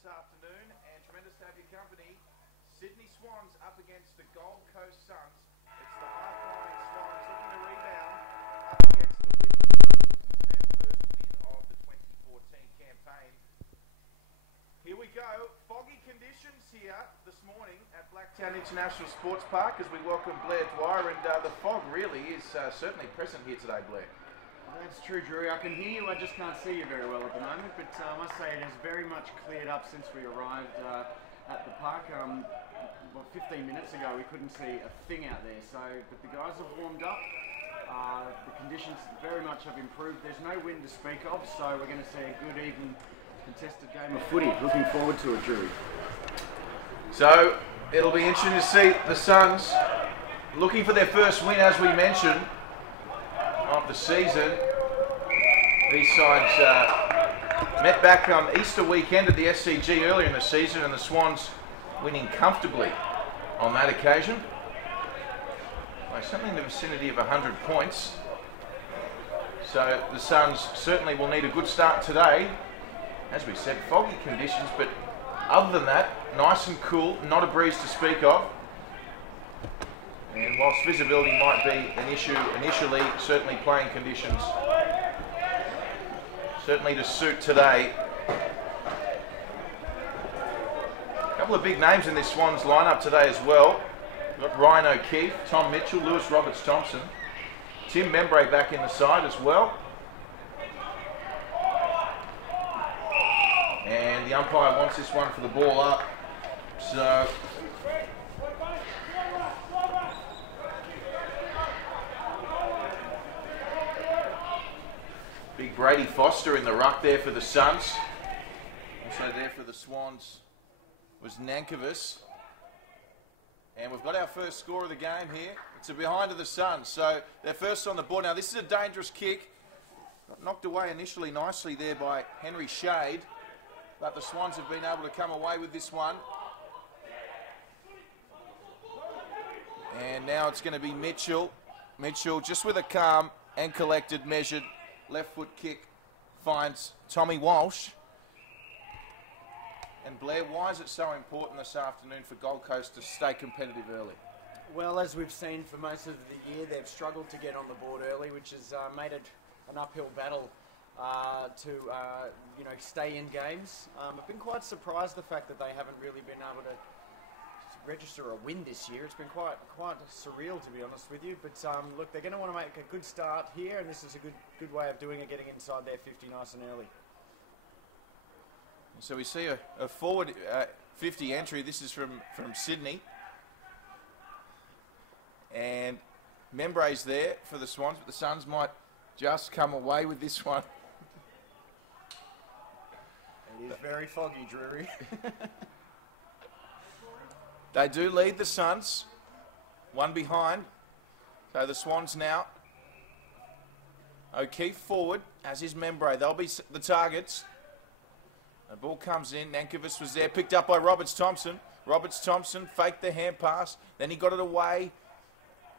this afternoon, and tremendous to have your company. Sydney Swans up against the Gold Coast Suns. It's the half-line Swans looking to rebound up against the winless Suns, looking for their first win of the 2014 campaign. Here we go. Foggy conditions here this morning at Blacktown International Sports Park as we welcome Blair Dwyer, and the fog really is certainly present here today, Blair. That's true, Drury. I can hear you, I just can't see you very well at the moment, but I must say it has very much cleared up since we arrived at the park. 15 minutes ago we couldn't see a thing out there, but the guys have warmed up. The conditions very much have improved. There's no wind to speak of, so we're going to see a good, even, contested game of footy. Looking forward to it, Drury. So it'll be interesting to see the Suns looking for their first win, as we mentioned, of the season. These sides met back on Easter weekend at the SCG earlier in the season, and the Swans winning comfortably on that occasion by something in the vicinity of 100 points. So the Suns certainly will need a good start today. As we said, foggy conditions, but other than that, nice and cool, not a breeze to speak of. And whilst visibility might be an issue initially, certainly playing conditions certainly to suit today. A couple of big names in this Swans lineup today as well. We've got Ryan O'Keefe, Tom Mitchell, Lewis Roberts-Thompson, Tim Membray back in the side as well. And the umpire wants this one for the ball up. So big Brady Foster in the ruck there for the Suns. Also there for the Swans was Nankervis. And we've got our first score of the game here. It's a behind of the Suns. So they're first on the board. Now this is a dangerous kick. Got knocked away initially nicely there by Henry Shade. But the Swans have been able to come away with this one. And now it's going to be Mitchell. Mitchell just with a calm and collected, measured left foot kick finds Tommy Walsh. And Blair, why is it so important this afternoon for Gold Coast to stay competitive early? Well, as we've seen for most of the year, they've struggled to get on the board early, which has made it an uphill battle to stay in games. I've been quite surprised the fact that they haven't really been able to register a win this year. It's been quite surreal, to be honest with you. But look, they're going to want to make a good start here, and this is a good way of doing it, getting inside their 50 nice and early. So we see a forward 50 entry. This is from Sydney. And Membray's there for the Swans, but the Suns might just come away with this one. It is very foggy, Drury. They do lead the Suns, one behind. So the Swans now. O'Keefe forward, as is Membray. They'll be the targets. The ball comes in. Nankervis was there, picked up by Roberts-Thompson. Roberts-Thompson faked the hand pass. Then he got it away.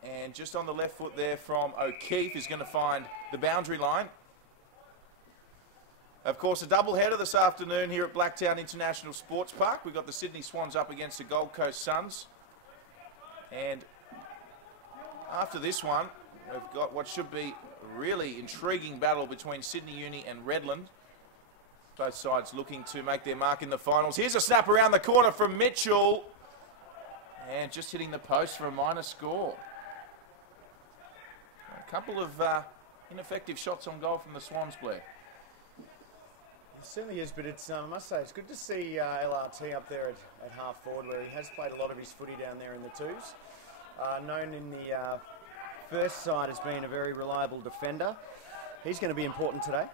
And just on the left foot there from O'Keefe is going to find the boundary line. Of course, a double-header this afternoon here at Blacktown International Sports Park. We've got the Sydney Swans up against the Gold Coast Suns. And after this one, we've got what should be a really intriguing battle between Sydney Uni and Redland. Both sides looking to make their mark in the finals. Here's a snap around the corner from Mitchell. And just hitting the post for a minor score. A couple of ineffective shots on goal from the Swans, Blair. It certainly is, but I must say, it's good to see LRT up there at half forward, where he has played a lot of his footy down there in the twos. Known in the first side as being a very reliable defender. He's going to be important today.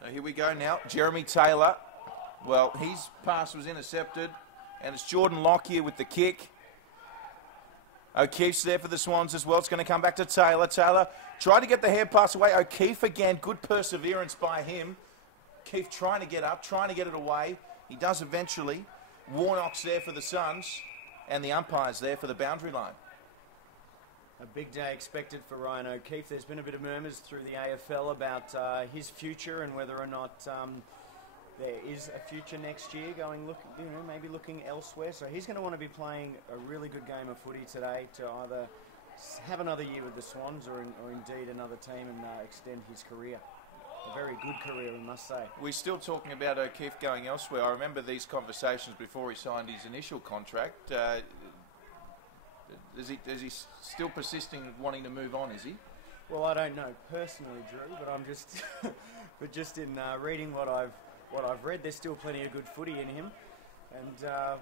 So here we go now. Jeremy Taylor. Well, his pass was intercepted, and it's Jordan Lockyer with the kick. O'Keefe's there for the Swans as well. It's going to come back to Taylor. Taylor tried to get the hand pass away. O'Keefe again, good perseverance by him. O'Keefe trying to get up, trying to get it away. He does eventually. Warnock's there for the Suns, and the umpire's there for the boundary line. A big day expected for Ryan O'Keefe. There's been a bit of murmurs through the AFL about his future and whether or not there is a future next year maybe looking elsewhere. So he's going to want to be playing a really good game of footy today to either have another year with the Swans or indeed another team and extend his career. A very good career, we must say. We're still talking about O'Keefe going elsewhere. I remember these conversations before he signed his initial contract. Is he still persisting wanting to move on, is he? Well, I don't know personally, Drew, but I'm just but just in reading what I've read, there's still plenty of good footy in him, and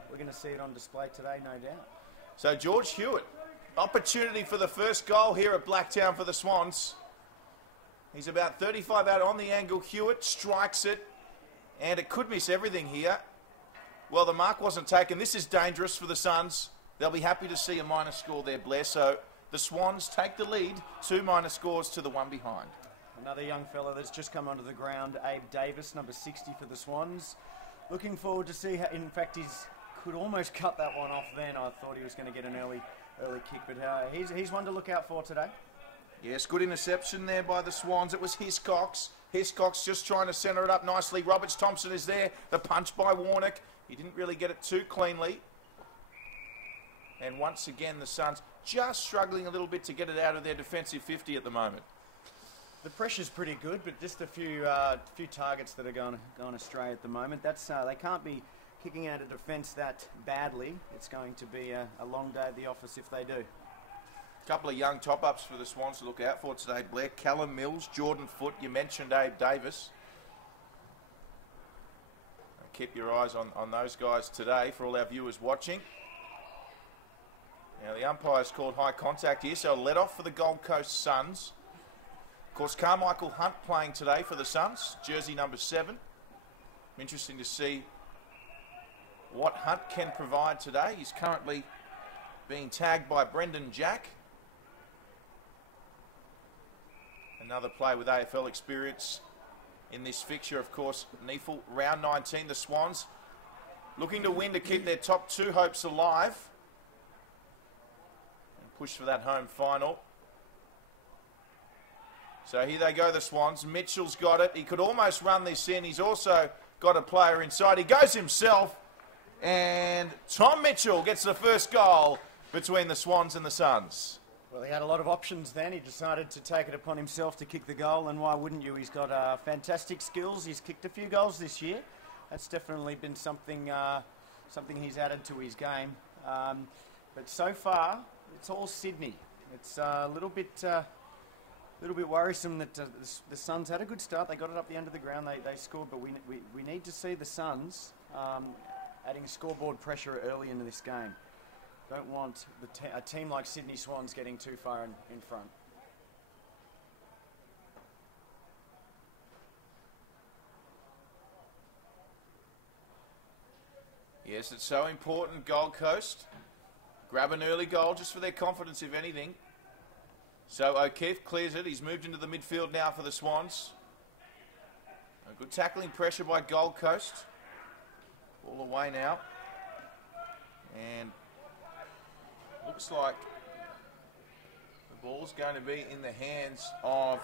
we're going to see it on display today, no doubt. So George Hewitt, opportunity for the first goal here at Blacktown for the Swans. He's about 35 out on the angle. Hewitt strikes it, and it could miss everything here. Well, the mark wasn't taken. This is dangerous for the Suns. They'll be happy to see a minor score there, Blair. So the Swans take the lead, 2 minor scores to the one behind. Another young fella that's just come onto the ground, Abe Davis, number 60 for the Swans. Looking forward to see how, in fact, he's could almost cut that one off then. I thought he was going to get an early kick, but he's one to look out for today. Yes, good interception there by the Swans. It was Hiscox. Hiscox just trying to centre it up nicely. Roberts Thompson is there. The punch by Warnock. He didn't really get it too cleanly. And once again, the Suns just struggling a little bit to get it out of their defensive 50 at the moment. The pressure's pretty good, but just a few targets that are going astray at the moment. That's they can't be kicking out of defence that badly. It's going to be a long day at the office if they do. A couple of young top-ups for the Swans to look out for today, Blair. Callum Mills, Jordan Foote. You mentioned Abe Davis. Keep your eyes on those guys today for all our viewers watching. Now, the umpire's called high contact here, so let off for the Gold Coast Suns. Of course, Carmichael Hunt playing today for the Suns, jersey number 7. Interesting to see what Hunt can provide today. He's currently being tagged by Brendan Jack. Another player with AFL experience in this fixture, of course, Neefle, round 19, the Swans looking to win to keep their top 2 hopes alive and push for that home final. So here they go, the Swans. Mitchell's got it. He could almost run this in. He's also got a player inside. He goes himself, and Tom Mitchell gets the first goal between the Swans and the Suns. Well, he had a lot of options then. He decided to take it upon himself to kick the goal, and why wouldn't you? He's got fantastic skills. He's kicked a few goals this year. That's definitely been something he's added to his game. But so far, it's all Sydney. It's a little bit worrisome that the Suns had a good start. They got it up the end of the ground. They scored, but we need to see the Suns adding scoreboard pressure early into this game. Don't want a team like Sydney Swans getting too far in front. Yes, it's so important, Gold Coast. Grab an early goal just for their confidence, if anything. So O'Keefe clears it. He's moved into the midfield now for the Swans. A good tackling pressure by Gold Coast. All the way now. And looks like the ball's going to be in the hands of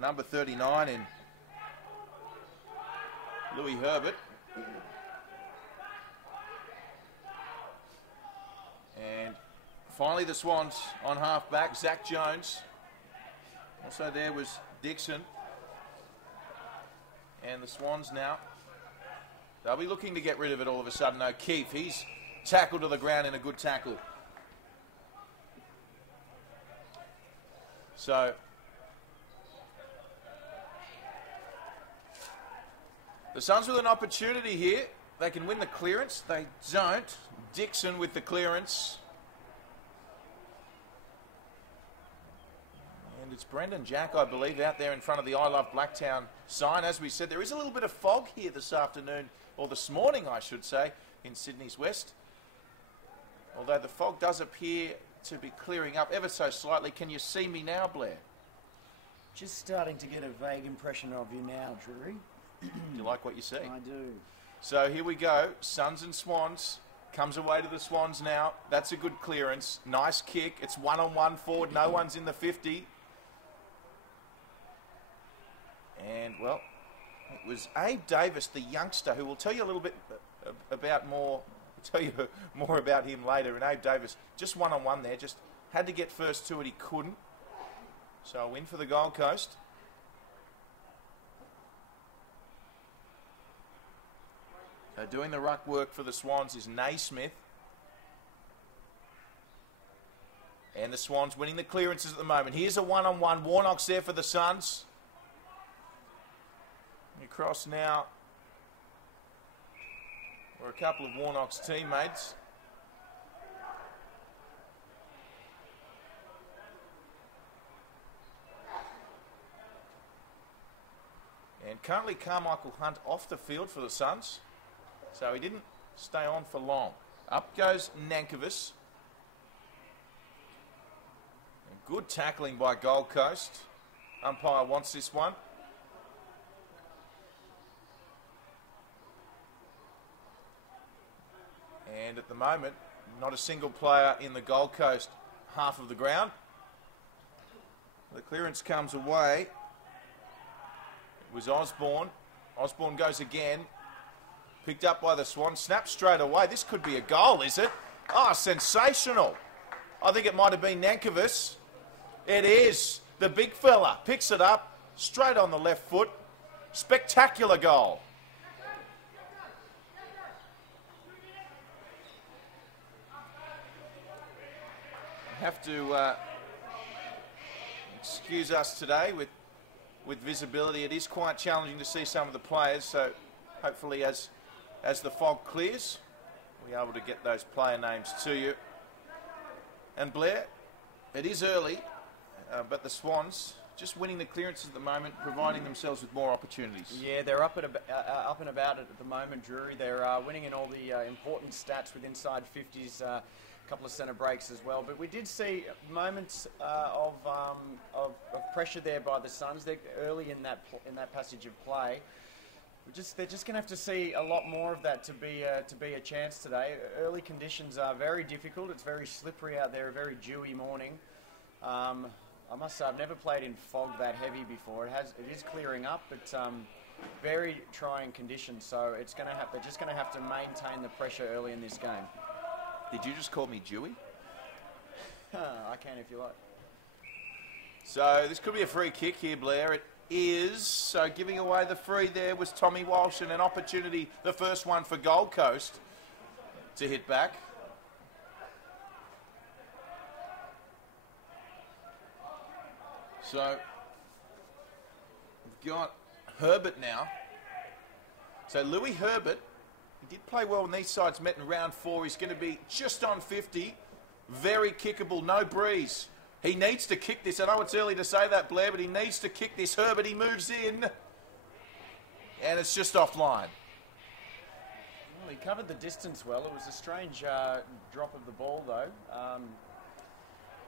number 39 in Louis Herbert. And finally the Swans on half back, Zach Jones. Also there was Dixon. And the Swans now, they'll be looking to get rid of it all of a sudden. O'Keefe, he's tackled to the ground in a good tackle. So the Suns with an opportunity here. They can win the clearance. They don't. Dixon with the clearance. And it's Brendan Jack, I believe, out there in front of the I Love Blacktown sign. As we said, there is a little bit of fog here this afternoon, or this morning, I should say, in Sydney's west. Although the fog does appear to be clearing up ever so slightly. Can you see me now, Blair? Just starting to get a vague impression of you now, Drury. You like what you see? I do. So here we go. Suns and Swans. Comes away to the Swans now. That's a good clearance. Nice kick. It's one-on-one forward. No one's in the 50. And, well, It was Abe Davis, the youngster, who will tell you a little bit about more. I'll tell you more about him later. And Abe Davis, just one-on-one there, just had to get first to it, he couldn't. So a win for the Gold Coast. So doing the ruck work for the Swans is Naismith. And the Swans winning the clearances at the moment. Here's a one-on-one. Warnock's there for the Suns. Across now were a couple of Warnock's teammates. And currently Carmichael Hunt off the field for the Suns. So he didn't stay on for long. Up goes Nankervis. And good tackling by Gold Coast. Umpire wants this one. And at the moment, not a single player in the Gold Coast half of the ground. The clearance comes away. It was Osborne. Osborne goes again. Picked up by the Swans. Snapped straight away. This could be a goal, is it? Oh, sensational. I think it might have been Nankervis. It is. The big fella picks it up straight on the left foot. Spectacular goal. Have to excuse us today with visibility. It is quite challenging to see some of the players, so hopefully as the fog clears, we'll be able to get those player names to you. And Blair, it is early, but the Swans just winning the clearances at the moment, providing themselves with more opportunities. Yeah, they're up and about it at the moment, Drury. They're winning in all the important stats with inside 50s. Couple of centre breaks as well, but we did see moments of pressure there by the Suns. They're early in that passage of play. They're just going to have to see a lot more of that to be a chance today. Early conditions are very difficult. It's very slippery out there. A very dewy morning. I must say I've never played in fog that heavy before. It is clearing up, but very trying conditions. So they're just going to have to maintain the pressure early in this game. Did you just call me Dewey? I can if you like. So this could be a free kick here, Blair. It is. So giving away the free there was Tommy Walsh, and an opportunity, the first one for Gold Coast, to hit back. So we've got Herbert now. So Louis Herbert, he did play well when these sides met in round 4. He's going to be just on 50. Very kickable, no breeze. He needs to kick this. I know it's early to say that, Blair, but he needs to kick this. Herbert, he moves in. And it's just offline. Well, he covered the distance well. It was a strange drop of the ball, though.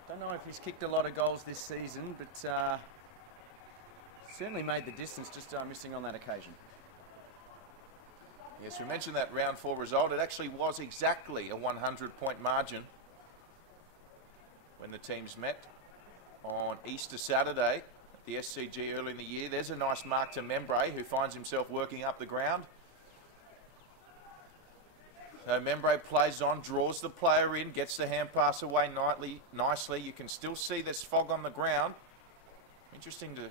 Don't know if he's kicked a lot of goals this season, but certainly made the distance, just missing on that occasion. Yes, we mentioned that round 4 result. It actually was exactly a 100-point margin when the teams met on Easter Saturday at the SCG early in the year. There's a nice mark to Membray, who finds himself working up the ground. So Membray plays on, draws the player in, gets the hand pass away nicely. You can still see this fog on the ground. Interesting to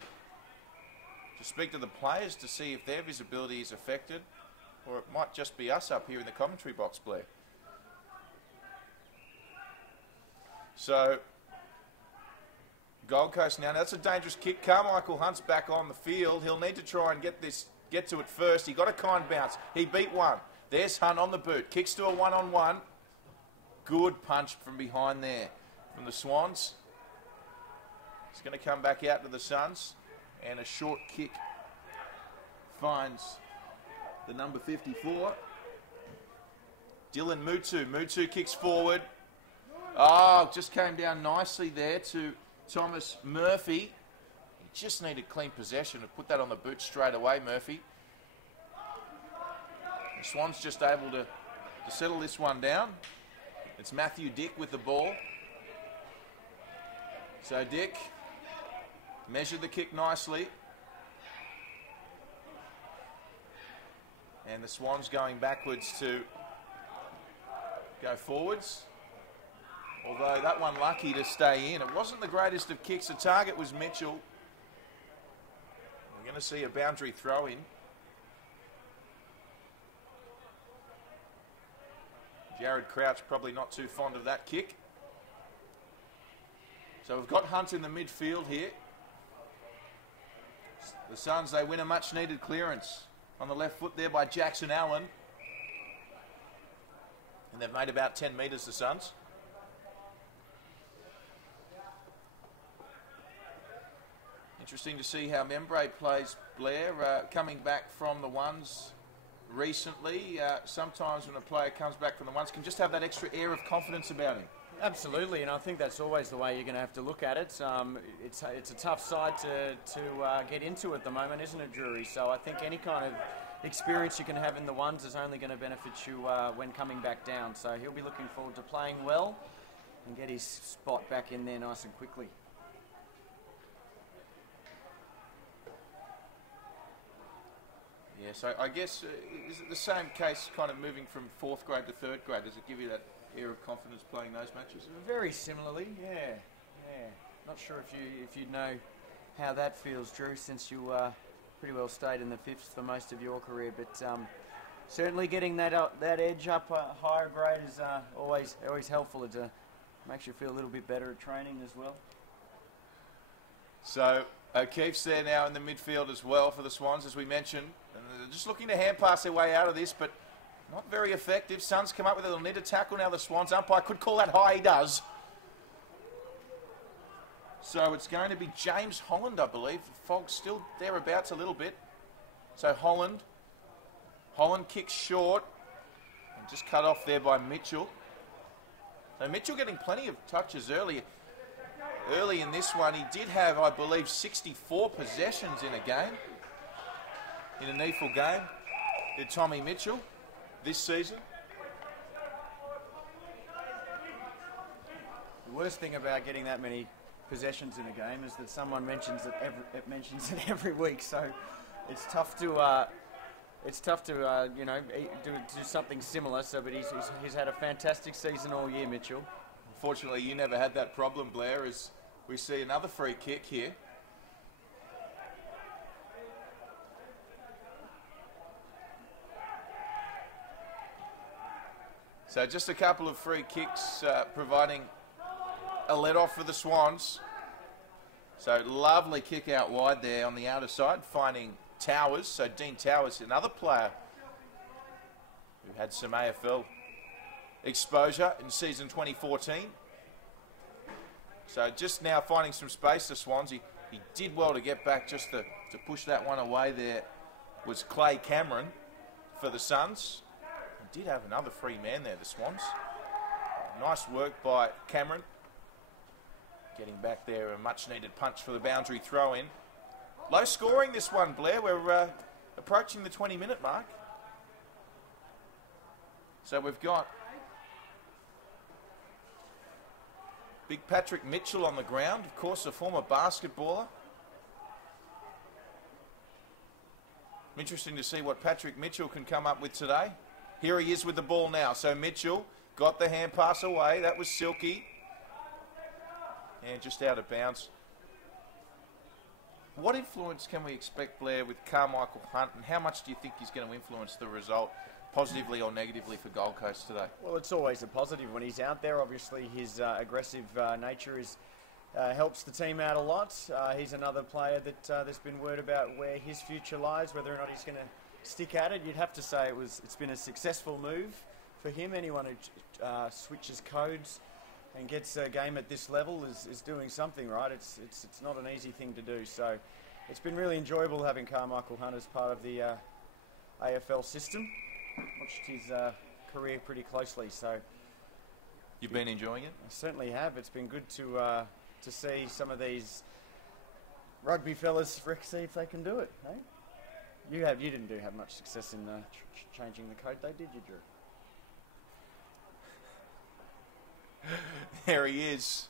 speak to the players to see if their visibility is affected, or it might just be us up here in the commentary box, Blair. So, Gold Coast now. That's a dangerous kick. Carmichael Hunt's back on the field. He'll need to try and get to it first. He got a kind bounce. He beat one. There's Hunt on the boot. Kicks to a one-on-one. Good punch from behind there from the Swans. He's going to come back out to the Suns. And a short kick finds the number 54. Dylan Mutu. Mutu kicks forward. Oh, just came down nicely there to Thomas Murphy. He just needed clean possession to put that on the boot straight away, Murphy. The Swans just able to settle this one down. It's Matthew Dick with the ball. So Dick measured the kick nicely. And the Swans going backwards to go forwards. Although that one lucky to stay in. It wasn't the greatest of kicks. The target was Mitchell. We're going to see a boundary throw in. Jared Crouch probably not too fond of that kick. So we've got Hunt in the midfield here. The Suns, they win a much needed clearance on the left foot there by Jackson Allen. And they've made about 10 metres, the Suns. Interesting to see how Membre plays, Blair, coming back from the ones recently. Sometimes when a player comes back from the ones, can just have that extra air of confidence about him. Absolutely, and I think that's always the way you're going to have to look at it. It's a tough side to get into at the moment, isn't it, Drury? So I think any kind of experience you can have in the ones is only going to benefit you when coming back down. So he'll be looking forward to playing well and get his spot back in there nice and quickly. Yeah, so I guess, is it the same case kind of moving from 4th grade to 3rd grade? Does it give you that air of confidence playing those matches? Very similarly, yeah. Not sure if you know how that feels, Drew, since you pretty well stayed in the 5th for most of your career, but certainly getting that edge up higher grade is always helpful. It makes you feel a little bit better at training as well. So O'Keefe's there now in the midfield as well for the Swans, as we mentioned. And they're just looking to hand pass their way out of this, but not very effective. Suns come up with it. They'll need a tackle now. The Swans umpire could call that high. He does. So it's going to be James Holland, I believe. The fog's still thereabouts a little bit. So Holland kicks short and just cut off there by Mitchell. So Mitchell getting plenty of touches early in this one. He did have, I believe, 64 possessions in a game. In a needful game, did Tommy Mitchell this season. The worst thing about getting that many possessions in a game is that someone mentions it every week. So it's tough to do something similar. So, but he's had a fantastic season all year, Mitchell. Unfortunately, you never had that problem, Blair, as we see another free kick here. So just a couple of free kicks providing a let-off for the Swans. So lovely kick out wide there on the outer side, finding Towers. So Dean Towers, another player who had some AFL exposure in season 2014. So just now finding some space, the Swans. He did well to get back just to push that one away there. Was Clay Cameron for the Suns. Did have another free man there, the Swans. Nice work by Cameron. Getting back there, a much needed punch for the boundary throw in. Low scoring this one, Blair. We're approaching the 20-minute mark. So we've got big Patrick Mitchell on the ground, of course, a former basketballer. Interesting to see what Patrick Mitchell can come up with today. Here he is with the ball now. So Mitchell got the hand pass away. That was Silky. And just out of bounds. What influence can we expect, Blair, with Carmichael Hunt, and how much do you think he's going to influence the result, positively or negatively, for Gold Coast today? Well, it's always a positive when he's out there. Obviously, his aggressive nature helps the team out a lot. He's another player that there's been word about where his future lies, whether or not he's going to stick at it. You'd have to say it's been a successful move for him. Anyone who switches codes and gets a game at this level is doing something right. It's not an easy thing to do. So it's been really enjoyable having Carmichael Hunt as part of the AFL system. Watched his career pretty closely. So you've been enjoying it? I certainly have. It's been good to see some of these rugby fellas see if they can do it. Eh? You didn't have much success in changing the code, though, did you, Drew? There he is,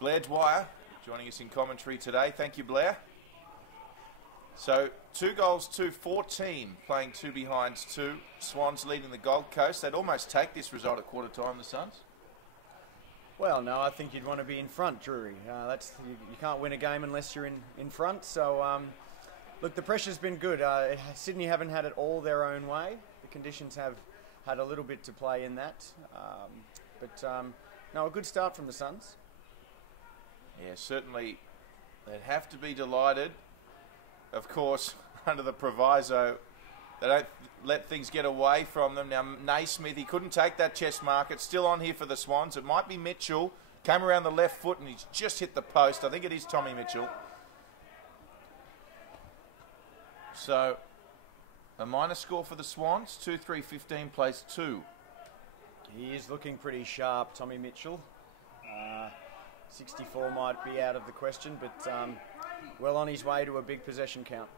Blair Dwyer, joining us in commentary today. Thank you, Blair. So 2 goals to 14, playing 2 behinds 2. Swans leading the Gold Coast. They'd almost take this result at quarter time, the Suns. Well, no, I think you'd want to be in front, Drury. You can't win a game unless you're in front. So, look, the pressure's been good. Sydney haven't had it all their own way. The conditions have had a little bit to play in that. No, a good start from the Suns. Yeah, certainly they'd have to be delighted. Of course, under the proviso, they don't let things get away from them. Now, Naismith, he couldn't take that chest mark. It's still on here for the Swans. It might be Mitchell. Came around the left foot and he's just hit the post. I think it is Tommy Mitchell. So, a minor score for the Swans. 2-3-15 plays 2. He is looking pretty sharp, Tommy Mitchell. 64 might be out of the question, but well on his way to a big possession count.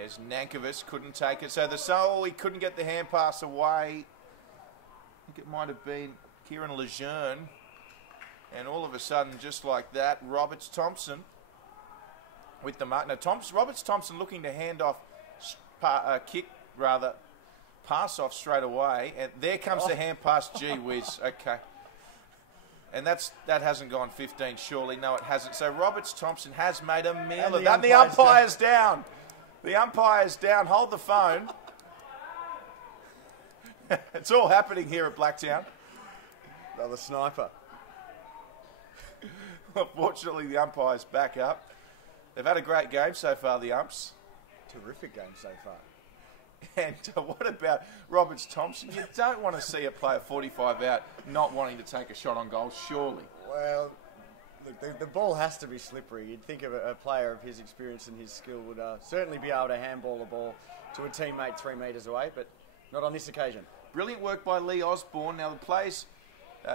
Yes, Nankovich couldn't take it. So he couldn't get the hand pass away. I think it might have been Kieran Lejeune. And all of a sudden, just like that, Roberts Thompson with the mark. Now, Roberts Thompson looking to hand off, pass off straight away. And there comes the hand pass. Gee whiz. Okay. And that hasn't gone 15, surely. No, it hasn't. So Roberts Thompson has made a meal of that. And the umpire's down. The umpire's down. Hold the phone. It's all happening here at Blacktown. Another sniper. Fortunately, the umpire's back up. They've had a great game so far, the umps. Terrific game so far. And what about Roberts Thompson? You don't want to see a player 45 out not wanting to take a shot on goal, surely. Well, look, the ball has to be slippery. You'd think of a player of his experience and his skill would certainly be able to handball the ball to a teammate 3 metres away, but not on this occasion. Brilliant work by Lee Osborne. Now the play's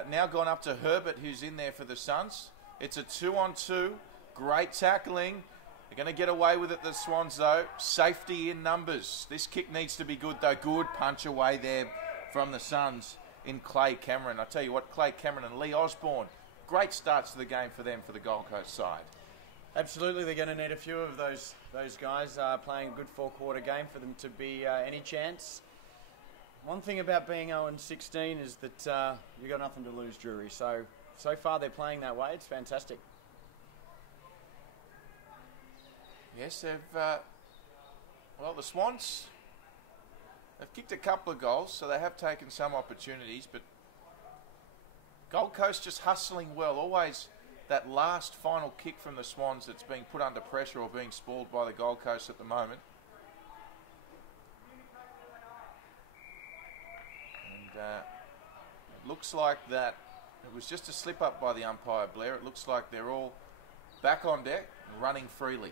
now gone up to Herbert, who's in there for the Suns. It's a 2-on-2. Great tackling. They're going to get away with it, the Swans, though. Safety in numbers. This kick needs to be good, though. Good punch away there from the Suns in Clay Cameron. I tell you what, Clay Cameron and Lee Osborne, great starts to the game for them for the Gold Coast side. Absolutely, they're going to need a few of those guys playing a good 4-quarter game for them to be any chance. One thing about being 0-16 is that you've got nothing to lose, Drury. So far they're playing that way. It's fantastic. Yes, the Swans have kicked a couple of goals, so they have taken some opportunities, but Gold Coast just hustling well. Always that last final kick from the Swans that's being put under pressure or being spoiled by the Gold Coast at the moment. And it looks like that it was just a slip up by the umpire, Blair. It looks like they're all back on deck and running freely.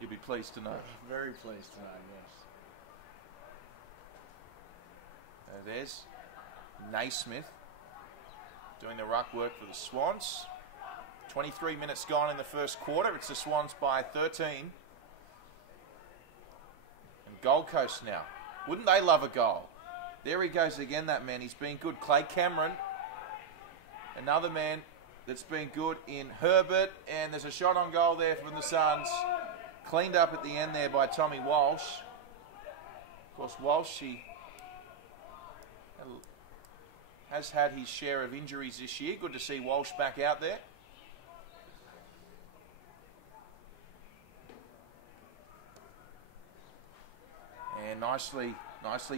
You'll be pleased to know. Very pleased to know, yes. There's Naismith doing the ruck work for the Swans. 23 minutes gone in the first quarter. It's the Swans by 13. And Gold Coast now. Wouldn't they love a goal? There he goes again, that man. He's been good. Clay Cameron. Another man that's been good in Herbert. And there's a shot on goal there from the Suns. Cleaned up at the end there by Tommy Walsh. Of course, Walsh, he has had his share of injuries this year. Good to see Walsh back out there. And nicely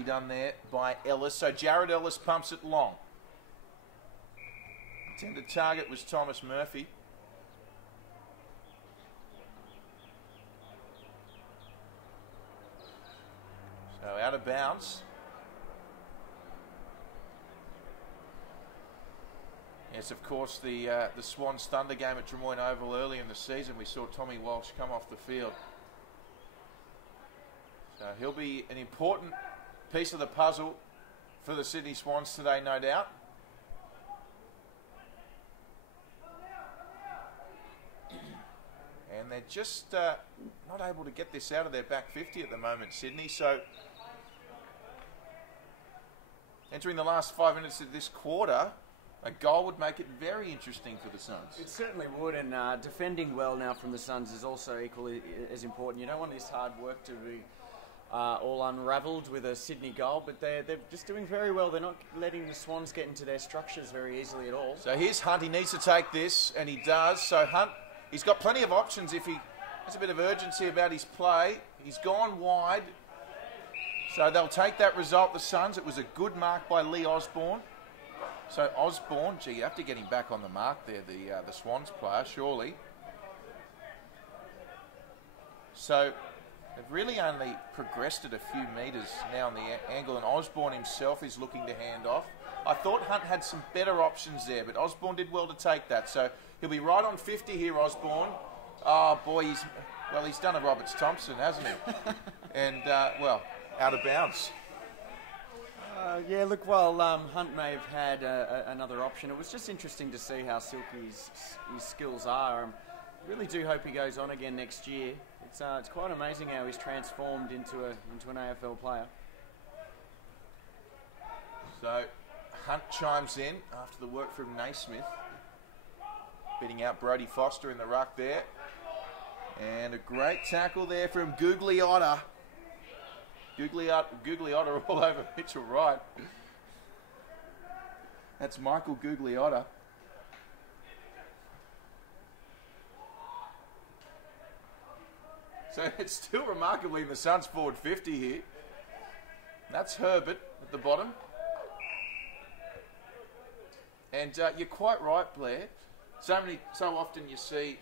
done there by Ellis. So Jared Ellis pumps it long. Intended target was Thomas Murphy. So out of bounds. Yes, of course, the Swans Thunder game at Drummoyne Oval early in the season, we saw Tommy Walsh come off the field. So he'll be an important piece of the puzzle for the Sydney Swans today, no doubt. And they're just not able to get this out of their back 50 at the moment, Sydney. So entering the last 5 minutes of this quarter, A goal would make it very interesting for the Suns. It certainly would, and defending well now from the Suns is also equally as important. You don't want this hard work to be all unravelled with a Sydney goal, but they're just doing very well. They're not letting the Swans get into their structures very easily at all. So here's Hunt. He needs to take this, and he does. So Hunt, he's got plenty of options if he has a bit of urgency about his play. He's gone wide. So they'll take that result, the Suns. It was a good mark by Lee Osborne. So Osborne, gee, you have to get him back on the mark there, the Swans player, surely. So they've really only progressed it a few metres now in the angle, and Osborne himself is looking to hand off. I thought Hunt had some better options there, but Osborne did well to take that. So he'll be right on 50 here, Osborne. Oh, boy, he's done a Roberts Thompson, hasn't he? And, well, out of bounds. Yeah, look, while Hunt may have had another option, it was just interesting to see how silky his skills are. I really do hope he goes on again next year. It's quite amazing how he's transformed into an AFL player. So Hunt chimes in after the work from Naismith, beating out Brodie Foster in the ruck there. And a great tackle there from Gugliotta. Gugliotta all over Mitchell Wright. That's Michael Gugliotta. So it's still remarkably in the Suns forward 50 here. That's Herbert at the bottom. And you're quite right, Blair. So often you see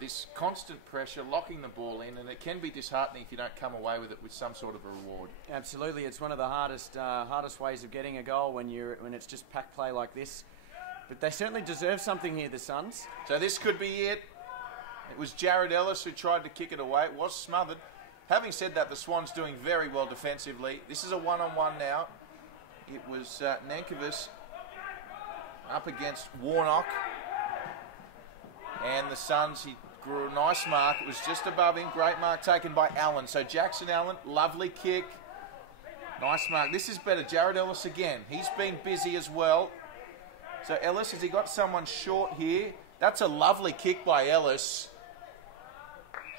this constant pressure, locking the ball in, and it can be disheartening if you don't come away with it with some sort of a reward. Absolutely, it's one of the hardest ways of getting a goal when it's just pack play like this. But they certainly deserve something here, the Suns. So this could be it. It was Jared Ellis who tried to kick it away. It was smothered. Having said that, the Swans doing very well defensively. This is a one-on-one now. It was Nankervis up against Warnock. And the Suns, he grew a nice mark. It was just above him. Great mark taken by Allen. So Jackson Allen, lovely kick. Nice mark. This is better. Jared Ellis again. He's been busy as well. So Ellis, has he got someone short here? That's a lovely kick by Ellis.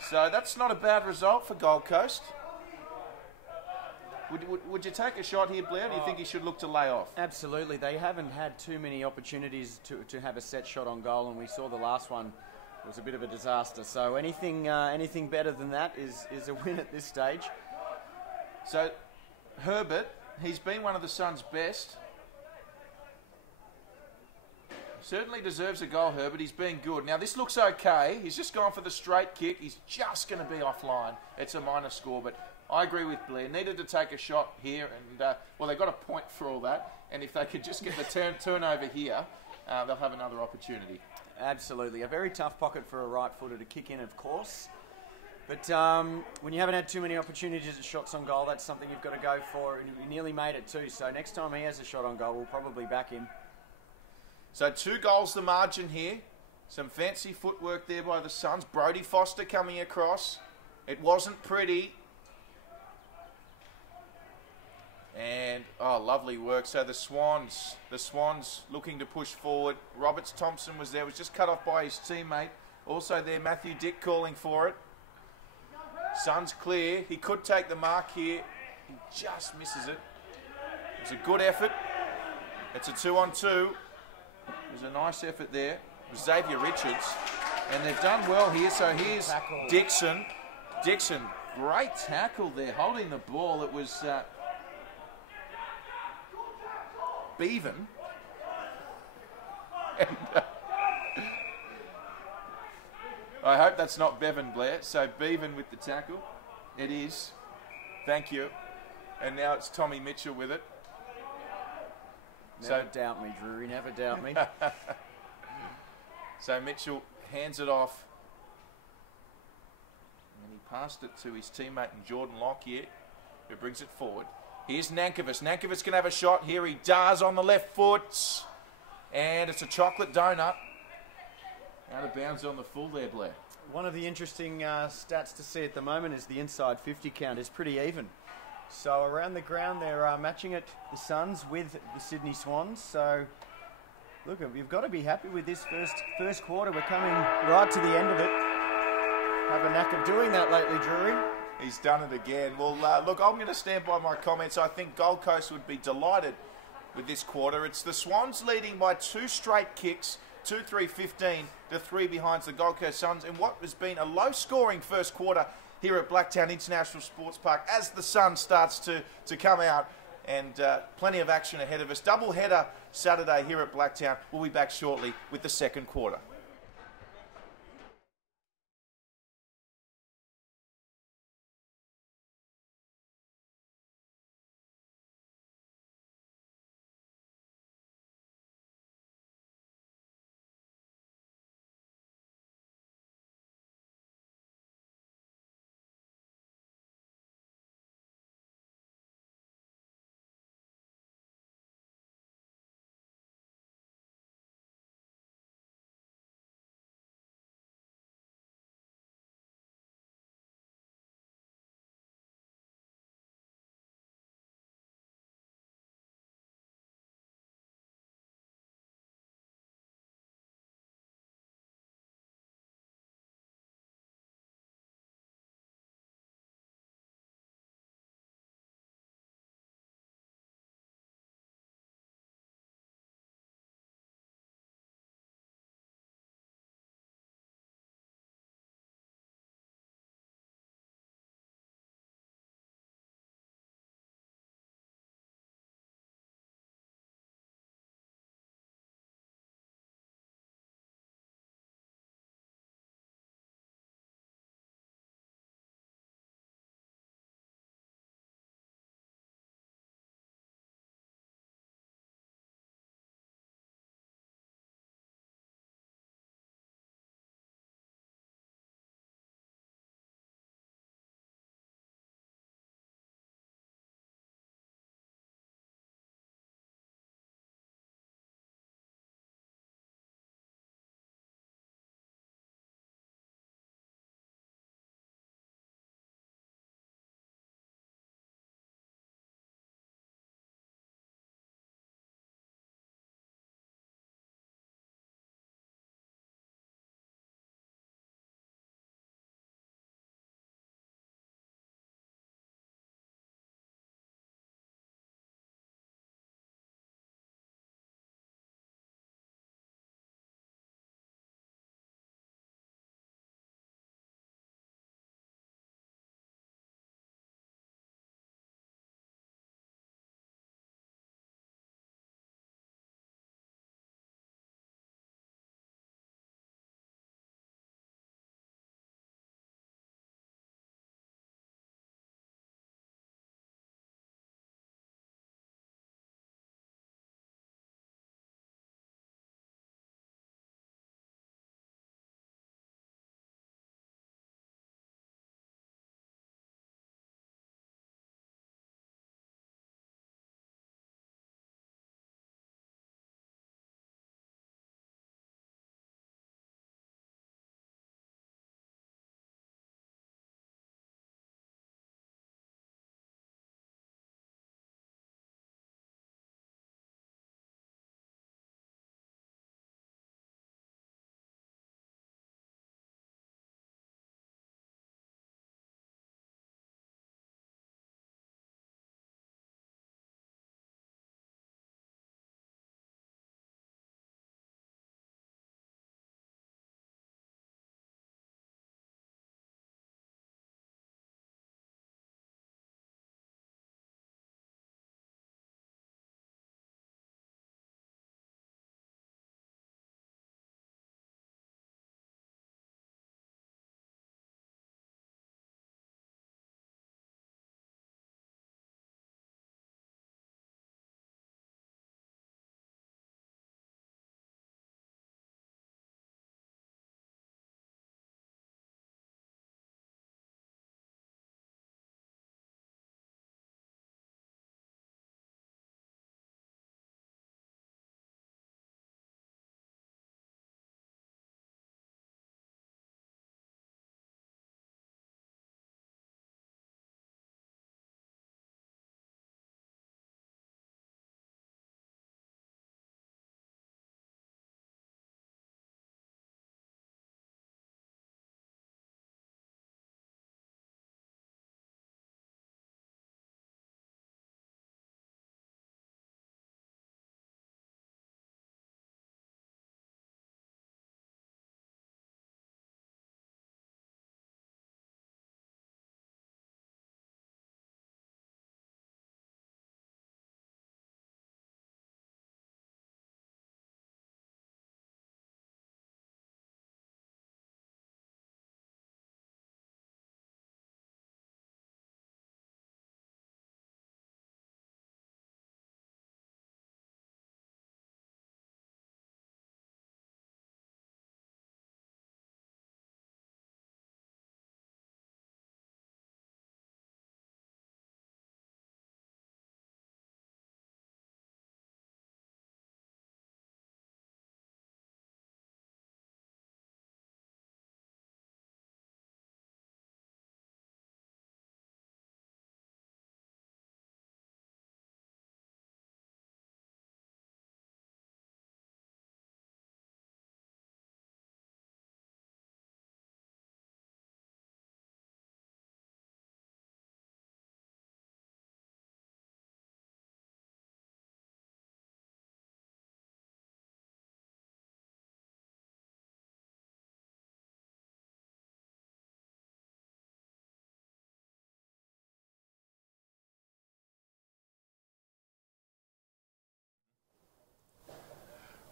So that's not a bad result for Gold Coast. Would you take a shot here, Blair? Or do you think he should look to lay off? Absolutely. They haven't had too many opportunities to have a set shot on goal, and we saw the last one was a bit of a disaster. So anything better than that is a win at this stage. So Herbert, he's been one of the Suns' best. Certainly deserves a goal, Herbert. He's been good. Now, this looks okay. He's just gone for the straight kick. He's just going to be offline. It's a minor score, but I agree with Blair. Needed to take a shot here, and, well, they got a point for all that. And if they could just get the turnover here, they'll have another opportunity. Absolutely. A very tough pocket for a right-footer to kick in, of course. But when you haven't had too many opportunities at shots on goal, that's something you've got to go for. And he nearly made it too. So next time he has a shot on goal, we'll probably back him. So 2 goals the margin here. Some fancy footwork there by the Suns. Brodie Foster coming across. It wasn't pretty. And, oh, lovely work. So the Swans looking to push forward. Roberts Thompson was there, was just cut off by his teammate. Also there, Matthew Dick calling for it. Suns clear. He could take the mark here. He just misses it. It was a good effort. It's a 2-on-2. It was a nice effort there. It was Xavier Richards. And they've done well here. So here's tackle. Dixon. Dixon, great tackle there, holding the ball. It was Bevan. And, I hope that's not Bevan, Blair. So Bevan with the tackle. It is. Thank you. And now it's Tommy Mitchell with it. Never doubt me, Drury. Never doubt me. So Mitchell hands it off. And he passed it to his teammate Jordan Lockyer, who brings it forward. Here's Nankervis. Nankervis can have a shot. Here he does on the left foot. And it's a chocolate donut. Out of bounds on the full there, Blair. One of the interesting stats to see at the moment is the inside 50 count is pretty even. So around the ground they're matching it, the Suns with the Sydney Swans. So Look, you've got to be happy with this first quarter. We're coming right to the end of it. Have a knack of doing that lately, Drury. He's done it again. Well, look, I'm going to stand by my comments. I think Gold Coast would be delighted with this quarter. It's the Swans leading by 2 straight kicks, 2-3-15 to 3 behind the Gold Coast Suns in what has been a low-scoring first quarter here at Blacktown International Sports Park as the sun starts to come out, and plenty of action ahead of us. Double header Saturday here at Blacktown. We'll be back shortly with the second quarter.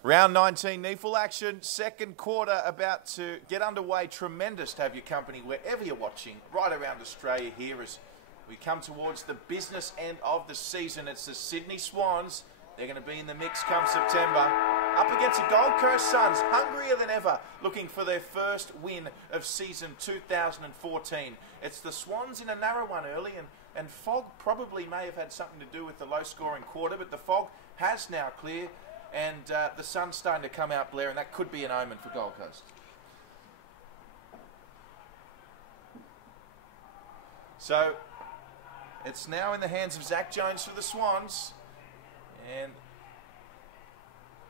Round 19, knee full action. Second quarter about to get underway. Tremendous to have your company wherever you're watching, right around Australia here as we come towards the business end of the season. It's the Sydney Swans. They're going to be in the mix come September. Up against the Gold Coast Suns, hungrier than ever, looking for their first win of season 2014. It's the Swans in a narrow one early, and fog probably may have had something to do with the low-scoring quarter, but the fog has now cleared, and the sun's starting to come out, Blair, and that could be an omen for Gold Coast. So, it's now in the hands of Zach Jones for the Swans, and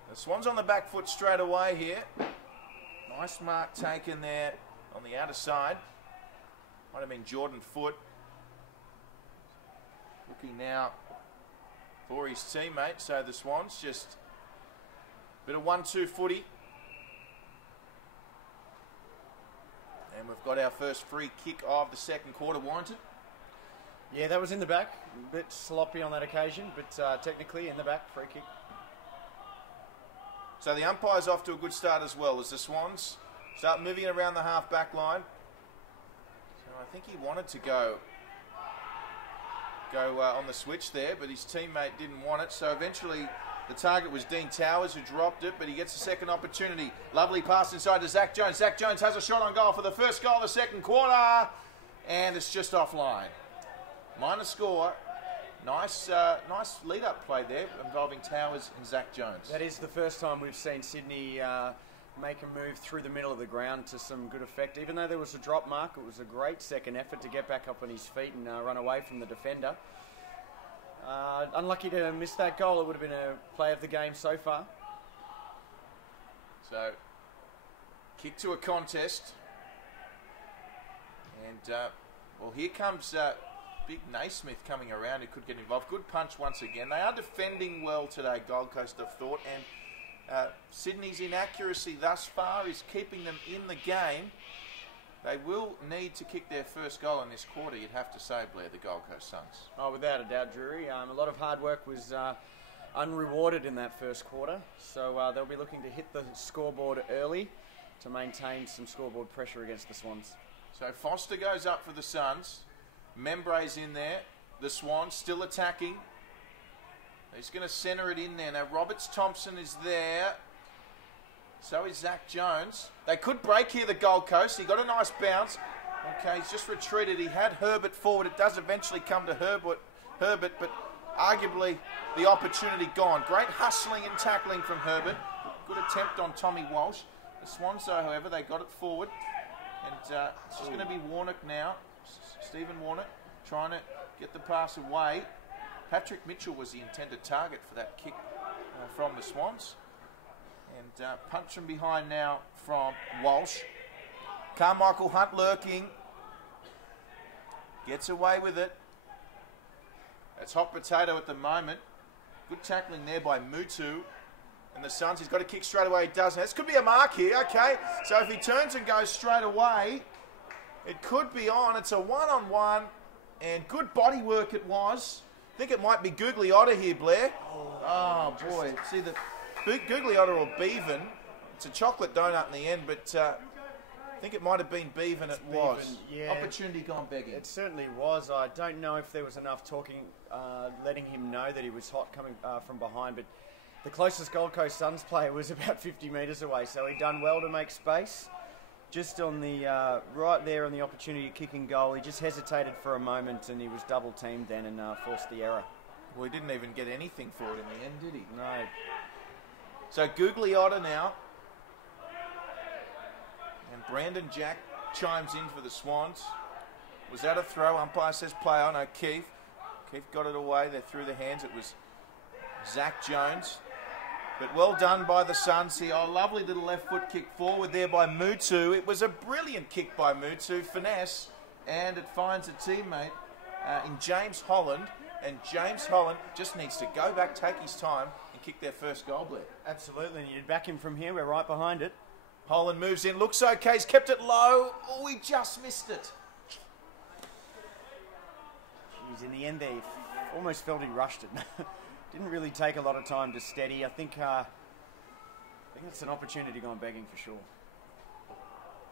the Swans on the back foot straight away here. Nice mark taken there on the outer side. Might have been Jordan Foote. Looking now for his teammate. So the Swans just a bit of 1-2 footy. And we've got our first free kick of the second quarter warranted. Yeah, that was in the back. A bit sloppy on that occasion, but technically in the back, free kick. So the umpire's off to a good start as well as the Swans start moving around the half-back line. So I think he wanted to go on the switch there, but his teammate didn't want it. So eventually the target was Dean Towers, who dropped it, but he gets a second opportunity. Lovely pass inside to Zach Jones. Zach Jones has a shot on goal for the first goal of the second quarter, and it's just offline. Minor score. Nice lead-up play there involving Towers and Zach Jones. That is the first time we've seen Sydney make a move through the middle of the ground to some good effect. Even though there was a drop mark, it was a great second effort to get back up on his feet and run away from the defender. Unlucky to miss that goal. It would have been a play of the game so far. So, kick to a contest. And, well, here comes Big Naismith coming around who could get involved. Good punch once again. They are defending well today, Gold Coast, I've thought. And Sydney's inaccuracy thus far is keeping them in the game. They will need to kick their first goal in this quarter, you'd have to say, Blair, the Gold Coast Suns. Oh, without a doubt, Drury. A lot of hard work was unrewarded in that first quarter. So they'll be looking to hit the scoreboard early to maintain some scoreboard pressure against the Swans. So Foster goes up for the Suns. Membray's in there. The Swans still attacking. He's going to centre it in there. Now, Roberts-Thompson is there. So is Zach Jones. They could break here, the Gold Coast. He got a nice bounce. Okay, he's just retreated. He had Herbert forward. It does eventually come to Herbert, but arguably the opportunity gone. Great hustling and tackling from Herbert. Good attempt on Tommy Walsh. The Swans, though, however, they got it forward. And it's just going to be Warnock now. Stephen Warnock trying to get the pass away. Patrick Mitchell was the intended target for that kick from the Swans. And punch from behind now from Walsh. Carmichael Hunt lurking. Gets away with it. It's hot potato at the moment. Good tackling there by Mutu. And the Suns, he's got to kick straight away. He doesn't. This could be a mark here. Okay. So if he turns and goes straight away, it could be on. It's a one-on-one. And good body work it was. I think it might be Googly Otter here, Blair. Oh, boy. See, the Googly Otter or Beaven. It's a chocolate donut in the end, but I think it might have been Beaven. It was. Yeah. Opportunity gone begging. It certainly was. I don't know if there was enough talking, letting him know that he was hot coming from behind, but the closest Gold Coast Suns player was about 50 metres away, so he done well to make space. Just on the right there on the opportunity kicking goal, he just hesitated for a moment and he was double teamed then and forced the error. Well, he didn't even get anything for it in the end, did he? No. So Googly Otter now. And Brandon Jack chimes in for the Swans. Was that a throw? Umpire says play on. No, Keith. Keith got it away. They're through the hands. It was Zach Jones. But well done by the Suns here. Oh, lovely little left foot kick forward there by Mutu. It was a brilliant kick by Mutu. Finesse. And it finds a teammate in James Holland. And James Holland just needs to go back, take his time, and kick their first goal, Blair. Absolutely. And you'd back him from here. We're right behind it. Holland moves in. Looks okay. He's kept it low. Oh, he just missed it. Jeez, in the end there, almost felt he rushed it. Didn't really take a lot of time to steady. I think think it's an opportunity gone begging for sure.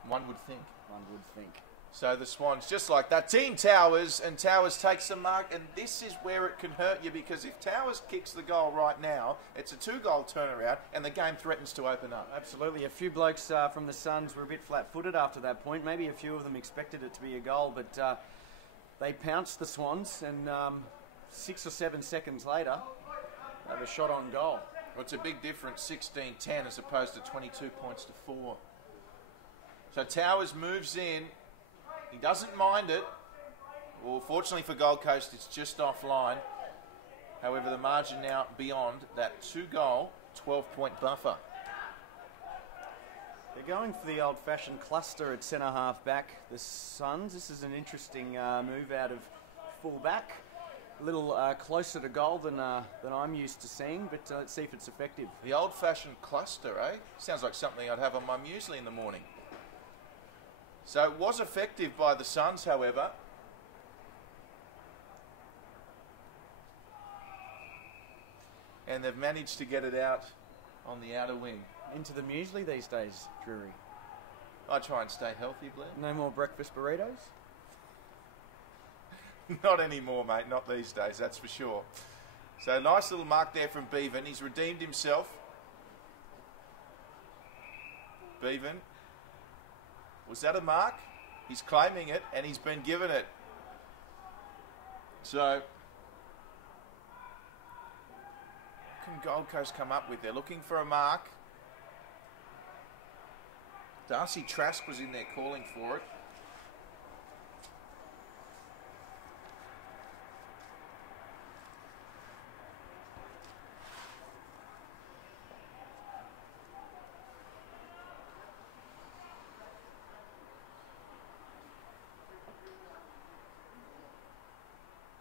One would think. One would think. So the Swans, just like that, Team Towers, and Towers takes the mark, and this is where it can hurt you, because if Towers kicks the goal right now, it's a 2-goal turnaround, and the game threatens to open up. Absolutely. A few blokes from the Suns were a bit flat-footed after that point. Maybe a few of them expected it to be a goal, but they pounced the Swans, and 6 or 7 seconds later, they have a shot on goal. Well, it's a big difference, 16-10 as opposed to 22 points to 4. So Towers moves in. He doesn't mind it. Well, fortunately for Gold Coast, it's just offline. However, the margin now beyond that 2-goal, 12-point buffer. They're going for the old-fashioned cluster at centre-half back, the Suns. This is an interesting move out of full-back. A little closer to goal than I'm used to seeing, but let's see if it's effective. The old-fashioned cluster, eh? Sounds like something I'd have on my muesli in the morning. So it was effective by the Suns, however. And they've managed to get it out on the outer wing. Into the muesli these days, Drury. I try and stay healthy, Blair. No more breakfast burritos? Not anymore, mate. Not these days, that's for sure. So nice little mark there from Bevan. He's redeemed himself. Bevan. Was that a mark? He's claiming it, and he's been given it. So, what can Gold Coast come up with? They're looking for a mark. Darcy Trask was in there calling for it.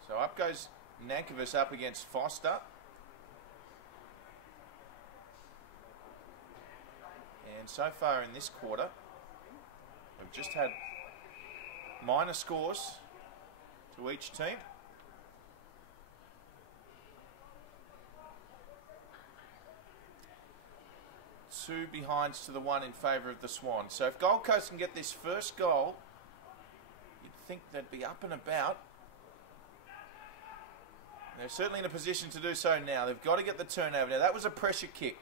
So up goes Nankervis up against Foster. And so far in this quarter, we've just had minor scores to each team. Two behinds to the one in favour of the Swans. So if Gold Coast can get this first goal, you'd think they'd be up and about. They're certainly in a position to do so now. They've got to get the turnover. Now, that was a pressure kick.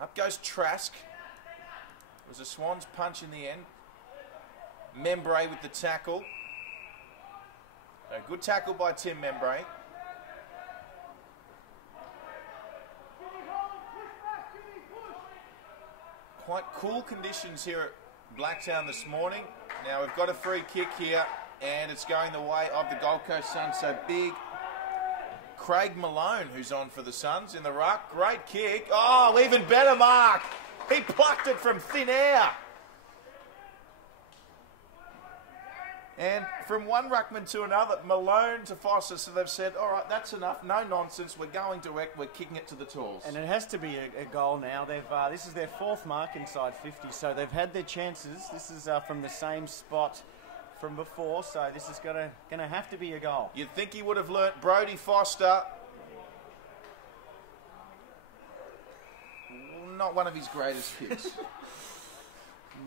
Up goes Trask. It was a Swans punch in the end. Membray with the tackle. A good tackle by Tim Membray. Quite cool conditions here at Blacktown this morning. Now, we've got a free kick here, and it's going the way of the Gold Coast Suns. So big Craig Malone, who's on for the Suns in the ruck. Great kick. Oh, even better mark. He plucked it from thin air. And from one ruckman to another, Malone to Foster. So they've said, all right, that's enough. No nonsense. We're going direct. We're kicking it to the tools. And it has to be a goal now. They've this is their 4th mark inside 50, so they've had their chances. This is from the same spot from before, so this is gonna have to be a goal. You'd think he would have learnt. Brodie Foster, not one of his greatest kicks.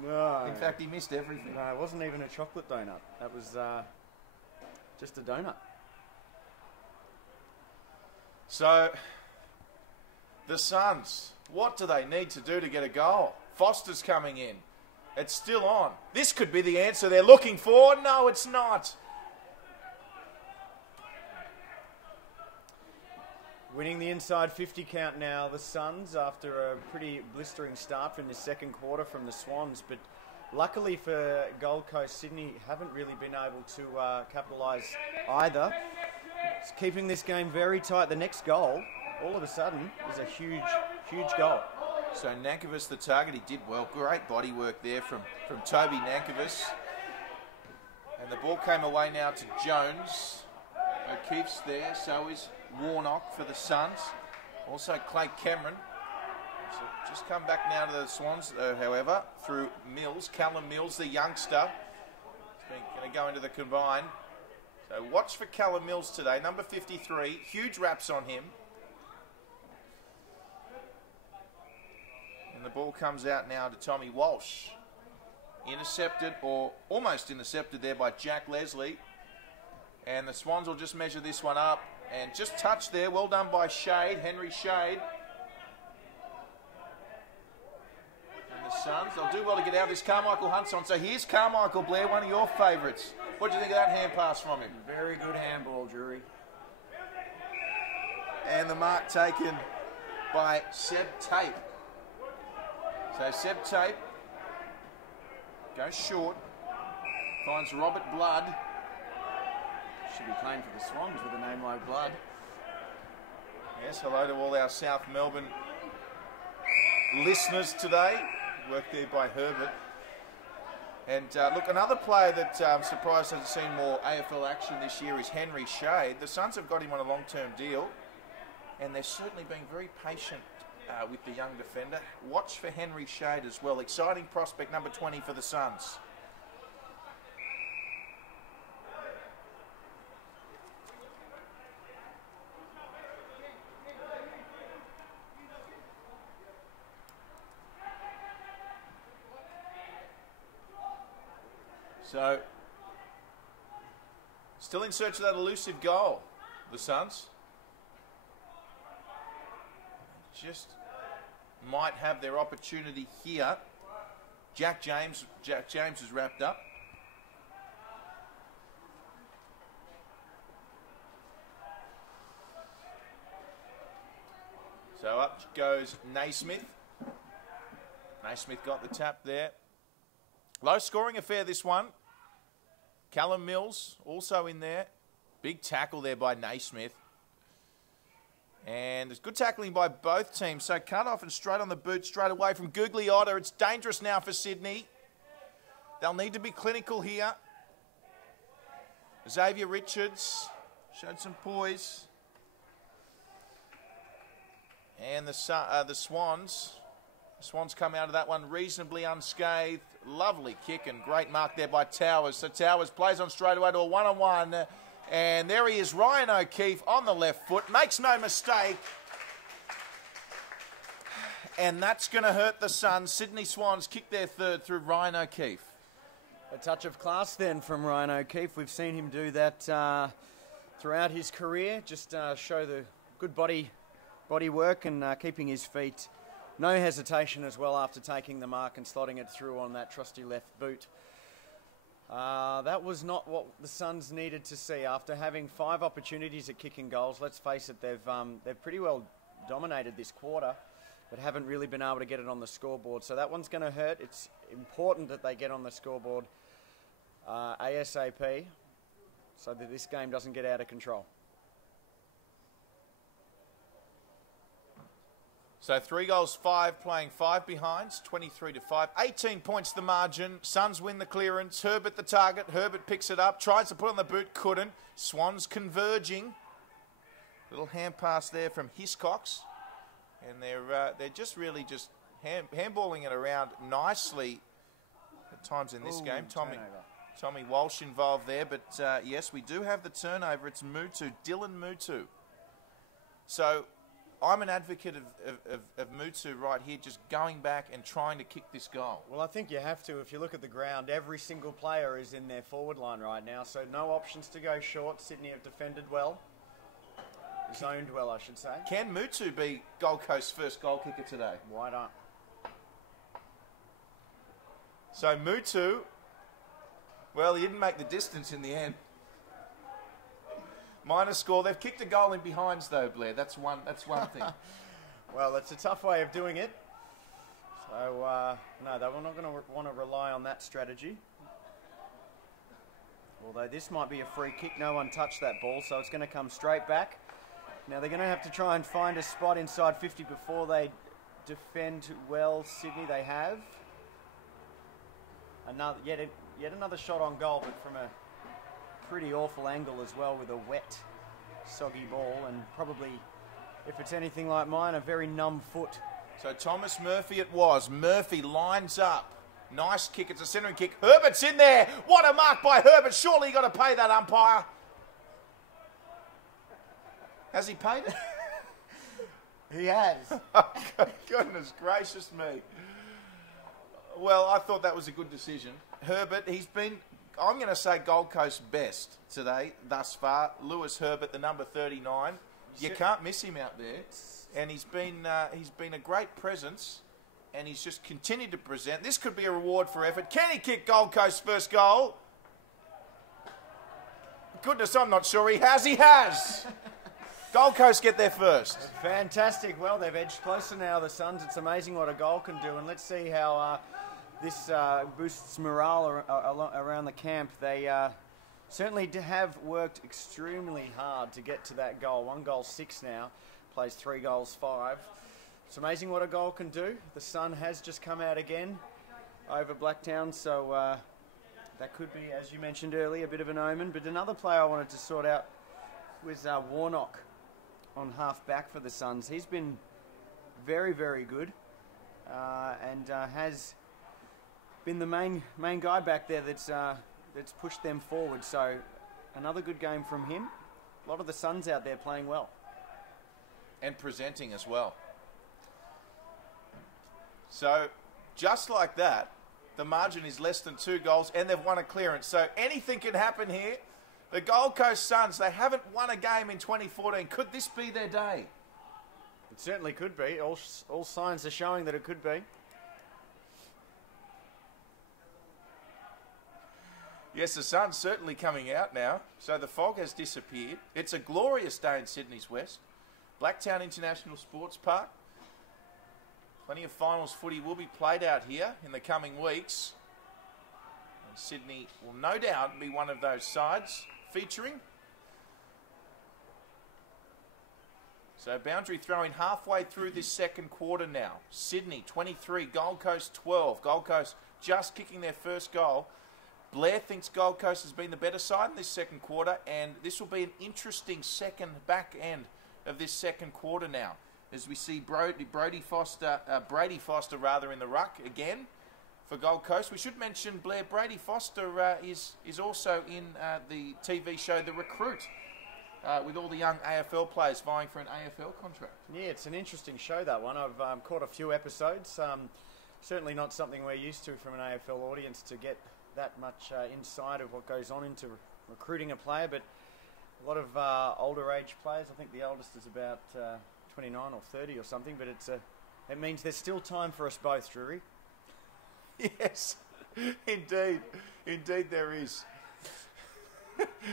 No. In fact, he missed everything. No, it wasn't even a chocolate donut. That was just a donut. So, the Suns, what do they need to do to get a goal? Foster's coming in. It's still on. This could be the answer they're looking for. No, it's not. Winning the inside 50 count now, the Suns, after a pretty blistering start from the second quarter from the Swans. But luckily for Gold Coast, Sydney haven't really been able to capitalise either. It's keeping this game very tight. The next goal, all of a sudden, is a huge, huge goal. So Nankervis, the target, he did well. Great body work there from Toby Nankervis. And the ball came away now to Jones. O'Keefe's there, so is Warnock for the Suns. Also Clay Cameron. So just come back now to the Swans, however, through Mills. Callum Mills, the youngster. He's going to go into the combine. So watch for Callum Mills today, number 53. Huge raps on him. And the ball comes out now to Tommy Walsh. Intercepted, or almost intercepted there by Jack Leslie. And the Swans will just measure this one up. And just touched there. Well done by Shade, Henry Shade. And the Suns, they'll do well to get out of this. Carmichael Hunt's on. So here's Carmichael, Blair, one of your favourites. What do you think of that hand pass from him? Very good handball, Drury. And the mark taken by Seb Tape. So Seb Tape goes short, finds Robert Blood. Should be playing for the Swans with a name like Blood. Yes, hello to all our South Melbourne listeners today. Worked there by Herbert. And look, another player that I'm surprised hasn't seen more AFL action this year is Henry Shade. The Suns have got him on a long-term deal, and they're certainly being very patient with the young defender. Watch for Henry Shade as well. Exciting prospect, number 20 for the Suns. So, still in search of that elusive goal, the Suns. Just might have their opportunity here. Jack James is wrapped up. So up goes Naismith. Naismith got the tap there. Low scoring affair, this one. Callum Mills also in there. Big tackle there by Naismith. And there's good tackling by both teams. So cut off and straight on the boot, straight away from Gugliotta. It's dangerous now for Sydney. They'll need to be clinical here. Xavier Richards showed some poise. And the Swans. The Swans come out of that one reasonably unscathed. Lovely kick and great mark there by Towers. So Towers plays on straight away to a one-on-one. And there he is, Ryan O'Keefe on the left foot. Makes no mistake. And that's going to hurt the Suns. Sydney Swans kick their third through Ryan O'Keefe. A touch of class then from Ryan O'Keefe. We've seen him do that throughout his career. Just show the good body work and keeping his feet. No hesitation as well after taking the mark and slotting it through on that trusty left boot. That was not what the Suns needed to see. After having 5 opportunities at kicking goals, let's face it, they've pretty well dominated this quarter, but haven't really been able to get it on the scoreboard. So that one's going to hurt. It's important that they get on the scoreboard ASAP so that this game doesn't get out of control. So 3 goals, 5, playing 5 behinds, 23-5. 18 points the margin. Suns win the clearance. Herbert the target. Herbert picks it up. Tries to put on the boot. Couldn't. Swans converging. Little hand pass there from Hiscox. And they're just really just handballing it around nicely at times in this game. Tommy Walsh involved there. But yes, we do have the turnover. It's Mutu, Dylan Mutu. So I'm an advocate of Mutu right here, just going back and trying to kick this goal. Well, I think you have to. If you look at the ground, every single player is in their forward line right now, so no options to go short. Sydney have defended well. Zoned well, I should say. Can Mutu be Gold Coast's first goal kicker today? Why not? So Mutu, well, he didn't make the distance in the end. Minor score. They've kicked a goal in behinds though, Blair. That's one thing. Well, that's a tough way of doing it. So, no, they were not going to want to rely on that strategy. Although this might be a free kick. No one touched that ball, so it's going to come straight back. Now they're going to have to try and find a spot inside 50 before they defend well. Sydney, they have. Yet another shot on goal, but from a pretty awful angle as well, with a wet, soggy ball, and probably, if it's anything like mine, a very numb foot. So Thomas Murphy it was. Murphy lines up. Nice kick. It's a centering kick. Herbert's in there. What a mark by Herbert. Surely you got to pay that umpire. Has he paid it? He has. Goodness gracious me. Well, I thought that was a good decision. Herbert, he's been, I'm going to say Gold Coast best today thus far. Lewis Herbert, the number 39. You can't miss him out there. And he's been a great presence, and he's just continued to present. This could be a reward for effort. Can he kick Gold Coast's first goal? Goodness, I'm not sure he has. He has! Gold Coast get there first. Fantastic. Well, they've edged closer now, the Suns. It's amazing what a goal can do, and let's see how this boosts morale around the camp. They certainly have worked extremely hard to get to that goal. 1 goal 6 now, plays 3 goals 5. It's amazing what a goal can do. The sun has just come out again over Blacktown, so that could be, as you mentioned earlier, a bit of an omen. But another player I wanted to sort out was Warnock on half back for the Suns. He's been very, very good and has been the main guy back there that's pushed them forward. So another good game from him. A lot of the Suns out there playing well. And presenting as well. So just like that, the margin is less than 2 goals and they've won a clearance. So anything can happen here. The Gold Coast Suns, they haven't won a game in 2014. Could this be their day? It certainly could be. All signs are showing that it could be. Yes, the sun's certainly coming out now. So the fog has disappeared. It's a glorious day in Sydney's West. Blacktown International Sports Park. Plenty of finals footy will be played out here in the coming weeks. And Sydney will no doubt be one of those sides featuring. So boundary throwing halfway through this second quarter now. Sydney 23, Gold Coast 12. Gold Coast just kicking their first goal. Blair thinks Gold Coast has been the better side in this second quarter, and this will be an interesting second back end of this second quarter now, as we see Brady Foster in the ruck again for Gold Coast. We should mention Blair Brady Foster is also in the TV show The Recruit with all the young AFL players vying for an AFL contract. Yeah, it's an interesting show, that one. I've caught a few episodes. Certainly not something we're used to from an AFL audience, to get that much insight of what goes on into recruiting a player, but a lot of older age players. I think the oldest is about 29 or 30 or something, but it means there's still time for us both, Drury. Yes, indeed. Indeed there is.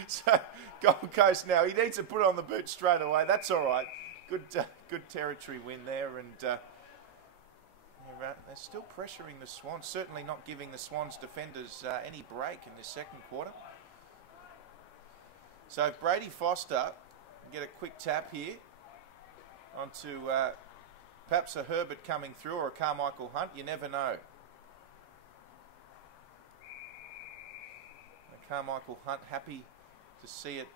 So, Gold Coast now, he needs to put on the boot straight away. That's all right. Good territory win there, and they're still pressuring the Swans, certainly not giving the Swans defenders any break in this second quarter. So if Brady Foster can get a quick tap here onto perhaps a Herbert coming through or a Carmichael Hunt, you never know. Carmichael Hunt happy to see it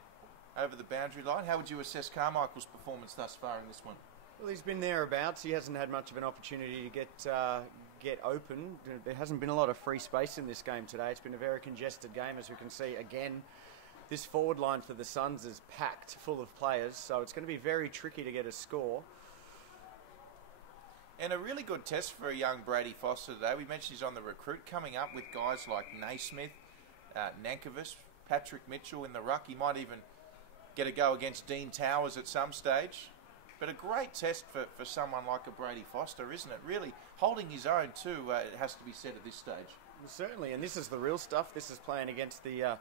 over the boundary line. How would you assess Carmichael's performance thus far in this one? Well, he's been thereabouts. He hasn't had much of an opportunity to get open. There hasn't been a lot of free space in this game today. It's been a very congested game, as we can see. Again, this forward line for the Suns is packed full of players, so it's going to be very tricky to get a score. And a really good test for a young Brady Foster today. We mentioned he's on the recruit, coming up with guys like Naismith, Nankovich, Patrick Mitchell in the ruck. He might even get a go against Dean Towers at some stage. But a great test for someone like a Brady Foster, isn't it? Really holding his own too, it has to be said at this stage. Well, certainly, and this is the real stuff. This is playing against the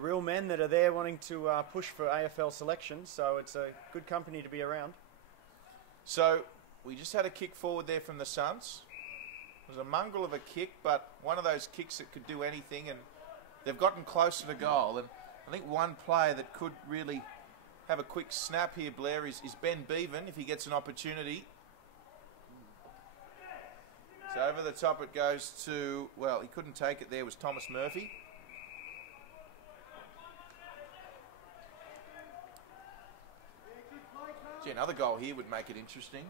real men that are there wanting to push for AFL selection. So it's a good company to be around. So we just had a kick forward there from the Suns. It was a mongrel of a kick, but one of those kicks that could do anything, and they've gotten closer to goal. And I think one player that could really have a quick snap here, Blair, is Ben Bevan, if he gets an opportunity. So over the top it goes to, well, he couldn't take it there, was Thomas Murphy. Gee, another goal here would make it interesting.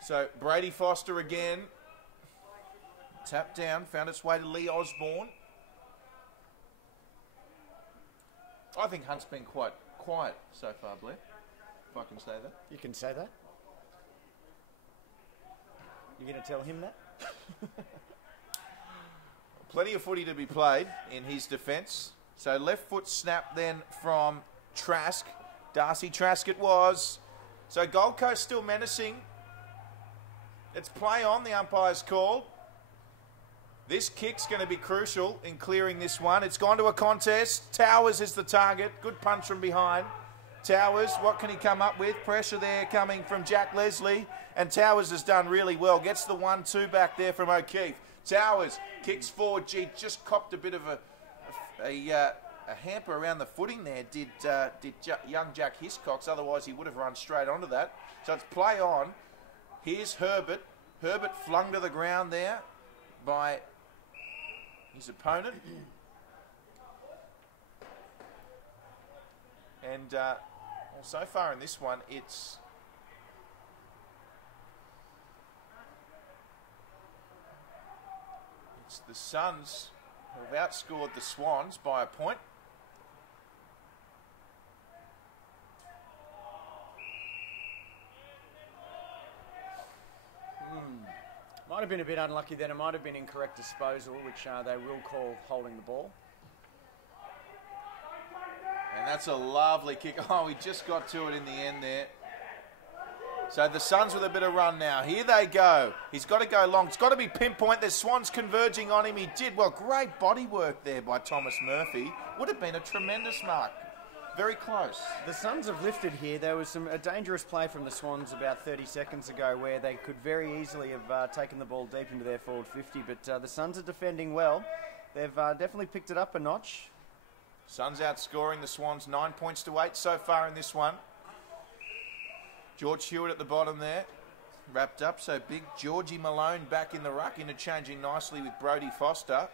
So Brady Foster again. Tapped down, found its way to Lee Osborne. I think Hunt's been quite quiet so far, Blair, if I can say that. You can say that. You're going to tell him that? Plenty of footy to be played in his defence. So left foot snap then from Trask. Darcy Trask it was. So Gold Coast still menacing. It's play on, the umpire's called. This kick's going to be crucial in clearing this one. It's gone to a contest. Towers is the target. Good punch from behind. Towers, what can he come up with? Pressure there coming from Jack Leslie. And Towers has done really well. Gets the 1-2 back there from O'Keefe. Towers kicks forward. Gee, just copped a bit of a hamper around the footing there, did young Jack Hiscox. Otherwise, he would have run straight onto that. So it's play on. Here's Herbert. Herbert flung to the ground there by his opponent. And well, so far in this one, it's the Suns who have outscored the Swans by a point. Might have been a bit unlucky then. It might have been incorrect disposal, which they will call holding the ball. And that's a lovely kick. Oh, he just got to it in the end there. So the Suns with a bit of run now. Here they go. He's got to go long. It's got to be pinpoint. There's Swans converging on him. He did. Well, great body work there by Thomas Murphy. Would have been a tremendous mark. Very close. The Suns have lifted here. There was a dangerous play from the Swans about 30 seconds ago where they could very easily have taken the ball deep into their forward 50, but the Suns are defending well. They've definitely picked it up a notch. Suns outscoring the Swans 9 points to 8 so far in this one. George Hewitt at the bottom there. Wrapped up, so big Georgie Malone back in the ruck, interchanging nicely with Brodie Foster.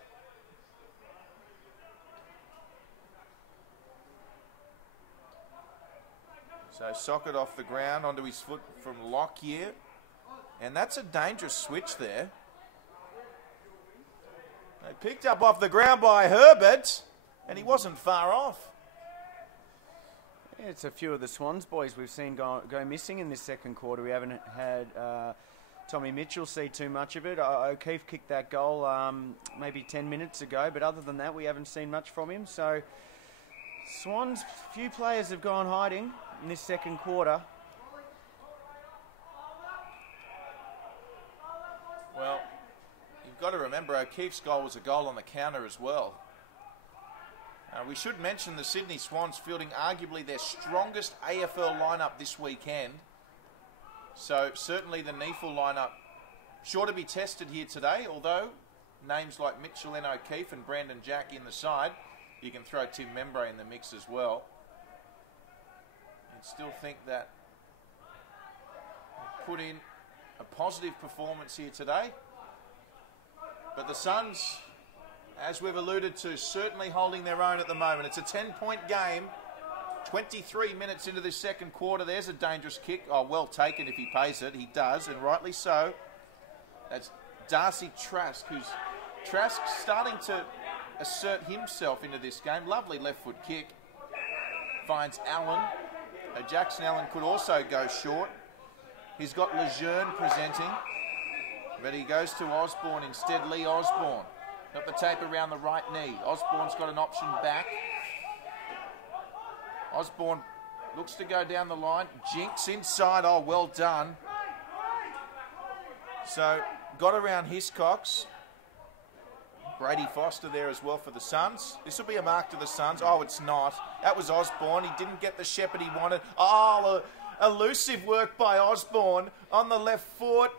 So Socket off the ground onto his foot from Lockyer. And that's a dangerous switch there. They picked up off the ground by Herbert, and he wasn't far off. Yeah, it's a few of the Swans boys we've seen go missing in this second quarter. We haven't had Tommy Mitchell see too much of it. O'Keefe kicked that goal maybe 10 minutes ago, but other than that, we haven't seen much from him. So Swans, few players have gone hiding in this second quarter. Well, you've got to remember O'Keefe's goal was a goal on the counter as well. We should mention the Sydney Swans fielding arguably their strongest AFL lineup this weekend. So certainly the NEFL lineup sure to be tested here today, although names like Mitchell and O'Keefe and Brandon Jack in the side, you can throw Tim Membre in the mix as well. You'd still think that put in a positive performance here today. But the Suns, as we've alluded to, certainly holding their own at the moment. It's a 10-point game. 23 minutes into this second quarter. There's a dangerous kick. Oh, well taken if he pays it. He does, and rightly so. That's Darcy Trask, who's Trask starting to assert himself into this game. Lovely left foot kick. Finds Allen. Jackson Allen could also go short. He's got Lejeune presenting. But he goes to Osborne instead. Lee Osborne. Got the tape around the right knee. Osborne's got an option back. Osborne looks to go down the line. Jinx inside. Oh, well done. So, got around Hiscox. Brady Foster there as well for the Suns. This will be a mark to the Suns. Oh, it's not. That was Osborne. He didn't get the shepherd he wanted. Oh, elusive work by Osborne on the left foot.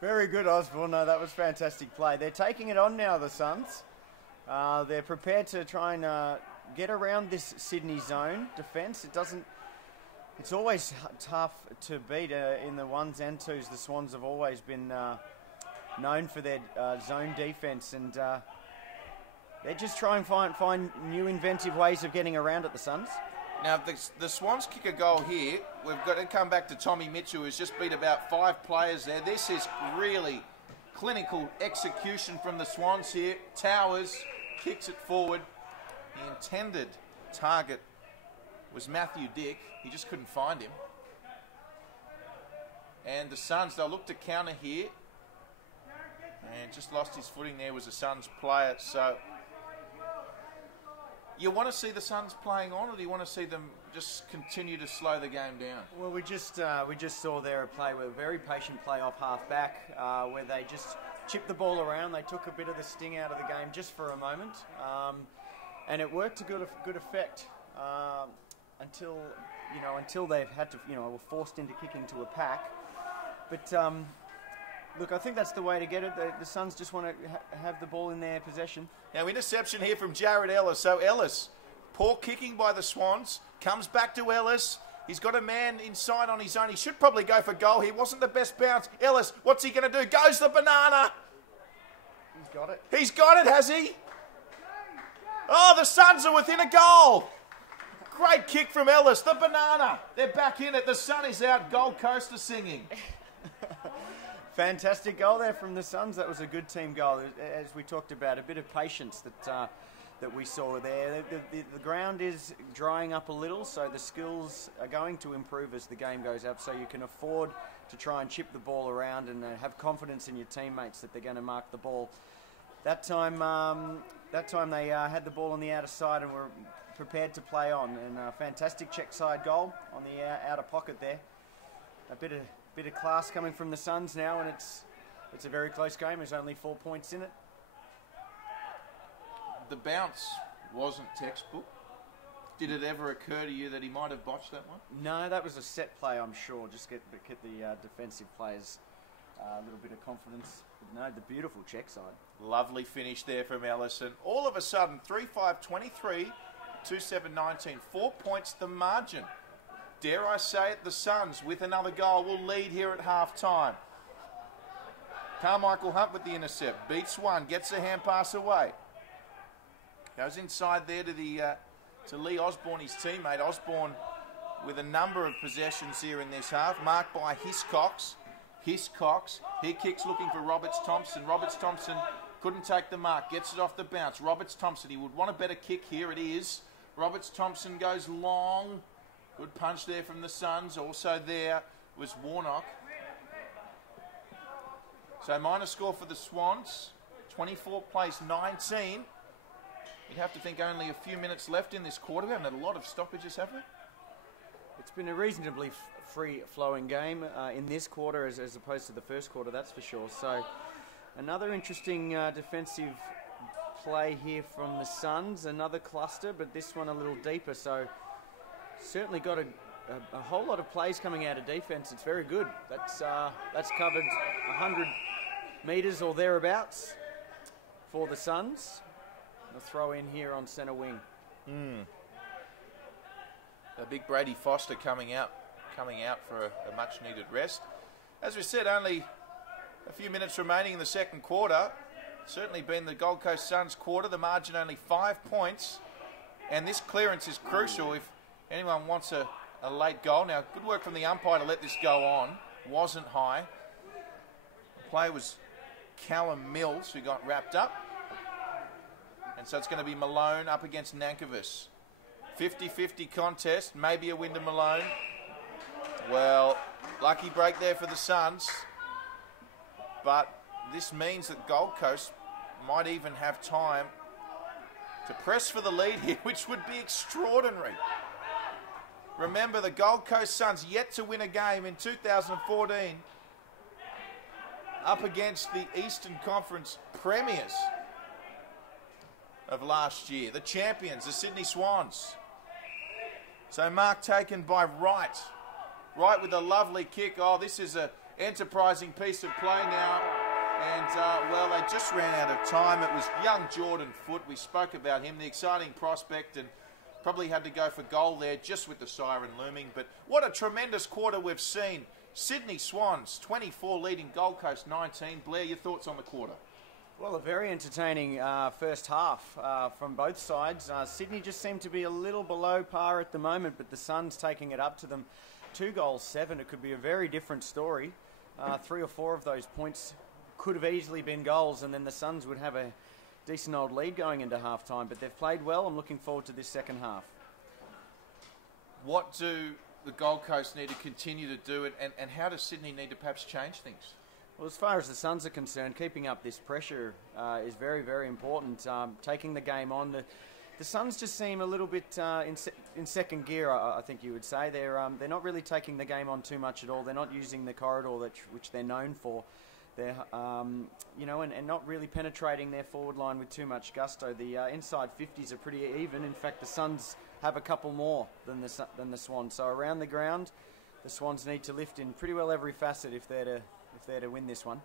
Very good, Osborne. No, that was fantastic play. They're taking it on now, the Suns. They're prepared to try and get around this Sydney zone defence. It's always tough to beat in the ones and twos. The Swans have always been known for their zone defence, and they're just trying to find new inventive ways of getting around at the Suns. Now, if the Swans kick a goal here, we've got to come back to Tommy Mitchell, who's just beat about 5 players there. This is really clinical execution from the Swans here. Towers kicks it forward. The intended target was Matthew Dick. He just couldn't find him. And the Suns, they'll look to counter here. And just lost his footing there, was a Suns player. So you want to see the Suns playing on, or do you want to see them just continue to slow the game down? Well, we just saw there a play with a very patient play off half back, where they just chipped the ball around. They took a bit of the sting out of the game just for a moment, and it worked to good effect until they've had to were forced into kicking to a pack. But look, I think that's the way to get it. The Suns just want to have the ball in their possession. Now, interception here from Jared Ellis. So Ellis, poor kicking by the Swans, comes back to Ellis. He's got a man inside on his own. He should probably go for goal. He wasn't the best bounce. Ellis, what's he going to do? Goes the banana. He's got it. He's got it, has he? Oh, the Suns are within a goal. Great kick from Ellis. The banana. They're back in it. The sun is out. Gold Coast are singing. Fantastic goal there from the Suns. That was a good team goal. As we talked about, a bit of patience that we saw there. The ground is drying up a little, so the skills are going to improve as the game goes up, so you can afford to try and chip the ball around and have confidence in your teammates that they're going to mark the ball. That time they had the ball on the outer side and were prepared to play on. And a fantastic check side goal on the outer pocket there. A bit of class coming from the Suns now, and it's a very close game. There's only 4 points in it. The bounce wasn't textbook. Did it ever occur to you that he might have botched that one? No, that was a set play, I'm sure. Just get the defensive players a little bit of confidence. But no, the beautiful check side. Lovely finish there from Ellison. All of a sudden, 3-5-23, 2-7-19. 4 points the margin. Dare I say it, the Suns, with another goal, will lead here at half-time. Carmichael Hunt with the intercept. Beats one, gets a hand pass away. Goes inside there to Lee Osborne, his teammate. Osborne with a number of possessions here in this half, marked by Hiscox. Hiscox, he kicks looking for Roberts-Thompson. Roberts-Thompson couldn't take the mark, gets it off the bounce. Roberts-Thompson, he would want a better kick here, it is. Roberts-Thompson goes long. Good punch there from the Suns. Also there was Warnock. So minor score for the Swans. 24 plays 19. You'd have to think only a few minutes left in this quarter. We haven't had a lot of stoppages, have we? It's been a reasonably free-flowing game in this quarter as opposed to the first quarter, that's for sure. So another interesting defensive play here from the Suns. Another cluster, but this one a little deeper. So certainly got a whole lot of plays coming out of defence. It's very good. That's covered 100 metres or thereabouts for the Suns. A throw in here on centre wing. A big Brady Foster coming out for a much needed rest. As we said, only a few minutes remaining in the second quarter. Certainly been the Gold Coast Suns quarter. The margin only 5 points, and this clearance is crucial if anyone wants a late goal. Now, good work from the umpire to let this go on. Wasn't high. The play was Callum Mills who got wrapped up. And so it's going to be Malone up against Nankervis. 50-50 contest. Maybe a win to Malone. Well, lucky break there for the Suns. But this means that Gold Coast might even have time to press for the lead here, which would be extraordinary. Remember, the Gold Coast Suns yet to win a game in 2014 up against the Eastern Conference premiers of last year, the champions, the Sydney Swans. So mark taken by Wright. Wright with a lovely kick. Oh, this is an enterprising piece of play now. And, well, they just ran out of time. It was young Jordan Foote. We spoke about him, the exciting prospect, and probably had to go for goal there just with the siren looming. But what a tremendous quarter we've seen. Sydney Swans, 24 leading Gold Coast 19. Blair, your thoughts on the quarter? Well, a very entertaining first half from both sides. Sydney just seemed to be a little below par at the moment, but the Suns taking it up to them. 2 goals, 7. It could be a very different story. 3 or 4 of those points could have easily been goals, and then the Suns would have a decent old lead going into half-time. But they've played well. I'm looking forward to this second half. What do the Gold Coast need to continue to do, and how does Sydney need to perhaps change things? Well, as far as the Suns are concerned, keeping up this pressure is very, very important. Taking the game on, the Suns just seem a little bit in second gear. I think you would say they're not really taking the game on too much at all. They're not using the corridor which they're known for. They're and not really penetrating their forward line with too much gusto. The inside 50s are pretty even. In fact, the Suns have a couple more than the Swans. So around the ground, the Swans need to lift in pretty well every facet if they're to win this one.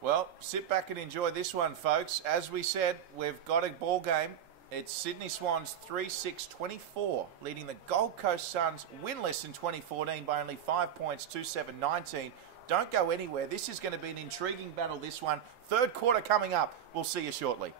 Well, sit back and enjoy this one, folks. As we said, we've got a ball game. It's Sydney Swans 3-6-24, leading the Gold Coast Suns winless in 2014 by only 5 points, 2-7-19. Don't go anywhere. This is going to be an intriguing battle, this one. Third quarter coming up. We'll see you shortly.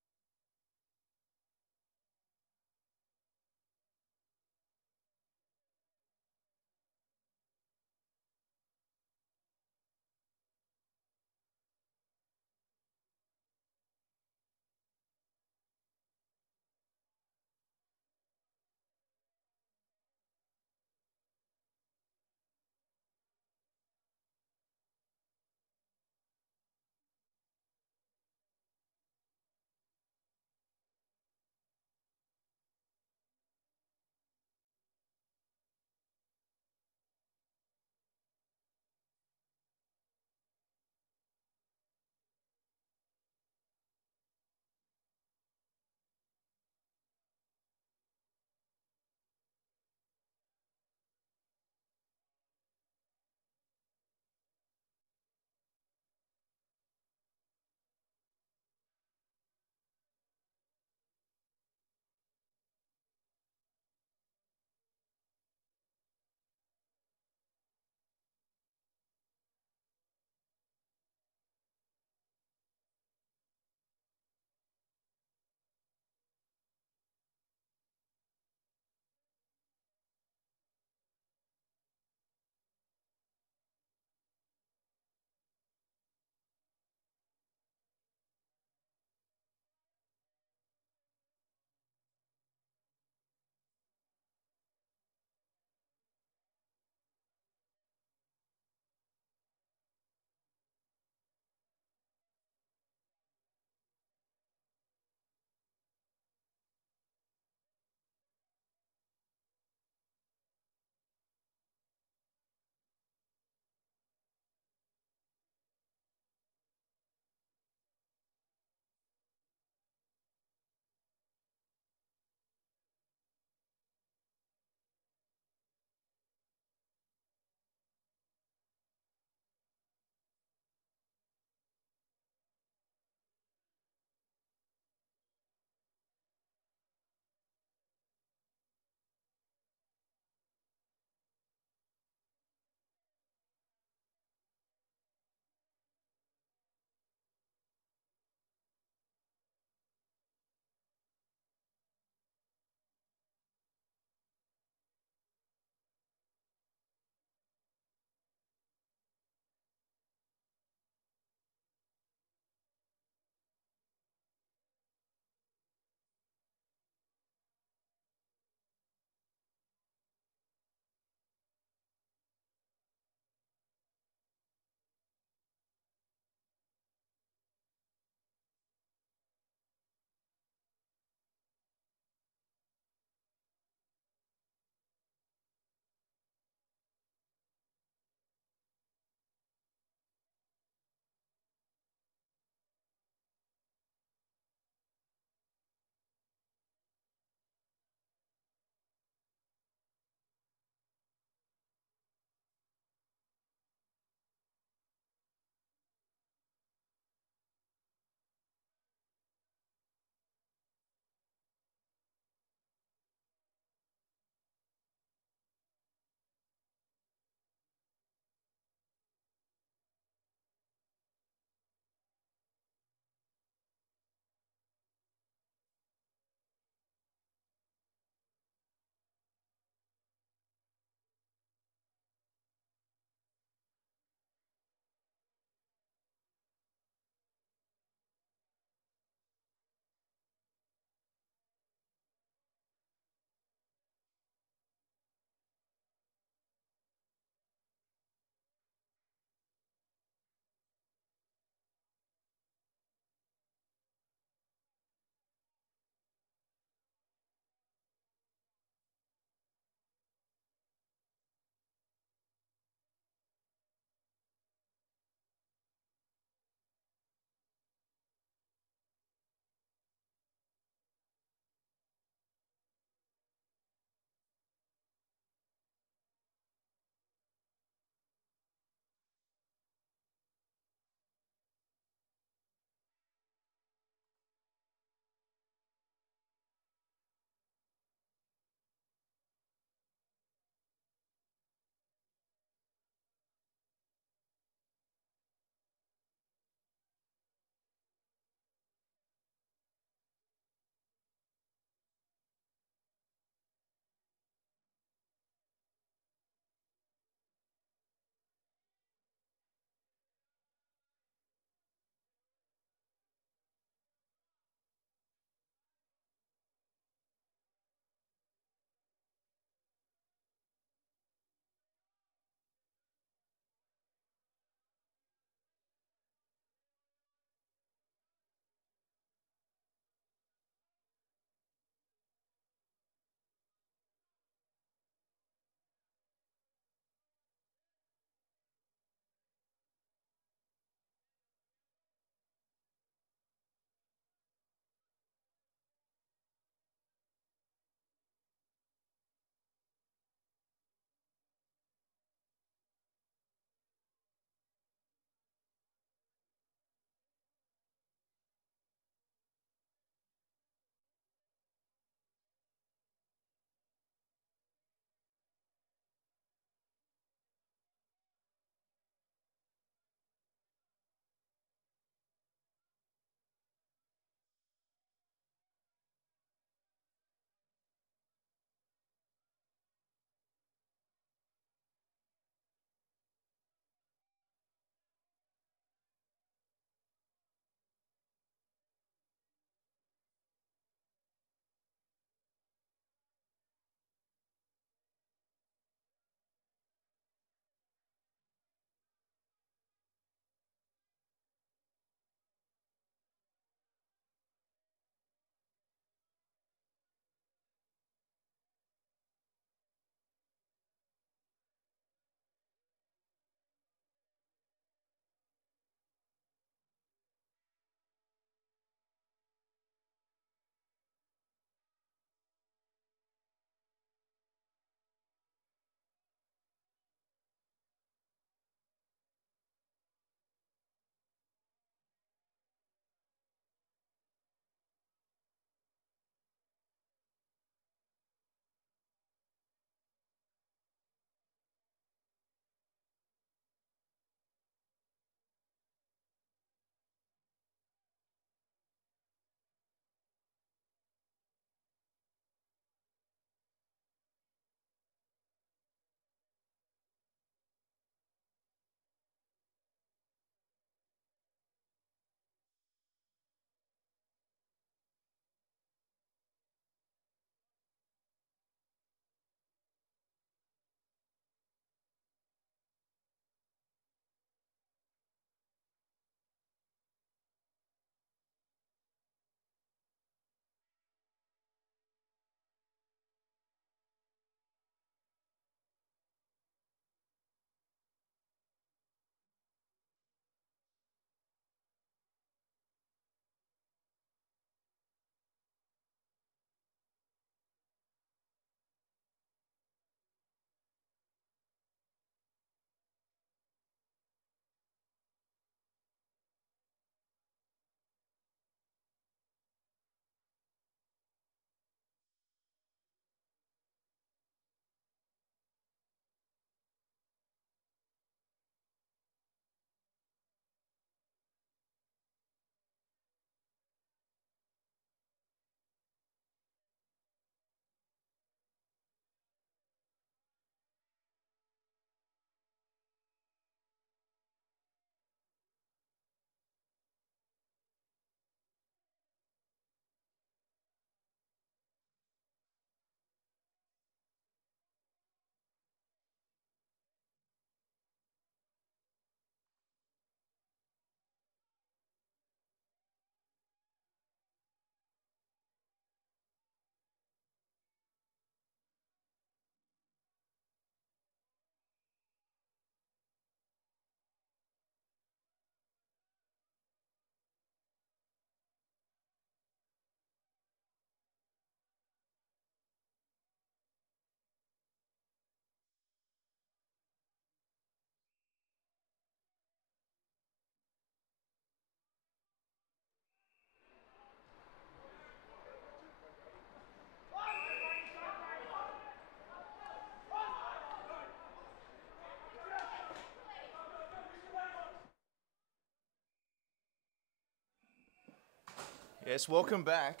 Yes, welcome back.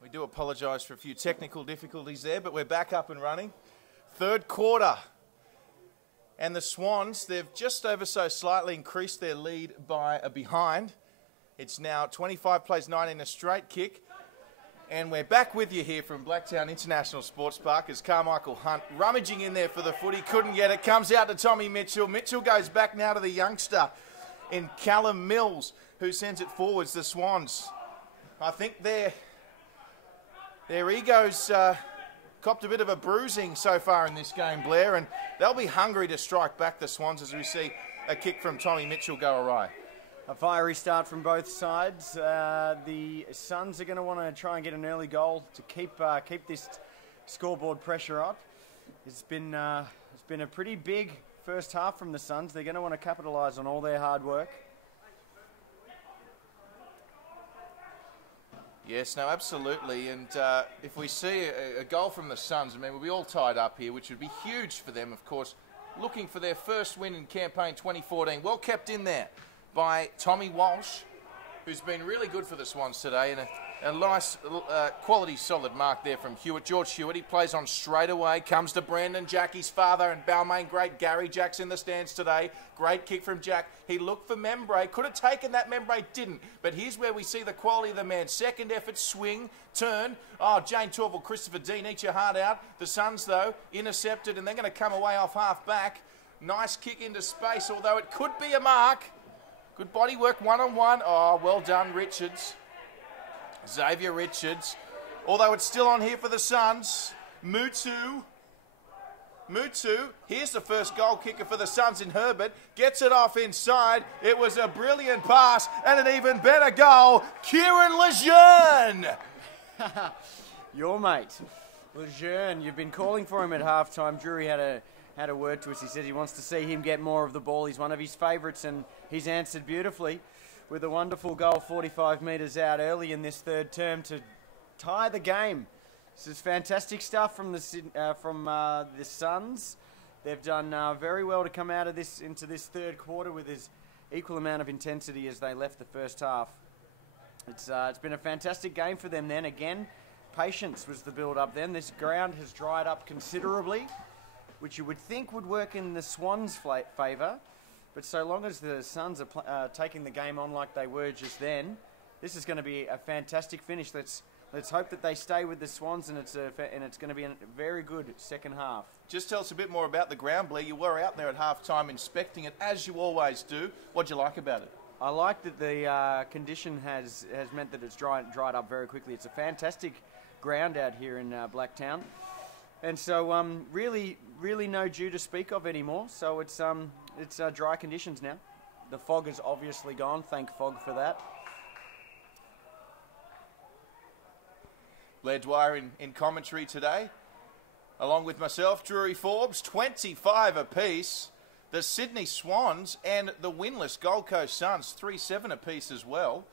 We do apologise for a few technical difficulties there, but we're back up and running. Third quarter. And the Swans, they've just ever so slightly increased their lead by a behind. It's now 25 plays 19, a straight kick. And we're back with you here from Blacktown International Sports Park as Carmichael Hunt rummaging in there for the footy. Couldn't get it. Comes out to Tommy Mitchell. Mitchell goes back now to the youngster in Callum Mills, who sends it forwards. The Swans, I think their egos copped a bit of a bruising so far in this game, Blair, and they'll be hungry to strike back, the Swans, as we see a kick from Tommy Mitchell go awry. A fiery start from both sides. The Suns are going to want to try and get an early goal to keep this scoreboard pressure up. It's been a pretty big first half from the Suns. They're going to want to capitalise on all their hard work. Yes, no, absolutely. And if we see a goal from the Suns, I mean, we'll be all tied up here, which would be huge for them, of course, looking for their first win in campaign 2014. Well kept in there by Tommy Walsh, who's been really good for the Swans today, and a nice quality solid mark there from Hewitt. George Hewitt, he plays on straight away, comes to Brandon Jack, his father, and Balmain great Gary Jack's in the stands today. Great kick from Jack. He looked for Membre, could have taken that, Membre didn't, but here's where we see the quality of the man. Second effort, swing, turn. Oh, Jane Torval, Christopher Dean, eat your heart out. The Suns, though, intercepted, and they're going to come away off half back. Nice kick into space, although it could be a mark. Good body work, one-on-one. Oh, well done, Richards. Xavier Richards. Although it's still on here for the Suns. Mutu. Here's the first goal kicker for the Suns in Herbert. Gets it off inside. It was a brilliant pass and an even better goal. Kieran Lejeune. Your mate, Lejeune. You've been calling for him at halftime. Drury had a word to us. He said he wants to see him get more of the ball. He's one of his favourites, and he's answered beautifully with a wonderful goal 45 metres out early in this third term to tie the game. This is fantastic stuff from the Suns. They've done very well to come out of this into this third quarter with as equal amount of intensity as they left the first half. It's been a fantastic game for them then. Again, patience was the build-up then. This ground has dried up considerably, which you would think would work in the Swans' favour. But so long as the Suns are taking the game on like they were just then, this is going to be a fantastic finish. Let's hope that they stay with the Swans, and it's going to be a very good second half. Just tell us a bit more about the ground, Blair. You were out there at half-time inspecting it, as you always do. What'd you like about it? I like that the condition has meant that it's dried up very quickly. It's a fantastic ground out here in Blacktown. And so really no dew to speak of anymore. So it's dry conditions now. The fog is obviously gone. Thank fog for that. Blair Dwyer in commentary today, along with myself, Drury, Forbes, 25 apiece. The Sydney Swans and the winless Gold Coast Suns, 3-7 apiece as well.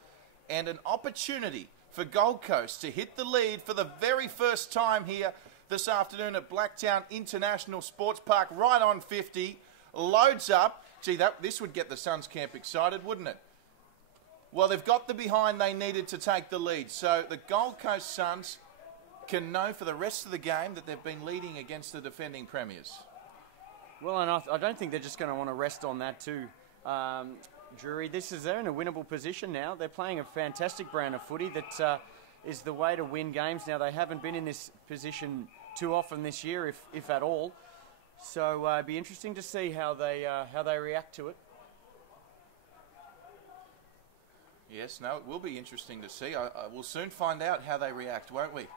And an opportunity for Gold Coast to hit the lead for the very first time here this afternoon at Blacktown International Sports Park, right on 50. Loads up. Gee, this would get the Suns camp excited, wouldn't it? Well, they've got the behind they needed to take the lead. So the Gold Coast Suns can know for the rest of the game that they've been leading against the defending premiers. Well, and I don't think they're just going to want to rest on that too, Drury. They're in a winnable position now. They're playing a fantastic brand of footy that is the way to win games. Now, they haven't been in this position too often this year, if at all. So it'd be interesting to see how they react to it. Yes, no, it will be interesting to see. We'll soon find out how they react, won't we?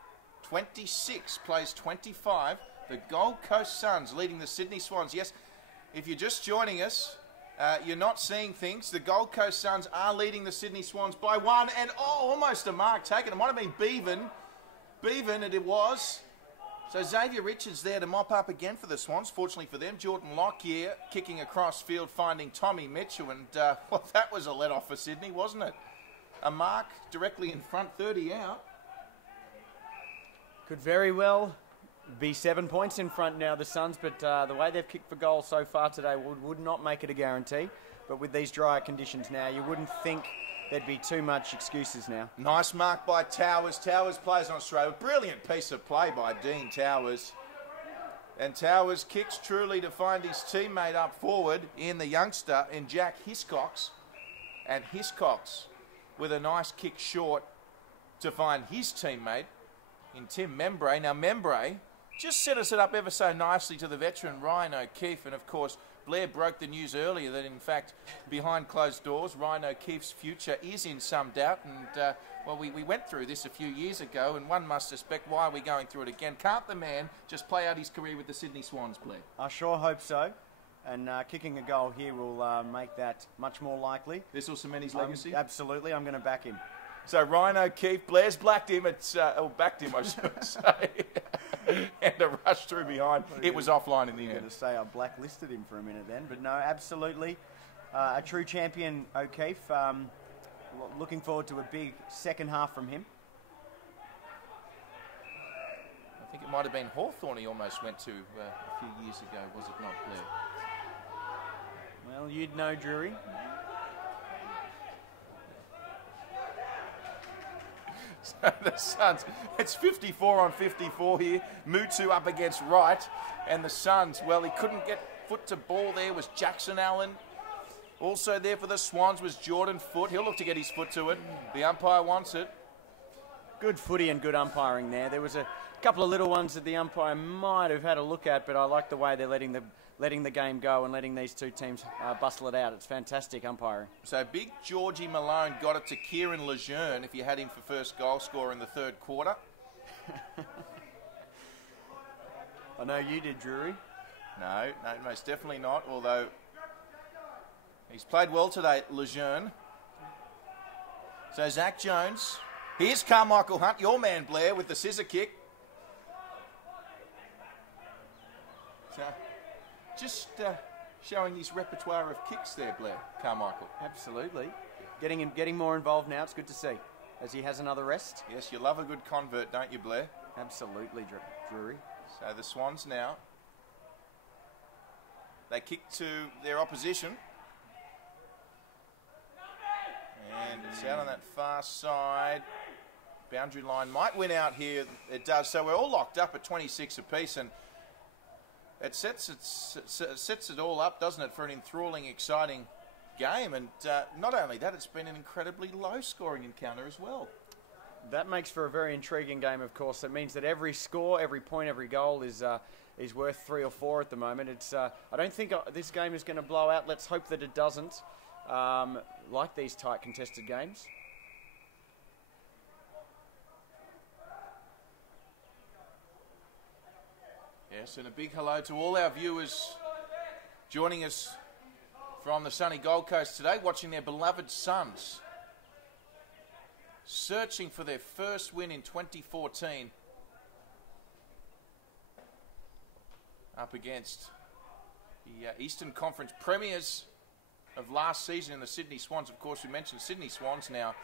26 plays 25. The Gold Coast Suns leading the Sydney Swans. Yes, if you're just joining us, you're not seeing things. The Gold Coast Suns are leading the Sydney Swans by one, and almost a mark taken. It might have been Bevan, it was. So Xavier Richards there to mop up again for the Swans. Fortunately for them, Jordan Lockyer kicking across field, finding Tommy Mitchell, and well, that was a let-off for Sydney, wasn't it? A mark directly in front, 30 out. Could very well be 7 points in front now, the Suns, but the way they've kicked for goal so far today would not make it a guarantee. But with these drier conditions now, you wouldn't think there'd be too much excuses now. Nice mark by Towers. Towers plays on straight. A brilliant piece of play by Dean Towers. And Towers kicks truly to find his teammate up forward in the youngster, in Jack Hiscox. And Hiscox with a nice kick short to find his teammate in Tim Membray. Now Membray just set us it up ever so nicely to the veteran Ryan O'Keefe. And of course, Blair broke the news earlier that in fact, behind closed doors, Ryan O'Keefe's future is in some doubt. And well, we went through this a few years ago, and one must suspect, why are we going through it again? Can't the man just play out his career with the Sydney Swans, Blair? I sure hope so. And kicking a goal here will make that much more likely. This will cement his legacy? Absolutely, I'm going to back him. So Ryan O'Keefe, Blair's backed him, backed him, I should say. And a rush through behind. It was offline in the end. I'm going to say I blacklisted him for a minute then. But no, absolutely. A true champion, O'Keefe. Looking forward to a big second half from him. I think it might have been Hawthorn he almost went to a few years ago, was it not, Blair? Well, you'd know, Drury. So the Suns, it's 54 on 54 here. Mutu up against Wright. And the Suns, well, he couldn't get foot to ball there, was Jackson Allen. Also there for the Swans was Jordan Foote. He'll look to get his foot to it. The umpire wants it. Good footy and good umpiring there. There was a couple of little ones that the umpire might have had a look at, but I like the way they're letting the game go and letting these two teams bustle it out. It's fantastic umpiring. So big Georgie Malone got it to Kieran Lejeune if you had him for first goal scorer in the third quarter. I know you did, Drury. No, most definitely not, although he's played well today, Lejeune. So Zach Jones. Here's Carmichael Hunt, your man Blair, with the scissor kick. So just showing his repertoire of kicks there, Blair, Carmichael. Absolutely. Getting more involved now. It's good to see, as he has another rest. Yes, you love a good convert, don't you, Blair? Absolutely, Drury. So the Swans now, they kick to their opposition. And it's out on that far side. Boundary line might win out here. It does. So we're all locked up at 26 apiece, and it sets it all up, doesn't it, for an enthralling, exciting game. And not only that, it's been an incredibly low-scoring encounter as well. That makes for a very intriguing game, of course. It means that every score, every point, every goal is worth 3 or 4 at the moment. It's I don't think this game is going to blow out. Let's hope that it doesn't. Like these tight contested games. Yes, and a big hello to all our viewers joining us from the sunny Gold Coast today, watching their beloved Suns searching for their first win in 2014 up against the Eastern Conference premiers of last season in the Sydney Swans. Of course, we mentioned Sydney Swans now.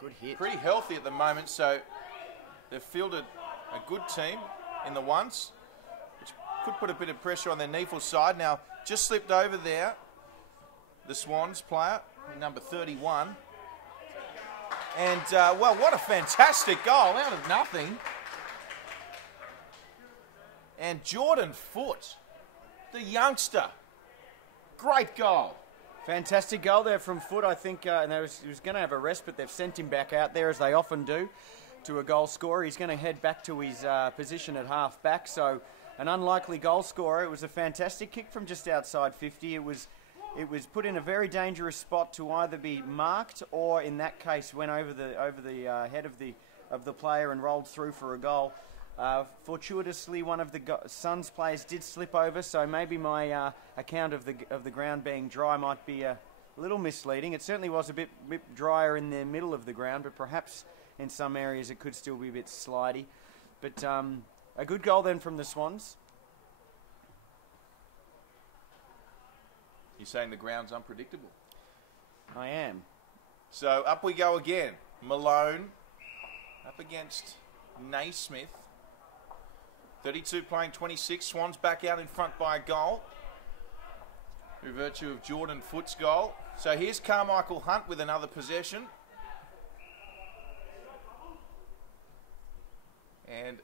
Good hit. Pretty healthy at the moment, so they've fielded a good team in the ones, which could put a bit of pressure on their Neefel side. Now, just slipped over there, the Swans player, number 31. And, well, what a fantastic goal out of nothing. And Jordan Foote, the youngster. Great goal. Fantastic goal there from Foote. I think and he was going to have a rest, but they've sent him back out there, as they often do, to a goal scorer. He's going to head back to his position at half back. So an unlikely goal scorer. It was a fantastic kick from just outside 50. It was put in a very dangerous spot to either be marked or, in that case, went over the head of the player and rolled through for a goal. Fortuitously, one of the Suns players did slip over, so maybe my account of the ground being dry might be a little misleading. It certainly was a bit drier in the middle of the ground, but perhaps in some areas it could still be a bit slidey. But a good goal then from the Swans. You're saying the ground's unpredictable? I am. So up we go again. Malone up against Naismith. 32 playing 26. Swans back out in front by a goal, through virtue of Jordan Foote's goal. So here's Carmichael Hunt with another possession. And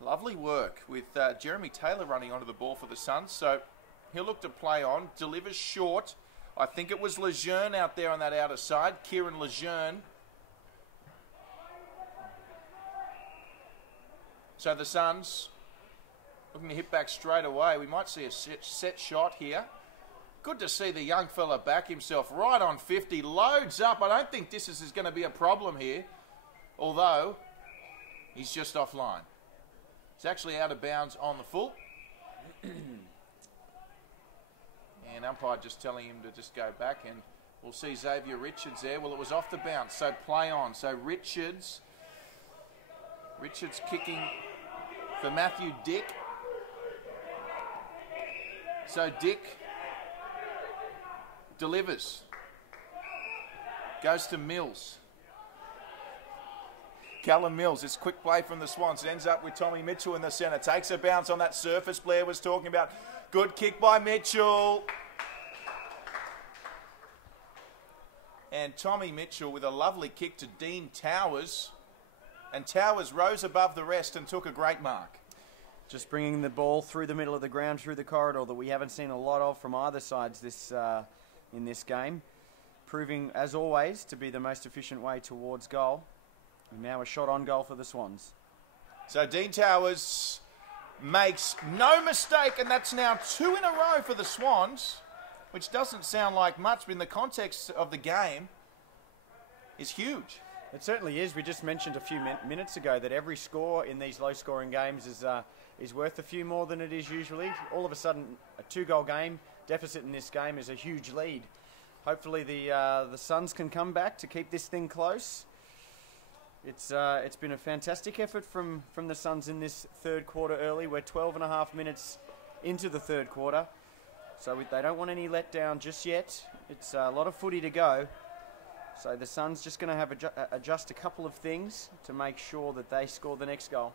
lovely work with Jeremy Taylor running onto the ball for the Suns. So he'll look to play on. Delivers short. I think it was Lejeune out there on that outer side. Kieran Lejeune. So the Suns looking to hit back straight away. We might see a set shot here. Good to see the young fella back himself right on 50. Loads up. I don't think this is going to be a problem here. Although, he's just offline. He's actually out of bounds on the full. And umpire just telling him to just go back. And we'll see Xavier Richards there. Well, it was off the bounce. So play on. So Richards kicking for Matthew Dick. So Dick delivers. Goes to Mills. Callum Mills, it's quick play from the Swans. It ends up with Tommy Mitchell in the centre. Takes a bounce on that surface Blair was talking about. Good kick by Mitchell. And Tommy Mitchell with a lovely kick to Dean Towers. And Towers rose above the rest and took a great mark. Just bringing the ball through the middle of the ground, through the corridor that we haven't seen a lot of from either sides in this game. Proving, as always, to be the most efficient way towards goal. And now a shot on goal for the Swans. So Dean Towers makes no mistake, and that's now 2 in a row for the Swans, which doesn't sound like much, but in the context of the game, is huge. It certainly is. We just mentioned a few minutes ago that every score in these low-scoring games is worth a few more than it is usually. All of a sudden, a 2-goal game deficit in this game is a huge lead. Hopefully the Suns can come back to keep this thing close. It's been a fantastic effort from the Suns in this third quarter early. We're 12 and a half minutes into the third quarter, so they don't want any letdown just yet. It's a lot of footy to go. So the Suns just going to have adjust a couple of things to make sure that they score the next goal.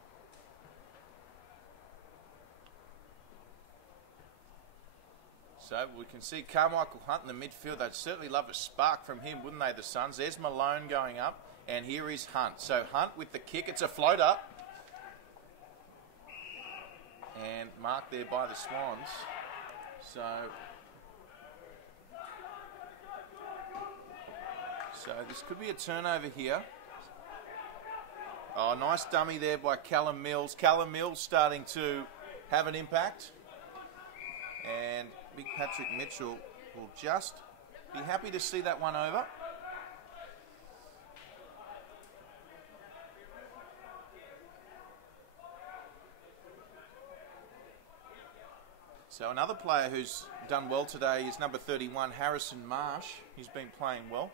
So we can see Carmichael Hunt in the midfield. They'd certainly love a spark from him, wouldn't they, the Suns? There's Malone going up, and here is Hunt. So Hunt with the kick. It's a floater. And marked there by the Swans. So this could be a turnover here. Oh, nice dummy there by Callum Mills. Callum Mills starting to have an impact. And Big Patrick Mitchell will just be happy to see that one over. So another player who's done well today is number 31, Harrison Marsh. He's been playing well.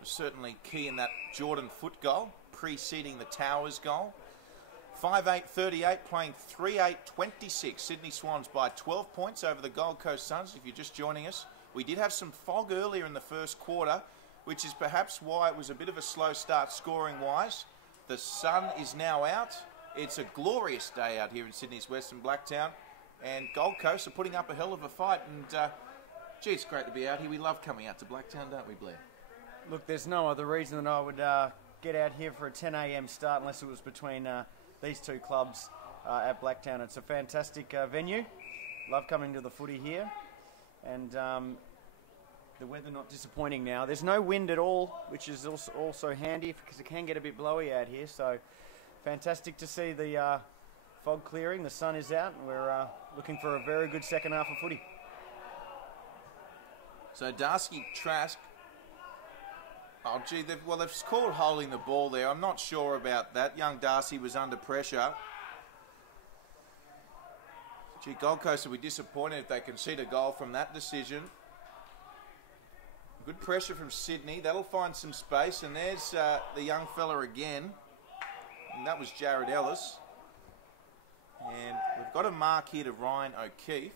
Was certainly key in that Jordan Foot goal, preceding the Towers goal. 5-8-38, playing 3-8-26. Sydney Swans by 12 points over the Gold Coast Suns. If you're just joining us, we did have some fog earlier in the first quarter, which is perhaps why it was a bit of a slow start scoring-wise. The sun is now out. It's a glorious day out here in Sydney's Western Blacktown. And Gold Coast are putting up a hell of a fight. And, gee, it's great to be out here. We love coming out to Blacktown, don't we, Blair? Look, there's no other reason than I would get out here for a 10 a.m. start unless it was between these two clubs at Blacktown. It's a fantastic venue. Love coming to the footy here. And the weather not disappointing now. There's no wind at all, which is also handy because it can get a bit blowy out here. So fantastic to see the fog clearing. The sun is out. And we're looking for a very good second half of footy. So Darcy Trask. Oh, gee, they've called holding the ball there. I'm not sure about that. Young Darcy was under pressure. Gee, Gold Coast will be disappointed if they concede a goal from that decision. Good pressure from Sydney. That'll find some space. And there's the young fella again. And that was Jared Ellis. And we've got a mark here to Ryan O'Keefe.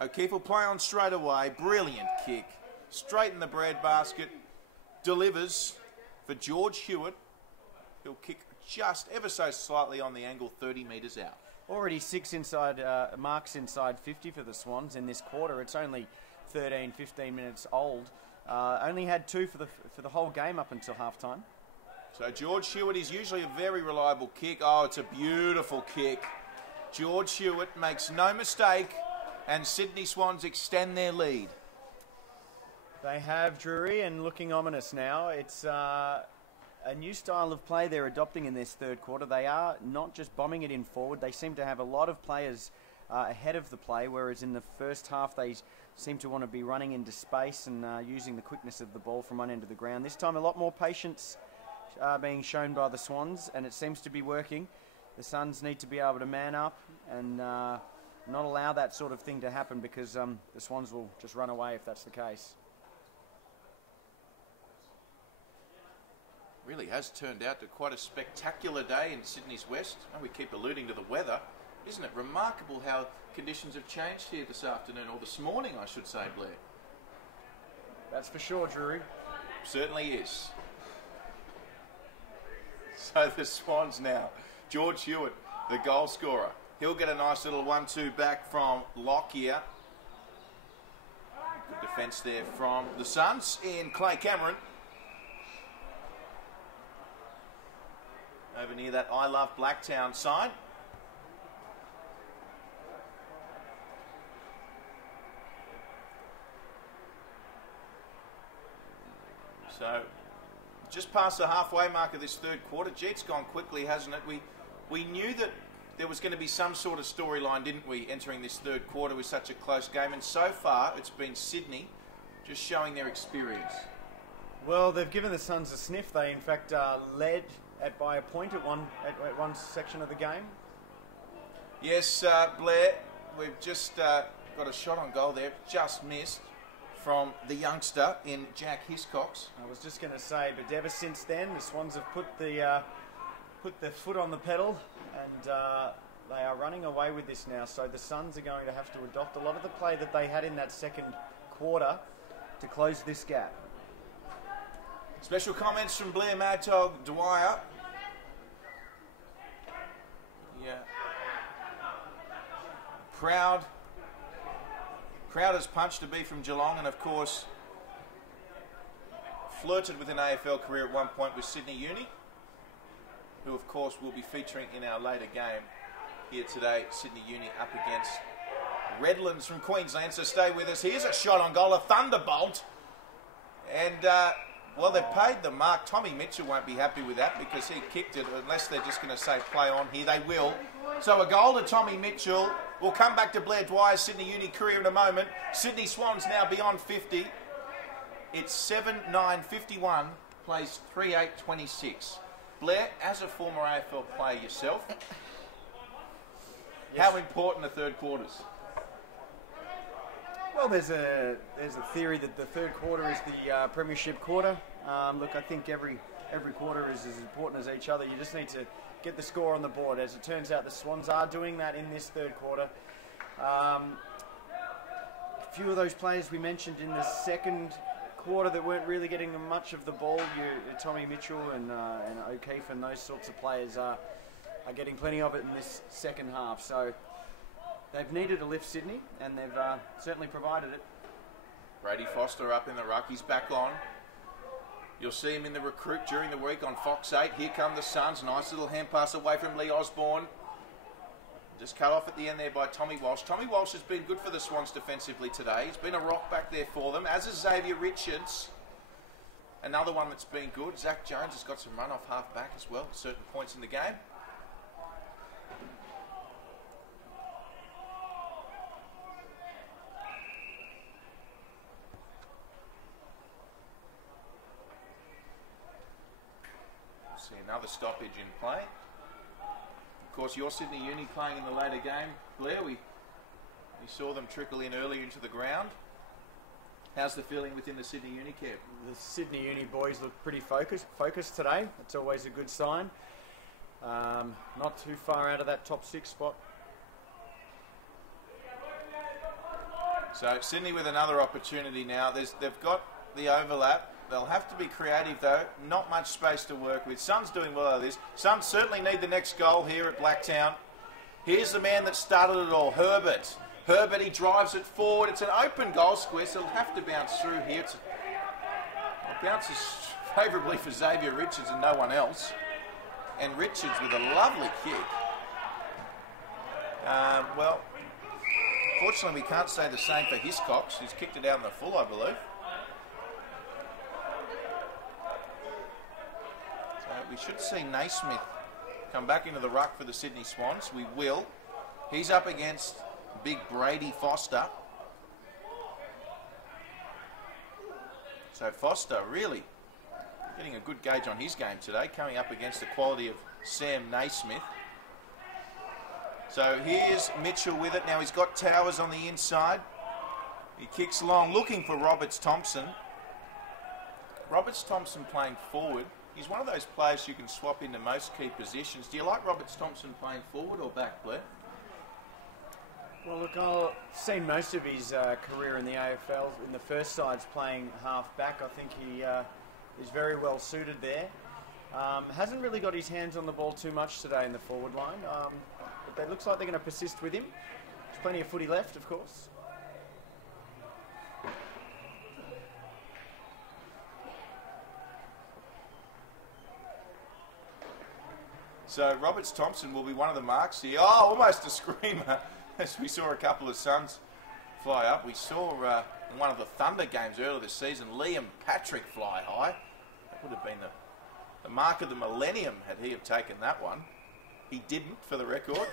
O'Keefe will play on straight away. Brilliant kick. Straight in the breadbasket. Delivers for George Hewitt. He'll kick just ever so slightly on the angle, 30 metres out. Already 6 marks inside 50 for the Swans in this quarter. It's only 13, 15 minutes old. Only had 2 for the whole game up until halftime. So George Hewitt is usually a very reliable kick. Oh, it's a beautiful kick. George Hewitt makes no mistake, and Sydney Swans extend their lead. They have Drury, and looking ominous now. It's a new style of play they're adopting in this third quarter. They are not just bombing it in forward. They seem to have a lot of players ahead of the play, whereas in the first half they seem to want to be running into space and using the quickness of the ball from one end of the ground. This time a lot more patience being shown by the Swans, and it seems to be working. The Suns need to be able to man up and not allow that sort of thing to happen, because the Swans will just run away if that's the case. Really has turned out to quite a spectacular day in Sydney's West. And we keep alluding to the weather. Isn't it remarkable how conditions have changed here this afternoon, or this morning, I should say, Blair? That's for sure, Drury. Certainly is. So the Swans now. George Hewitt, the goal scorer. He'll get a nice little 1-2 back from Lockyer. Good defence there from the Suns in Clay Cameron. Over near that I Love Blacktown sign. So, just past the halfway mark of this third quarter. Gee, it's gone quickly, hasn't it? We knew that there was going to be some sort of storyline, didn't we, entering this third quarter with such a close game. And so far, it's been Sydney just showing their experience. Well, they've given the Suns a sniff. They, in fact, led by a point at one section of the game. Yes, Blair, we've just got a shot on goal there. Just missed from the youngster in Jack Hiscox. I was just going to say, but ever since then, the Swans have put their foot on the pedal, and they are running away with this now. So the Suns are going to have to adopt a lot of the play that they had in that second quarter to close this gap. Special comments from Blair Mad Dog Dwyer. Yeah. Proud as punch to be from Geelong, and of course flirted with an AFL career at one point with Sydney Uni, who of course will be featuring in our later game here today. Sydney Uni up against Redlands from Queensland, so stay with us. Here's a shot on goal, a thunderbolt, and well, they've paid the mark. Tommy Mitchell won't be happy with that because he kicked it, unless they're just going to say play on here. They will. So a goal to Tommy Mitchell. We'll come back to Blair Dwyer's Sydney Uni career in a moment. Sydney Swans now beyond 50. It's 7-9-51, plays 3-8-26. Blair, as a former AFL player yourself, yes, how important are third quarters? Well, there's a theory that the third quarter is the premiership quarter. Look, I think every quarter is as important as each other. You just need to get the score on the board. As it turns out, the Swans are doing that in this third quarter. A few of those players we mentioned in the second quarter that weren't really getting much of the ball, Tommy Mitchell and O'Keefe and those sorts of players are getting plenty of it in this second half. So they've needed to lift Sydney, and they've certainly provided it. Brady Foster up in the ruck. He's back on. You'll see him in the recruit during the week on Fox 8. Here come the Suns. Nice little hand pass away from Lee Osborne. Just cut off at the end there by Tommy Walsh. Tommy Walsh has been good for the Swans defensively today. He's been a rock back there for them, as is Xavier Richards. Another one that's been good. Zach Jones has got some run off half back as well at certain points in the game. See another stoppage in play. Of course, your Sydney Uni playing in the later game. Blair, we saw them trickle in earlier into the ground. How's the feeling within the Sydney Uni camp? The Sydney Uni boys look pretty focused today. That's always a good sign. Not too far out of that top 6 spot. So Sydney with another opportunity now. They've got the overlap. They'll have to be creative though. Not much space to work with. Suns doing well out of this. Suns certainly need the next goal here at Blacktown. Here's the man that started it all, Herbert. Herbert, he drives it forward. It's an open goal square, so it'll have to bounce through here. It's Bounces favourably for Xavier Richards and no one else. And Richards with a lovely kick. Well, fortunately we can't say the same for Hiscox, who's kicked it out in the full, I believe. So we should see Naismith come back into the ruck for the Sydney Swans. We will. He's up against big Brady Foster. So Foster really getting a good gauge on his game today, coming up against the quality of Sam Naismith. So here's Mitchell with it. Now he's got Towers on the inside. He kicks long, looking for Roberts-Thompson. Roberts-Thompson playing forward. He's one of those players you can swap into most key positions. Do you like Roberts-Thompson playing forward or back, Blair? Well, look, I've seen most of his career in the AFL. In the first sides playing half back, I think he is very well suited there. Hasn't really got his hands on the ball too much today in the forward line. But it looks like they're going to persist with him. There's plenty of footy left, of course. So Roberts-Thompson will be one of the marks here. Oh, almost a screamer as we saw a couple of Suns fly up. We saw in one of the Thunder games earlier this season, Liam Patrick fly high. That would have been the mark of the millennium had he have taken that one. He didn't, for the record.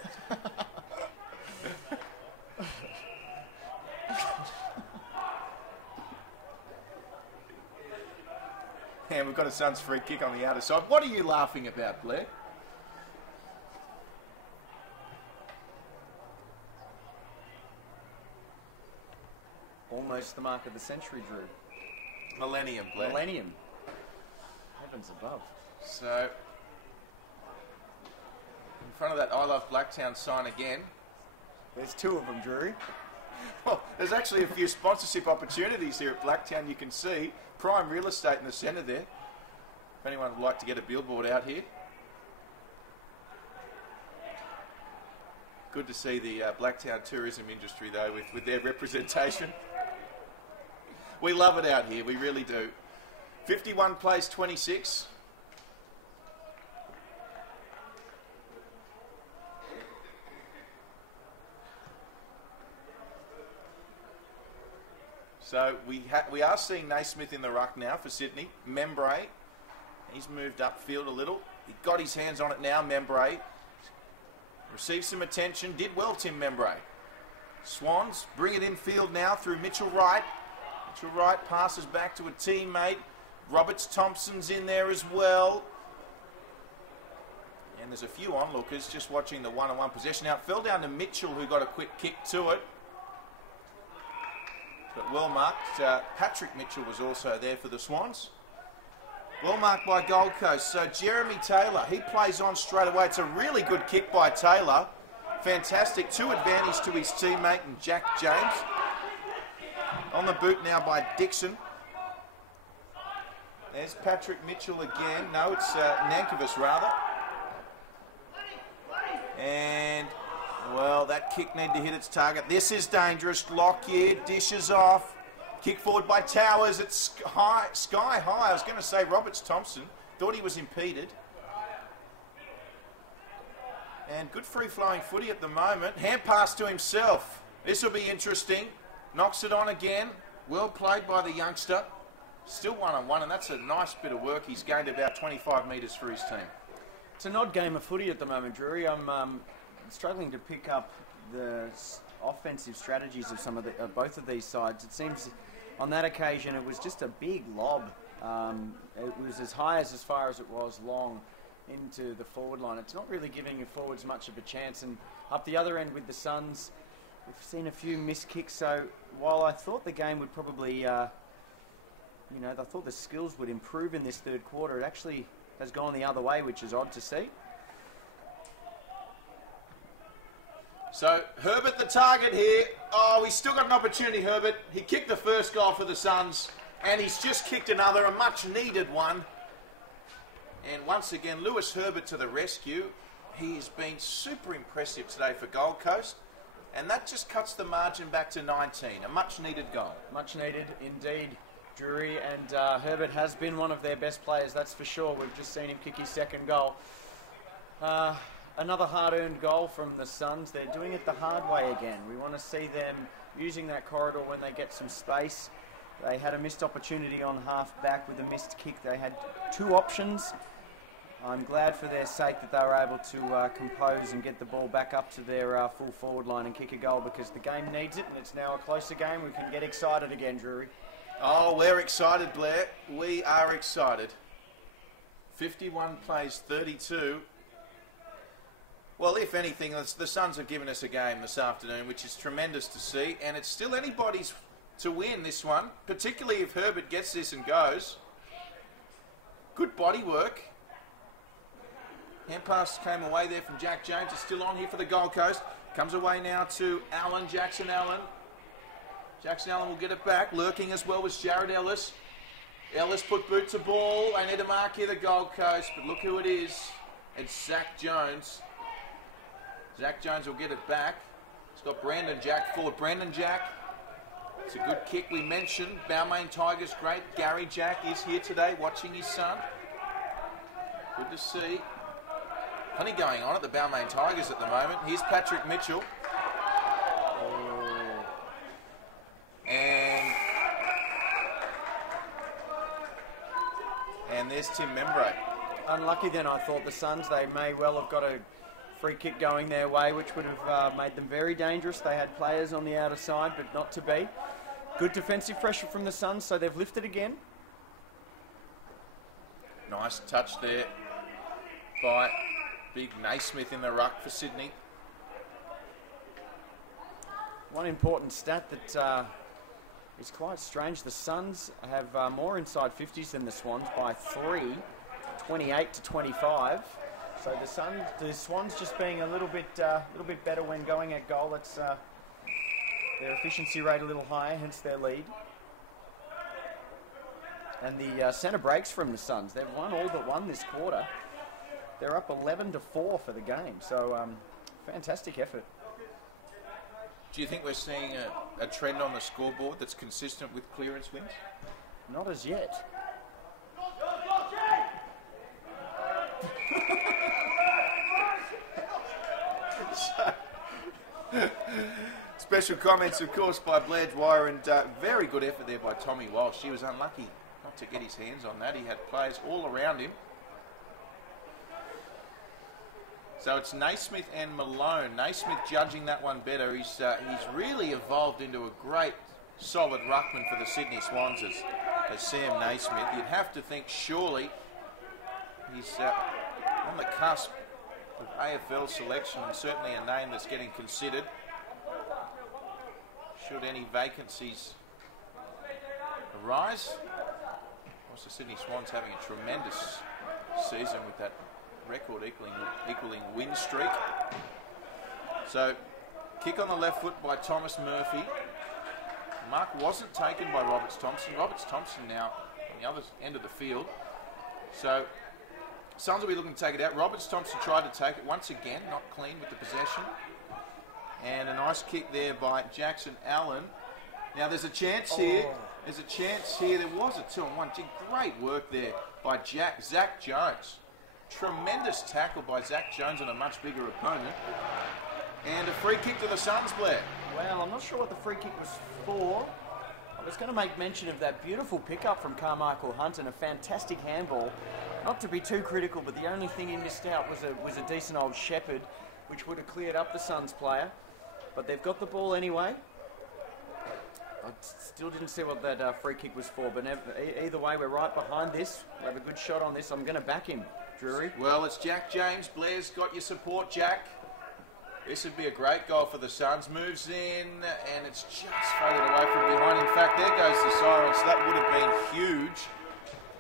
And we've got a Suns free kick on the outer side. What are you laughing about, Blair? Almost the mark of the century, Drew. Millennium, Blair. Millennium. Heavens above. So, in front of that I Love Blacktown sign again. There's two of them, Drury. Well, there's actually a few sponsorship opportunities here at Blacktown. You can see prime real estate in the centre there. If anyone would like to get a billboard out here. Good to see the Blacktown tourism industry, though, with their representation. We love it out here, we really do. 51 plays 26. So we are seeing Naismith in the ruck now for Sydney. Membray, he's moved upfield a little. He got his hands on it now, Membray. Received some attention, did well, Tim Membray. Swans bring it in field now through Mitchell Wright. Mitchell Wright passes back to a teammate. Roberts-Thompson's in there as well. And there's a few onlookers just watching the one-on-one possession. Now it fell down to Mitchell, who got a quick kick to it. But well marked. Patrick Mitchell was also there for the Swans. Well marked by Gold Coast. So Jeremy Taylor, he plays on straight away. It's a really good kick by Taylor. Fantastic. 2 advantage to his teammate and Jack James. On the boot now by Dixon. There's Patrick Mitchell again. No, it's Nankervis rather. And, well, that kick need to hit its target. This is dangerous. Lockyer dishes off. Kick forward by Towers. It's sky high. I was going to say Roberts-Thompson. Thought he was impeded. And good free-flowing footy at the moment. Hand pass to himself. This will be interesting. Knocks it on again. Well played by the youngster. Still one-on-one, and that's a nice bit of work. He's gained about 25 metres for his team. It's an odd game of footy at the moment, Drury. I'm struggling to pick up the offensive strategies of some of both of these sides. It seems on that occasion it was just a big lob. It was as far as it was long into the forward line. It's not really giving your forwards much of a chance. And up the other end with the Suns, we've seen a few missed kicks. So while I thought the game would probably, I thought the skills would improve in this third quarter, it actually has gone the other way, which is odd to see. So Herbert the target here. Oh, he's still got an opportunity, Herbert. He kicked the first goal for the Suns, and he's just kicked another, a much needed one. And once again, Lewis Herbert to the rescue. He's been super impressive today for Gold Coast, and that just cuts the margin back to 19. A much needed goal. Much needed indeed. Drury, and Herbert has been one of their best players, that's for sure. We've just seen him kick his second goal. Another hard-earned goal from the Suns. They're doing it the hard way again. We want to see them using that corridor when they get some space. They had a missed opportunity on half-back with a missed kick. They had two options. I'm glad for their sake that they were able to compose and get the ball back up to their full forward line and kick a goal, because the game needs it, and it's now a closer game. We can get excited again, Drury. Oh, we're excited, Blair. We are excited. 51 plays 32. Well, if anything, the Suns have given us a game this afternoon, which is tremendous to see, and it's still anybody's to win this one, particularly if Herbert gets this and goes. Good body work. Hand pass came away there from Jack Jones. It's still on here for the Gold Coast. Comes away now to Allen, Jackson Allen. Jackson Allen will get it back. Lurking as well was Jared Ellis. Ellis put boot to ball. They need a mark here, the Gold Coast, but look who it is. It's Zach Jones. Zach Jones will get it back. It's got Brandon Jack forward. Brandon Jack. It's a good kick we mentioned. Balmain Tigers great. Gary Jack is here today watching his son. Good to see. Plenty going on at the Balmain Tigers at the moment. Here's Patrick Mitchell. And there's Tim Membre. Unlucky then, I thought, the Suns. They may well have got a free kick going their way, which would have made them very dangerous. They had players on the outer side, but not to be. Good defensive pressure from the Suns, so they've lifted again. Nice touch there by big Naismith in the ruck for Sydney. One important stat that is quite strange. The Suns have more inside 50s than the Swans by 3, 28 to 25. So the Swans just being a little bit better when going at goal. That's their efficiency rate a little higher, hence their lead. And the centre breaks from the Suns. They've won all but one this quarter. They're up 11 to 4 for the game. So fantastic effort. Do you think we're seeing a trend on the scoreboard that's consistent with clearance wins? Not as yet. Special comments, of course, by Blair Dwyer, and very good effort there by Tommy Walsh. He was unlucky not to get his hands on that. He had players all around him. So it's Naismith and Malone. Naismith judging that one better. He's really evolved into a great, solid ruckman for the Sydney Swans as Sam Naismith. You'd have to think surely he's on the cusp of AFL selection, and certainly a name that's getting considered should any vacancies arise. Of course, the Sydney Swans having a tremendous season with that record equaling win streak. So, kick on the left foot by Thomas Murphy. Mark wasn't taken by Roberts Thompson. Roberts Thompson now on the other end of the field. So, Suns will be looking to take it out. Roberts Thompson tried to take it once again, not clean with the possession. And a nice kick there by Jackson Allen. Now there's a chance here. There's a chance here. There was a 2-on-1. Great work there by Zach Jones. Tremendous tackle by Zach Jones on a much bigger opponent. And a free kick to the Suns, Blair. Well, I'm not sure what the free kick was for. I was going to make mention of that beautiful pickup from Carmichael Hunt and a fantastic handball. Not to be too critical, but the only thing he missed out was a decent old Shepherd, which would have cleared up the Suns player. But they've got the ball anyway. I still didn't see what that free kick was for, but either way, we're right behind this. We have a good shot on this. I'm going to back him, Drury. Well, it's Jack James. Blair's got your support, Jack. This would be a great goal for the Suns. Moves in, and it's just faded away from behind. In fact, there goes the siren, so that would have been huge.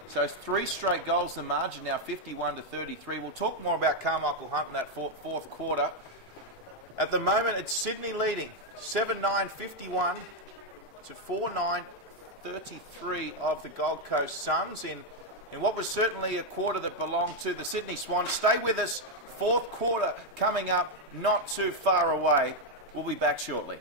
So it's 3 straight goals, the margin now 51 to 33. We'll talk more about Carmichael Hunt in that fourth quarter. At the moment, it's Sydney leading 7-9-51 to 4-9-33 of the Gold Coast Suns in what was certainly a quarter that belonged to the Sydney Swans. Stay with us. Fourth quarter coming up not too far away. We'll be back shortly.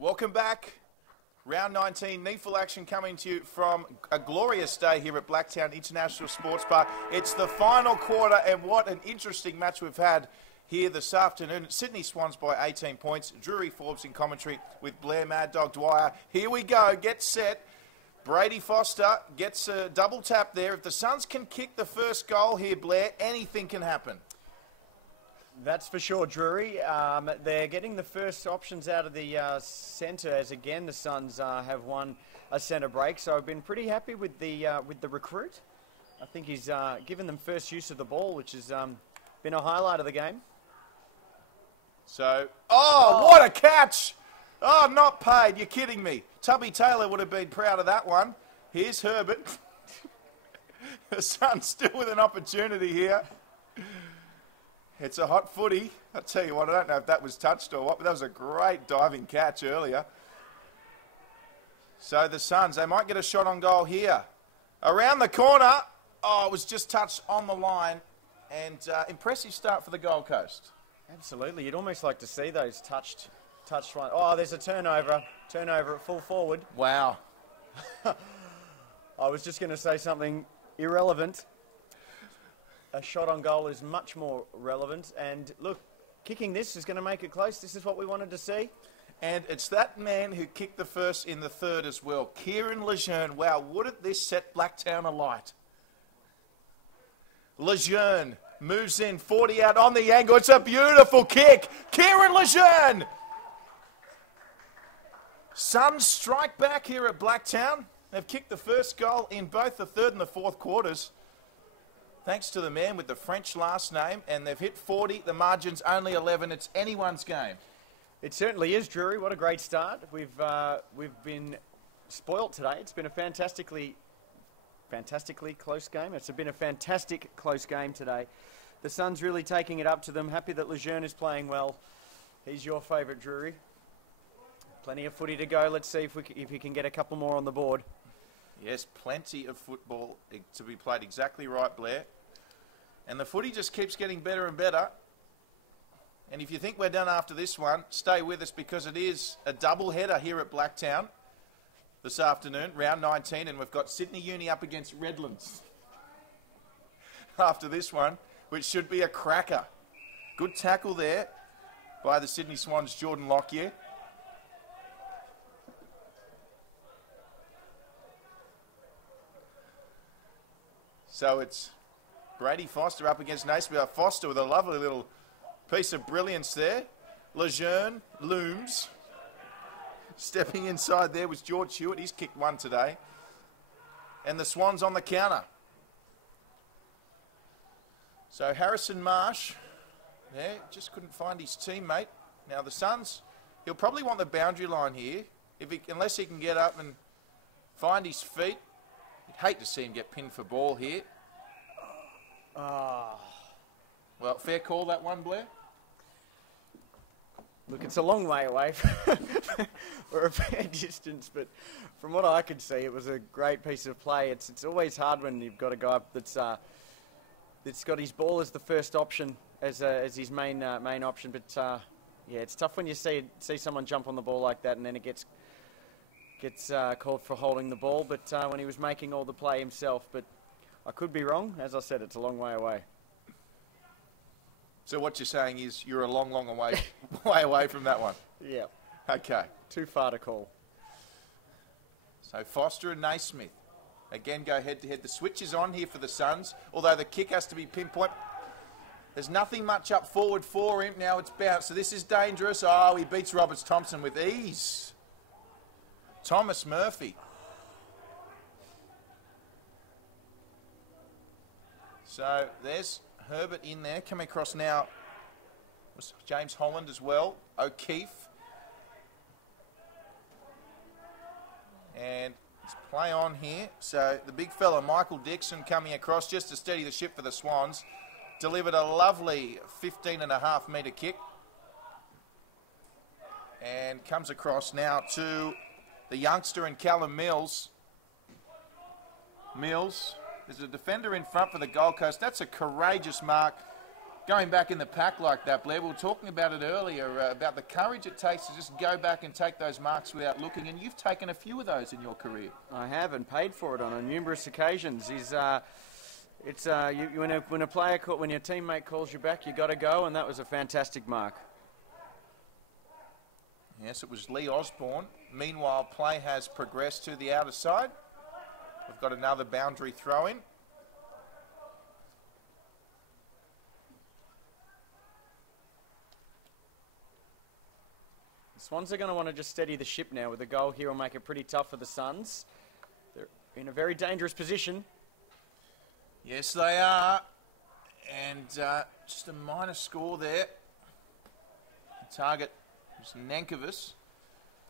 Welcome back. Round 19, needful action coming to you from a glorious day here at Blacktown International Sports Park. It's the final quarter, and what an interesting match we've had here this afternoon. Sydney Swans by 18 points. Drury Forbes in commentary with Blair Mad Dog Dwyer. Here we go. Get set. Brady Foster gets a double tap there. If the Suns can kick the first goal here, Blair, anything can happen. That's for sure, Drury. They're getting the first options out of the centre, as again the Suns have won a centre break. So I've been pretty happy with the recruit. I think he's given them first use of the ball, which has been a highlight of the game. So, what a catch! Oh, not paid. You're kidding me. Tubby Taylor would have been proud of that one. Here's Herbert. The Suns still with an opportunity here. It's a hot footy. I'll tell you what, I don't know if that was touched or what, but that was a great diving catch earlier. So the Suns, they might get a shot on goal here. Around the corner. Oh, it was just touched on the line. And impressive start for the Gold Coast. Absolutely. You'd almost like to see those touched one. Oh, there's a turnover. Turnover at full forward. Wow. I was just going to say something irrelevant. A shot on goal is much more relevant. And look, kicking this is going to make it close. This is what we wanted to see. And it's that man who kicked the first in the third as well. Kieran Lejeune. Wow, wouldn't this set Blacktown alight? Lejeune moves in, 40 out on the angle. It's a beautiful kick. Kieran Lejeune. Suns strike back here at Blacktown. They've kicked the first goal in both the third and the fourth quarters. Thanks to the man with the French last name, and they've hit 40. The margin's only 11. It's anyone's game. It certainly is, Drury. What a great start. We've been spoilt today. It's been a fantastically close game. It's been a fantastic close game today. The Suns really taking it up to them. Happy that Lejeune is playing well. He's your favourite, Drury. Plenty of footy to go. Let's see if he can get a couple more on the board. Yes, plenty of football to be played. Exactly right, Blair. And the footy just keeps getting better and better. And if you think we're done after this one, stay with us because it is a double header here at Blacktown this afternoon, round 19, and we've got Sydney Uni up against Redlands after this one, which should be a cracker. Good tackle there by the Sydney Swans' Jordan Lockyer. So it's Brady Foster up against Naismith. Foster with a lovely little piece of brilliance there. Lejeune looms. Stepping inside there was George Hewitt. He's kicked one today. And the Swans on the counter. So Harrison Marsh there just couldn't find his teammate. Now the Suns, he'll probably want the boundary line here unless he can get up and find his feet. You'd hate to see him get pinned for ball here. Well, fair call that one, Blair. Look, it's a long way away or a fair distance, but from what I could see, it was a great piece of play. It's always hard when you've got a guy that's got his ball as the first option, as his main option. But yeah, it's tough when you see someone jump on the ball like that, and then it gets called for holding the ball. But when he was making all the play himself, but I could be wrong. As I said, it's a long way away. So what you're saying is you're a long, long way away from that one. Yeah. Okay. Too far to call. So Foster and Naismith again go head to head. The switch is on here for the Suns, although the kick has to be pinpoint. There's nothing much up forward for him. Now it's bounced. So this is dangerous. Oh, he beats Roberts Thompson with ease. Thomas Murphy. So there's Herbert in there. Coming across now was James Holland as well. O'Keefe. And it's play on here. So the big fella, Michael Dixon, coming across just to steady the ship for the Swans. Delivered a lovely 15.5 metre kick. And comes across now to the youngster and Callum Mills. Mills. There's a defender in front for the Gold Coast. That's a courageous mark going back in the pack like that, Blair. We were talking about it earlier, about the courage it takes to just go back and take those marks without looking, and you've taken a few of those in your career. I have, and paid for it on numerous occasions. When your teammate calls you back, you got to go, and that was a fantastic mark. Yes, it was Lee Osborne. Meanwhile, play has progressed to the outer side. We've got another boundary throw-in. The Swans are going to want to just steady the ship now. With a goal here will make it pretty tough for the Suns. They're in a very dangerous position. Yes, they are. And just a minor score there. The target was Nankervis.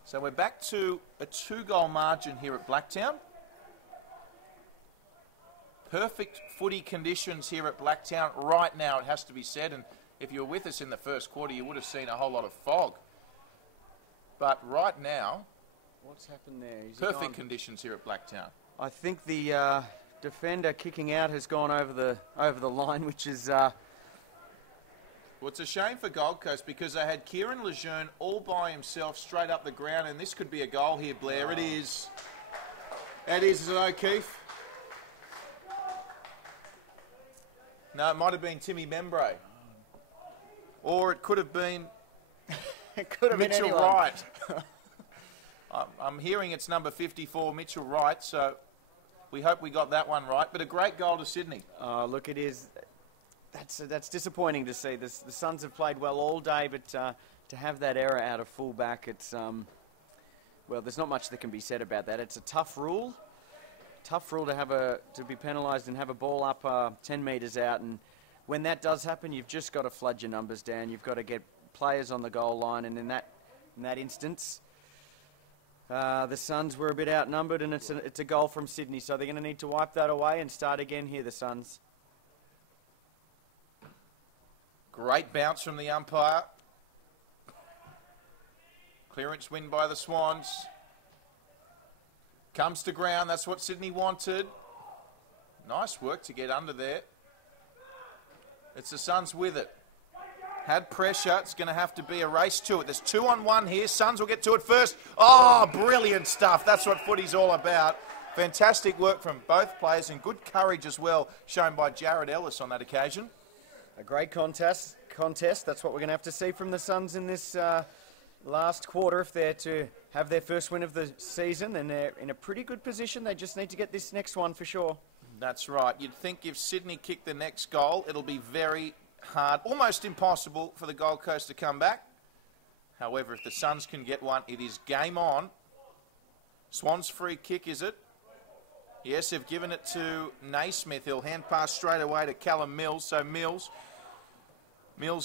So we're back to a 2-goal margin here at Blacktown. Perfect footy conditions here at Blacktown right now, it has to be said. And if you were with us in the first quarter, you would have seen a whole lot of fog. But right now, what's happened there? Perfect conditions here at Blacktown. I think the defender kicking out has gone over the line, which is... Well, it's a shame for Gold Coast because they had Kieran Lejeune all by himself straight up the ground, and this could be a goal here, Blair. Oh. It is. Is it O'Keefe? No, it might have been Timmy Membre. Or it could have been it could have Mitchell been Wright. I'm hearing it's number 54, Mitchell Wright, so we hope we got that one right. But a great goal to Sydney. Look, it is. That's disappointing to see. The Suns have played well all day, but to have that error out of fullback, it's well, there's not much that can be said about that. It's a tough rule to be penalised and have a ball up 10 metres out, and when that does happen, you've just got to flood your numbers down. You've got to get players on the goal line, and in that instance, the Suns were a bit outnumbered, and it's a goal from Sydney, so they're going to need to wipe that away and start again here, the Suns. Great bounce from the umpire. Clearance win by the Swans. Comes to ground. That's what Sydney wanted. Nice work to get under there. It's the Suns with it. Had pressure. It's going to have to be a race to it. There's 2-on-1 here. Suns will get to it first. Oh, brilliant stuff. That's what footy's all about. Fantastic work from both players and good courage as well, shown by Jared Ellis on that occasion. A great contest. That's what we're going to have to see from the Suns in this last quarter if they're to have their first win of the season, and they're in a pretty good position. They just need to get this next one for sure. That's right. You'd think if Sydney kick the next goal, it'll be very hard, almost impossible for the Gold Coast to come back. However, if the Suns can get one, it is game on. Swans free kick, is it? Yes, they've given it to Naismith. He'll hand pass straight away to Callum Mills. So Mills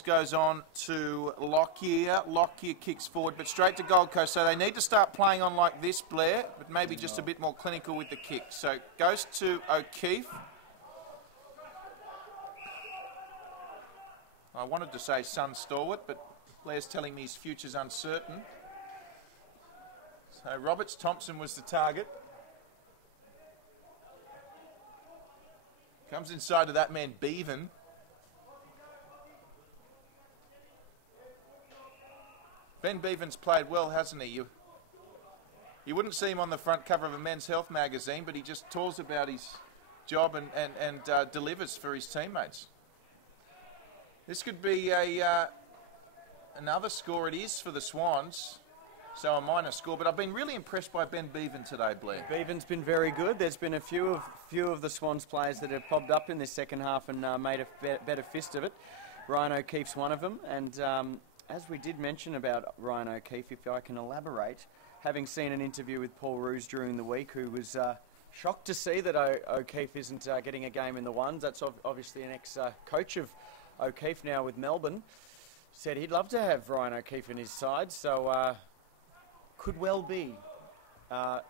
goes on to Lockyer. Lockyer kicks forward, but straight to Gold Coast. So they need to start playing on like this, Blair, but maybe just a bit more clinical with the kick. So goes to O'Keefe. I wanted to say Sun stalwart, but Blair's telling me his future's uncertain. So Roberts Thompson was the target. Comes inside to that man, Bevan. Ben Bevan's played well, hasn't he? You wouldn't see him on the front cover of a Men's Health magazine, but he just talks about his job and delivers for his teammates. This could be another score. It is for the Swans, so a minor score. But I've been really impressed by Ben Bevan today, Blair. Bevan's been very good. There's been a few of the Swans players that have popped up in this second half and made a better fist of it. Ryan O'Keefe's one of them, and as we did mention about Ryan O'Keefe, if I can elaborate, having seen an interview with Paul Roos during the week, who was shocked to see that O'Keefe isn't getting a game in the ones. That's obviously an ex-coach of O'Keefe now with Melbourne. Said he'd love to have Ryan O'Keefe in his side, so could well be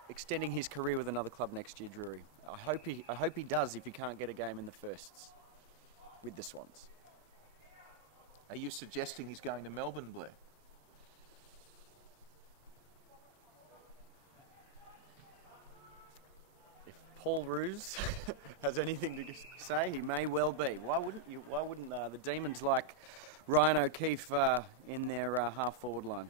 extending his career with another club next year, Drury. I hope he does if he can't get a game in the firsts with the Swans. Are you suggesting he's going to Melbourne, Blair? If Paul Roos has anything to say, he may well be. Why wouldn't you? Why wouldn't the Demons like Ryan O'Keefe in their half-forward line?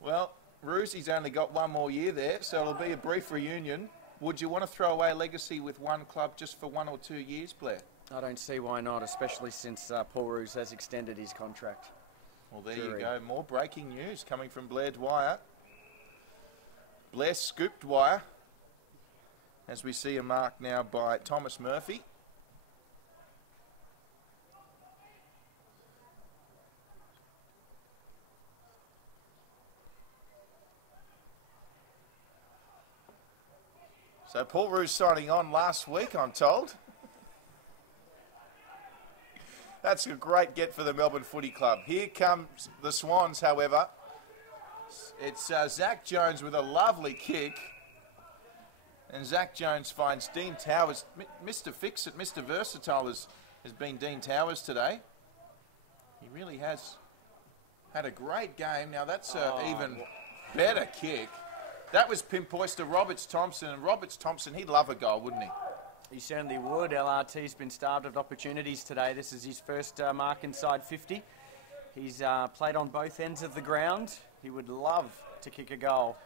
Well, Roosy's only got one more year there, so it'll be a brief reunion. Would you want to throw away a legacy with one club just for 1 or 2 years, Blair? I don't see why not, especially since Paul Roos has extended his contract. Well, there Drury. you go. More breaking news coming from Blair Dwyer. Blair scooped Dwyer, as we see a mark now by Thomas Murphy. So Paul Roos signing on last week, I'm told. That's a great get for the Melbourne Footy Club. Here comes the Swans, however. It's Zach Jones with a lovely kick. And Zach Jones finds Dean Towers. Mr. Fix-It, Mr. Versatile has been Dean Towers today. He really has had a great game. Now that's an even better kick. That was Pimpoister Roberts-Thompson. And Roberts-Thompson, he'd love a goal, wouldn't he? He certainly would. LRT's been starved of opportunities today. This is his first mark inside 50. He's played on both ends of the ground. He would love to kick a goal.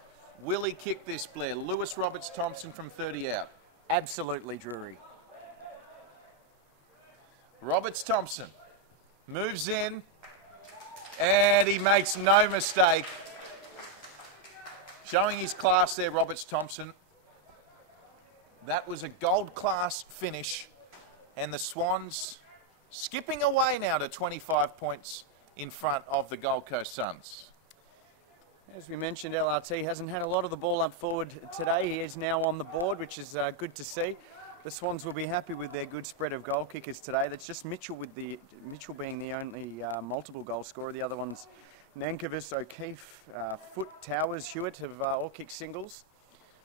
Will he kick this, Blair? Lewis Roberts-Thompson from 30 out. Absolutely, Drury. Roberts-Thompson moves in, and he makes no mistake. Showing his class there, Roberts-Thompson. That was a gold-class finish, and the Swans skipping away now to 25 points in front of the Gold Coast Suns. As we mentioned, LRT hasn't had a lot of the ball up forward today. He is now on the board, which is good to see. The Swans will be happy with their good spread of goal kickers today. That's just Mitchell being the only multiple goal scorer. The other ones, Nankervis, O'Keefe, Foot, Towers, Hewitt have all kicked singles.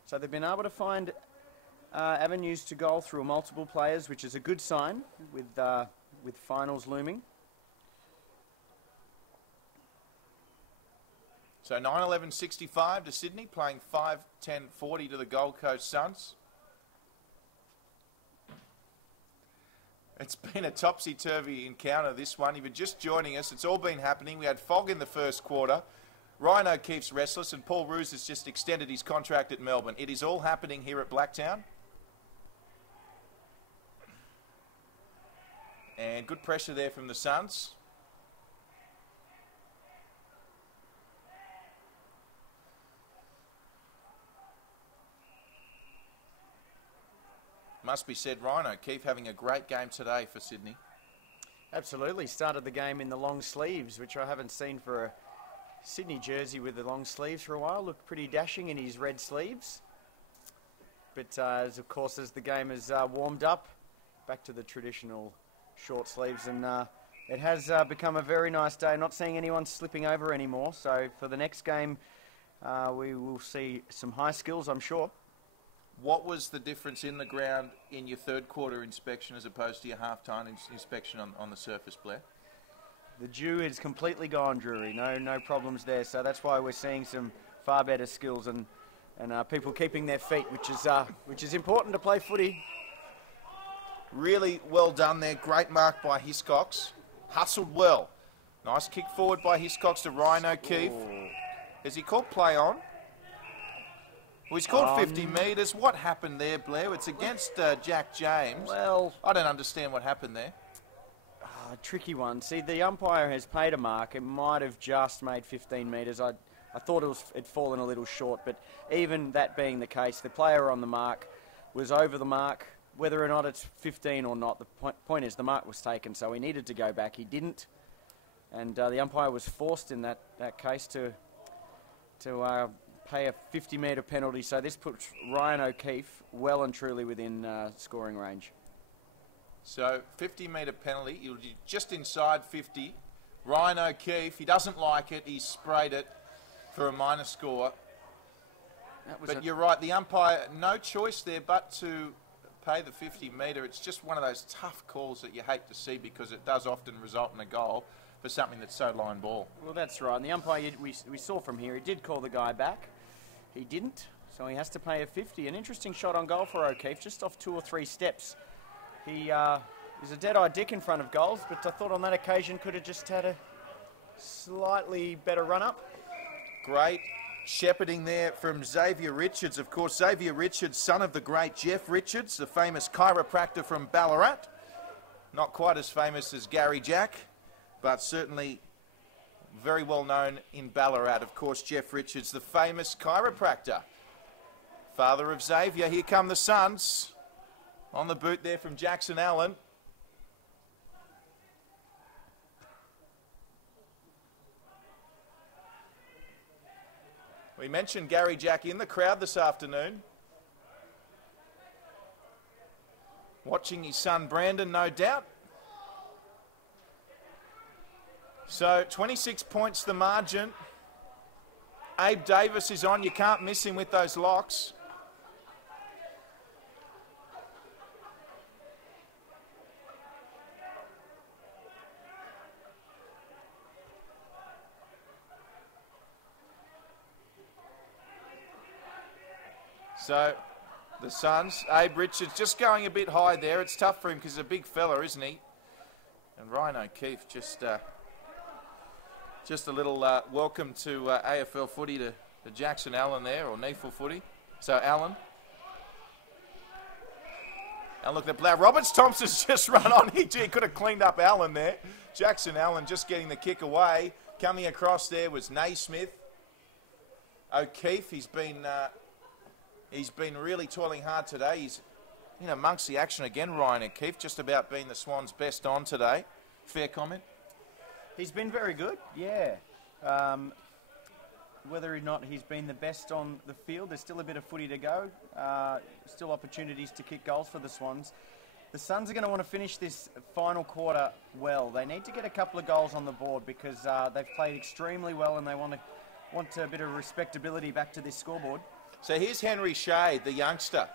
So they've been able to find avenues to goal through multiple players, which is a good sign with finals looming. So 9-11-65 to Sydney, playing 5-10-40 to the Gold Coast Suns. It's been a topsy-turvy encounter, this one. If you're just joining us, it's all been happening. We had fog in the first quarter. Ryan O'Keefe's restless, and Paul Roos has just extended his contract at Melbourne. It is all happening here at Blacktown. And good pressure there from the Suns. Must be said, Ryan O'Keefe having a great game today for Sydney. Absolutely. Started the game in the long sleeves, which I haven't seen for a Sydney jersey with the long sleeves for a while. Looked pretty dashing in his red sleeves. But as the game has warmed up, back to the traditional short sleeves. And it has become a very nice day. Not seeing anyone slipping over anymore. So for the next game, we will see some high skills, I'm sure. What was the difference in the ground in your third quarter inspection as opposed to your half-time inspection on the surface, Blair? The dew is completely gone, Drury. No problems there. So that's why we're seeing some far better skills and people keeping their feet, which is important to play footy. Really well done there. Great mark by Hiscox. Hustled well. Nice kick forward by Hiscox to Ryan O'Keefe. Ooh. Has he called play on? Well, he's called 50 metres. What happened there, Blair? It's against Jack James. Well, I don't understand what happened there. Tricky one. See, the umpire has paid a mark. It might have just made 15 metres. I thought it'd fallen a little short, but even that being the case, the player on the mark was over the mark. Whether or not it's 15 or not, the point is the mark was taken, so he needed to go back. He didn't, and the umpire was forced in that case to pay a 50-metre penalty. So this puts Ryan O'Keefe well and truly within scoring range. So 50-metre penalty, you'll be just inside 50. Ryan O'Keefe, he doesn't like it. He sprayed it for a minor score. But you're right, the umpire, no choice there but to pay the 50-metre. It's just one of those tough calls that you hate to see because it does often result in a goal for something that's so line ball. Well, that's right. And the umpire, we saw from here, he did call the guy back. He didn't. So he has to pay a 50. An interesting shot on goal for O'Keefe, just off 2 or 3 steps. He is a dead-eye dick in front of goals, but I thought on that occasion could have just had a slightly better run-up. Great shepherding there from Xavier Richards. Of course, Xavier Richards, son of the great Jeff Richards, the famous chiropractor from Ballarat. Not quite as famous as Gary Jack, but certainly very well known in Ballarat. Of course, Jeff Richards, the famous chiropractor. Father of Xavier. Here come the Suns. On the boot there from Jackson Allen. We mentioned Gary Jack in the crowd this afternoon. Watching his son Brandon, no doubt. So 26 points the margin. Abe Davis is on. You can't miss him with those locks. So the Suns, Abe Richards just going a bit high there. It's tough for him because he's a big fella, isn't he? And Ryan O'Keefe just a little welcome to AFL footy to Jackson Allen there, or NEFL footy. So Allen. And look, Roberts Thompson's just run on. He could have cleaned up Allen there. Jackson Allen just getting the kick away. Coming across there was Naismith. O'Keefe, he's been really toiling hard today. He's in amongst the action again, Ryan O'Keefe, just about being the Swans' best on today. Fair comment? He's been very good, yeah. Whether or not he's been the best on the field, there's still a bit of footy to go. Still opportunities to kick goals for the Swans. The Suns are going to want to finish this final quarter well. They need to get a couple of goals on the board because they've played extremely well and they want a bit of respectability back to this scoreboard. So here's Henry Shade, the youngster.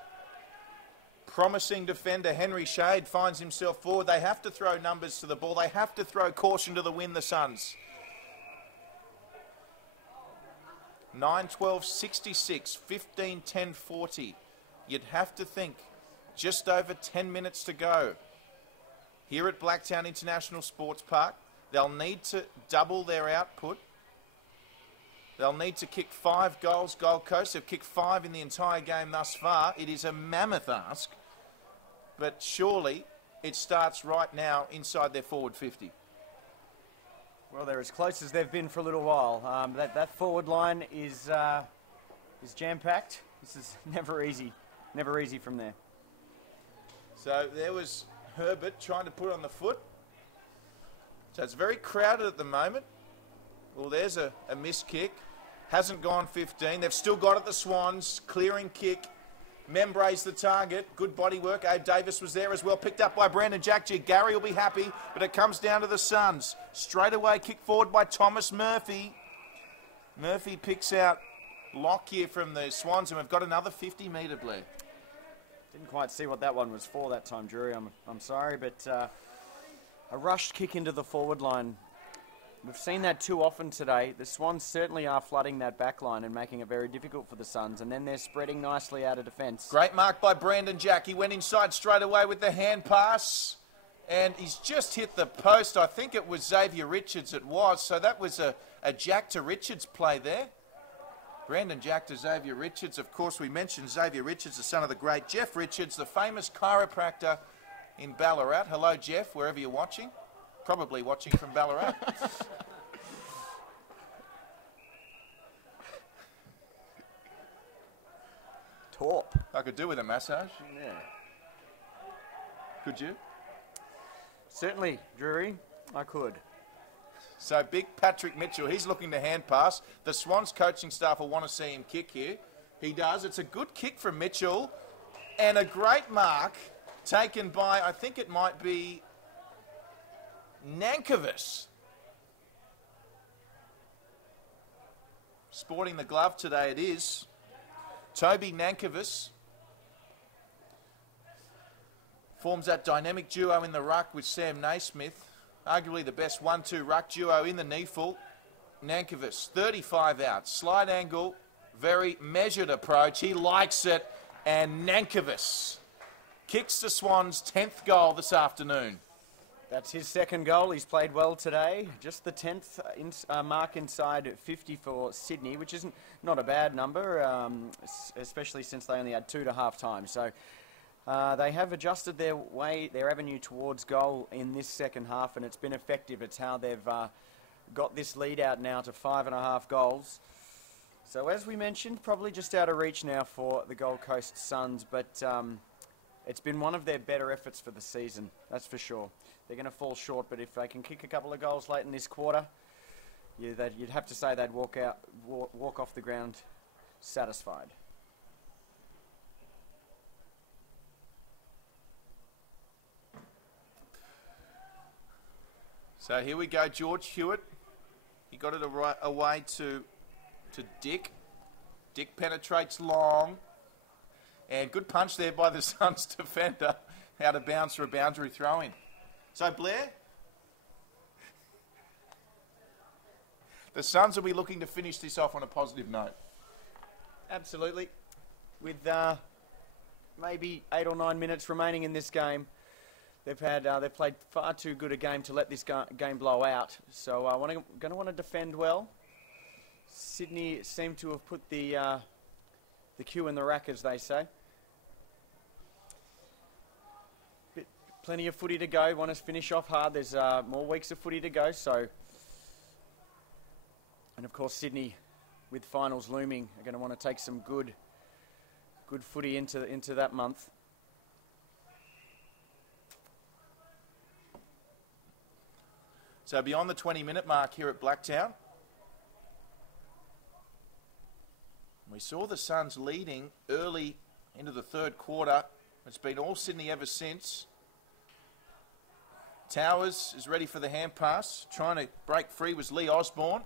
Promising defender Henry Shade finds himself forward. They have to throw numbers to the ball. They have to throw caution to the wind, the Suns. 9-12-66, 15-10-40. You'd have to think just over 10 minutes to go. Here at Blacktown International Sports Park, they'll need to double their output. They'll need to kick 5 goals. Gold Coast have kicked 5 in the entire game thus far. It is a mammoth ask, but surely it starts right now inside their forward 50. Well, they're as close as they've been for a little while. That forward line is jam-packed. This is never easy from there. So there was Herbert trying to put on the foot. So it's very crowded at the moment. Well, there's a missed kick. Hasn't gone 15. They've still got it, the Swans. Clearing kick. Membray's the target. Good body work. Abe Davis was there as well. Picked up by Brandon Jack. Gary will be happy, but it comes down to the Suns. Straight away kick forward by Thomas Murphy. Murphy picks out Lock here from the Swans, and we've got another 50-metre, Blair. Didn't quite see what that one was for that time, Drury. I'm sorry, but a rushed kick into the forward line. We've seen that too often today. The Swans certainly are flooding that back line and making it very difficult for the Suns, and then they're spreading nicely out of defence. Great mark by Brandon Jack. He went inside straight away with the hand pass, and he's just hit the post. I think it was Xavier Richards it was, so that was a Jack to Richards play there. Brandon Jack to Xavier Richards. Of course, we mentioned Xavier Richards, the son of the great Jeff Richards, the famous chiropractor in Ballarat. Hello, Jeff, wherever you're watching. Probably watching from Ballarat. Torp. I could do with a massage. Yeah. Could you? Certainly, Drury, I could. So big Patrick Mitchell, he's looking to hand pass. The Swans coaching staff will want to see him kick here. He does. It's a good kick from Mitchell. And a great mark taken by, I think it might be Nankervis. Sporting the glove today it is. Toby Nankervis forms that dynamic duo in the ruck with Sam Naismith. Arguably the best 1-2 ruck duo in the NEFL. Nankervis, 35 out. Slide angle, Very measured approach. He likes it. And Nankervis kicks the Swans' 10th goal this afternoon. That's his second goal. He's played well today. Just the 10th mark inside 50 for Sydney, which isn't not a bad number, especially since they only had 2 to half time. So they have adjusted their avenue towards goal in this second half, and it's been effective. It's how they've got this lead out now to 5.5 goals. So as we mentioned, probably just out of reach now for the Gold Coast Suns, but it's been one of their better efforts for the season, that's for sure. They're going to fall short, but if they can kick a couple of goals late in this quarter, you'd have to say they'd walk off the ground satisfied. So here we go, George Hewitt. He got it away to Dick. Dick penetrates long. And good punch there by the Suns defender. Out of bounds for a boundary throw-in. So Blair, the Suns will be looking to finish this off on a positive note. Absolutely. With maybe 8 or 9 minutes remaining in this game, they've played far too good a game to let this game blow out. So going to want to defend well. Sydney seem to have put the cue in the rack, as they say. Plenty of footy to go. Want to finish off hard. There's more weeks of footy to go. So, and of course Sydney, with finals looming, are going to want to take some good footy into that month. So beyond the 20-minute mark here at Blacktown, we saw the Suns leading early into the third quarter. It's been all Sydney ever since. Towers is ready for the hand pass. Trying to break free was Lee Osborne.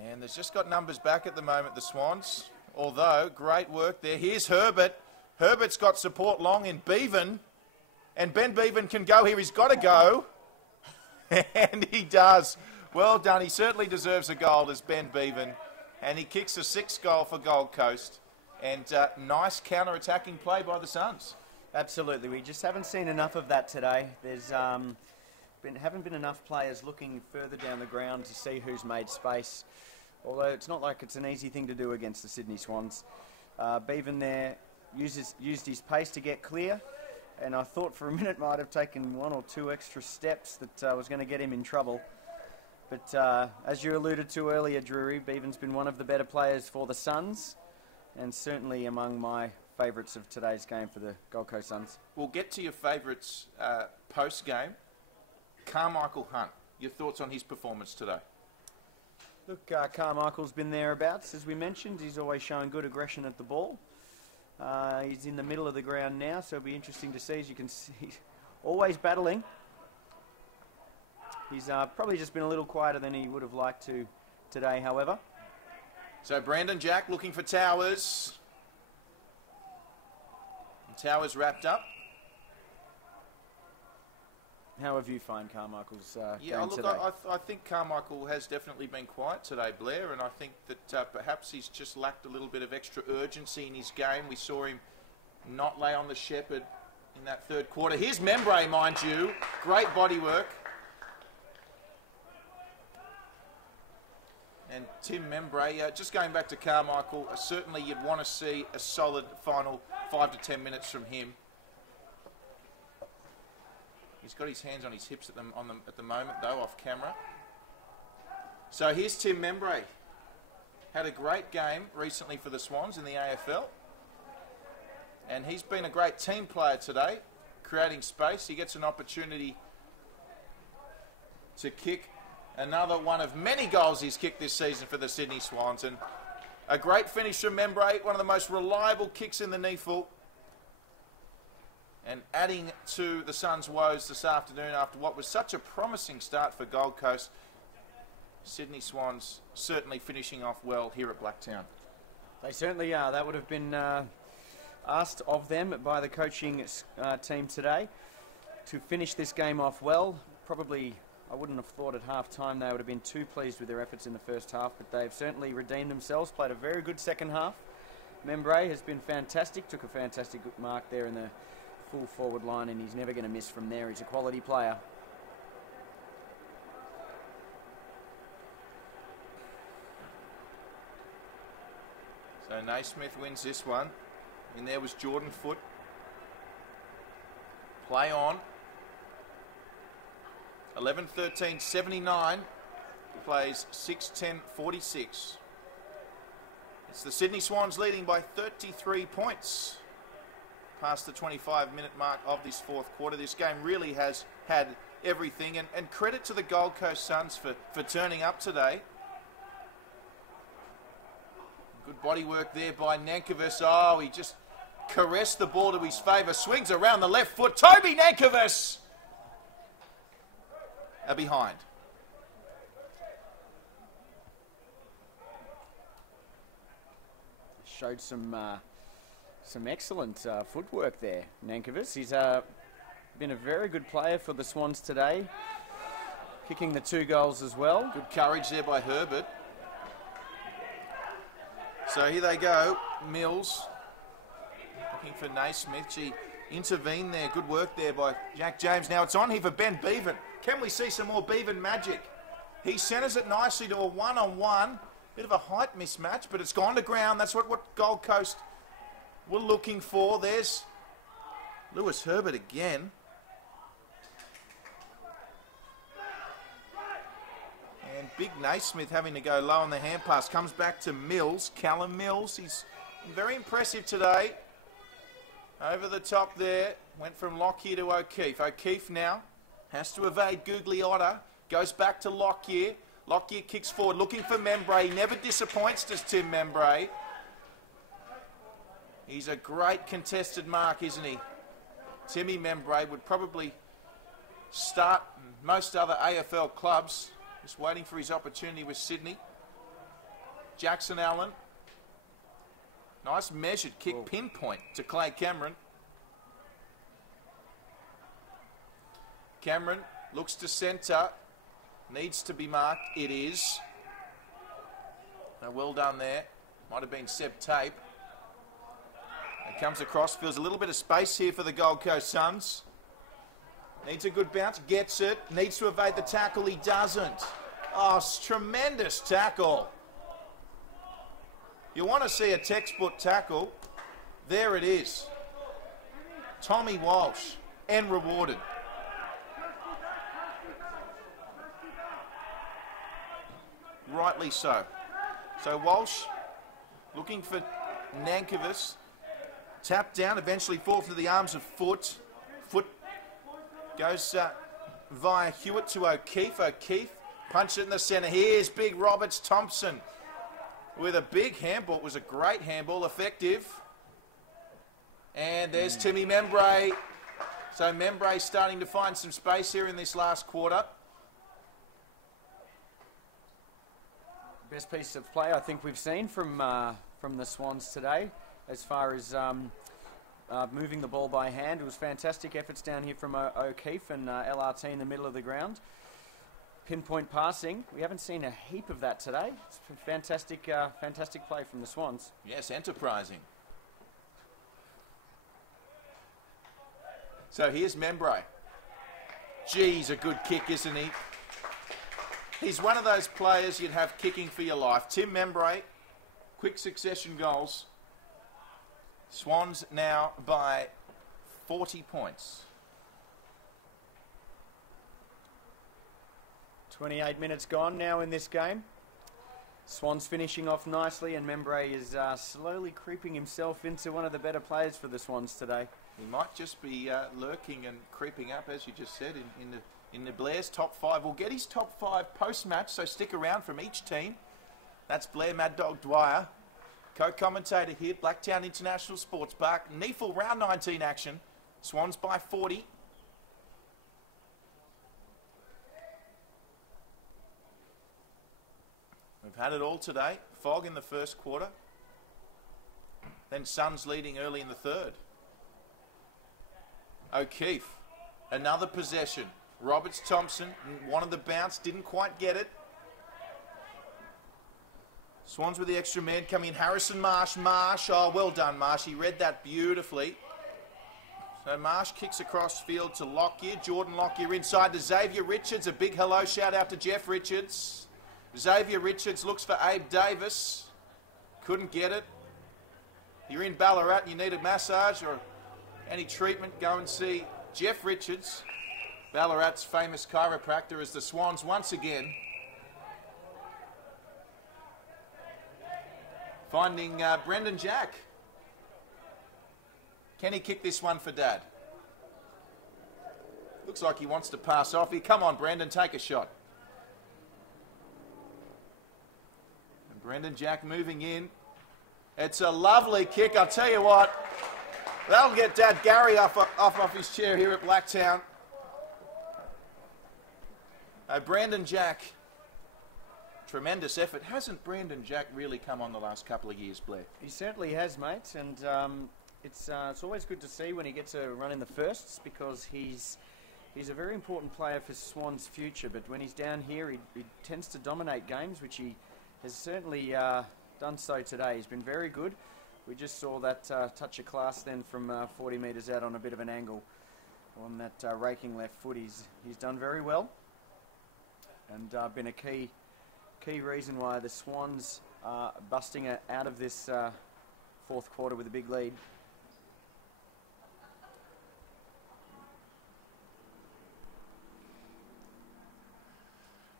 And there's just got numbers back at the moment, the Swans. Although, great work there. Here's Herbert. Herbert's got support long in Bevan. And Ben Bevan can go here. He's got to go. And he does. Well done. He certainly deserves a goal as Ben Bevan. And he kicks a 6th goal for Gold Coast. And nice counter-attacking play by the Suns. Absolutely. We just haven't seen enough of that today. There's haven't been enough players looking further down the ground to see who's made space. Although it's not like it's an easy thing to do against the Sydney Swans. Bevan there used his pace to get clear. And I thought for a minute might have taken 1 or 2 extra steps that was going to get him in trouble. But as you alluded to earlier, Drury, Bevan's been one of the better players for the Suns. And certainly among my favourites of today's game for the Gold Coast Suns. We'll get to your favourites post-game. Carmichael Hunt, your thoughts on his performance today? Look, Carmichael's been thereabouts, as we mentioned. He's always showing good aggression at the ball. He's in the middle of the ground now, so it'll be interesting to see. As you can see, he's always battling. He's probably just been a little quieter than he would have liked to today, however. So Brandon Jack looking for Towers. And Towers wrapped up. How have you found Carmichael's Yeah, game look, today? I think Carmichael has definitely been quiet today, Blair, and I think that perhaps he's just lacked a little bit of extra urgency in his game. We saw him not lay on the shepherd in that third quarter. Here's Membray, mind you. Great body work. And Tim Membray, just going back to Carmichael, certainly you'd want to see a solid final 5 to 10 minutes from him. He's got his hands on his hips at the moment, though, off camera. So here's Tim Membray. Had a great game recently for the Swans in the AFL. And he's been a great team player today, creating space. He gets an opportunity to kick another one of many goals he's kicked this season for the Sydney Swans. And a great finish from Membray, one of the most reliable kicks in the NEAFL. And adding to the Suns' woes this afternoon after what was such a promising start for Gold Coast, Sydney Swans certainly finishing off well here at Blacktown. They certainly are. That would have been asked of them by the coaching team today to finish this game off well. probably, I wouldn't have thought at half-time they would have been too pleased with their efforts in the first half, but they've certainly redeemed themselves, played a very good second half. Membray has been fantastic, took a fantastic mark there in the full forward line, and he's never going to miss from there. He's a quality player. So Naismith wins this one. And there was Jordan Foote. Play on. 11-13, 79. Plays 6-10, 46. It's the Sydney Swans leading by 33 points. Past the 25-minute mark of this fourth quarter. This game really has had everything. And credit to the Gold Coast Suns for turning up today. Good body work there by Nankervis. Oh, he just caressed the ball to his favour. Swings around the left foot. Toby Nankervis are behind. Showed some excellent footwork there, Nankervis. He's been a very good player for the Swans today, kicking the 2 goals as well. Good courage there by Herbert. So here they go. Mills looking for Naismith. She intervened there. Good work there by Jack James. Now it's on here for Ben Bevan. Can we see some more Bevan magic? He centres it nicely to a one-on-one. Bit of a height mismatch, but it's gone to ground. That's what Gold Coast were looking for. There's Lewis Herbert again. And big Naismith having to go low on the hand pass. Comes back to Mills. Callum Mills. He's very impressive today. Over the top there. Went from Lockyer to O'Keefe. O'Keefe now has to evade Googly Otter. Goes back to Lockyer. Lockyer kicks forward. Looking for Membray. He never disappoints, does Tim Membray. He's a great contested mark, isn't he? Timmy Membray would probably start most other AFL clubs. Just waiting for his opportunity with Sydney. Jackson Allen. Nice measured kick. Whoa. Pinpoint to Clay Cameron. Cameron looks to centre. Needs to be marked. It is. Now, well done there. Might have been Seb Tape. It comes across. Feels a little bit of space here for the Gold Coast Suns. Needs a good bounce. Gets it. Needs to evade the tackle. He doesn't. Oh, tremendous tackle. You want to see a textbook tackle. There it is. Tommy Walsh. And rewarded. Rightly so. So Walsh looking for Nankervis. Tapped down. Eventually falls into the arms of Foote. Foote goes via Hewitt to O'Keefe. O'Keefe punched it in the centre. Here's big Roberts Thompson with a big handball. It was a great handball, effective. And there's Timmy Membray. So Membray starting to find some space here in this last quarter. Best piece of play I think we've seen from the Swans today, as far as moving the ball by hand. It was fantastic efforts down here from O'Keefe and LRT in the middle of the ground. Pinpoint passing. We haven't seen a heap of that today. It's fantastic, fantastic play from the Swans. Yes, enterprising. So here's Membray. Geez, a good kick, isn't he? He's one of those players you'd have kicking for your life. Tim Membray, quick succession goals. Swans now by 40 points. 28 minutes gone now in this game. Swans finishing off nicely, and Membray is slowly creeping himself into one of the better players for the Swans today. He might just be lurking and creeping up, as you just said, in the Blair's top 5. We'll get his top 5 post-match, so stick around from each team. That's Blair Mad Dog Dwyer, co-commentator here at Blacktown International Sports Park. NEFL round 19 action. Swans by 40. We've had it all today. Fog in the first quarter. Then Suns leading early in the third. O'Keefe, another possession. Roberts-Thompson wanted the bounce, didn't quite get it. Swans with the extra man come in. Harrison Marsh. Oh, well done, Marsh. He read that beautifully. So Marsh kicks across field to Lockyer. Jordan Lockyer inside to Xavier Richards. A big hello shout out to Jeff Richards. Xavier Richards looks for Abe Davis. Couldn't get it. You're in Ballarat and you need a massage or any treatment, go and see Jeff Richards, Ballarat's famous chiropractor, as the Swans once again finding Brendan Jack. Can he kick this one for Dad? Looks like he wants to pass off here. Come on, Brendan, take a shot. And Brendan Jack moving in. It's a lovely kick. I'll tell you what, that'll get Dad Gary off his chair here at Blacktown. Brandon Jack, tremendous effort. Hasn't Brandon Jack really come on the last couple of years, Blair? He certainly has, mate, and it's always good to see when he gets a run in the firsts, because he's a very important player for Swans' future. But when he's down here, he tends to dominate games, which he has certainly done so today. He's been very good. We just saw that touch of class then from 40 metres out on a bit of an angle on that raking left foot. He's done very well, and been a key reason why the Swans are busting out of this fourth quarter with a big lead.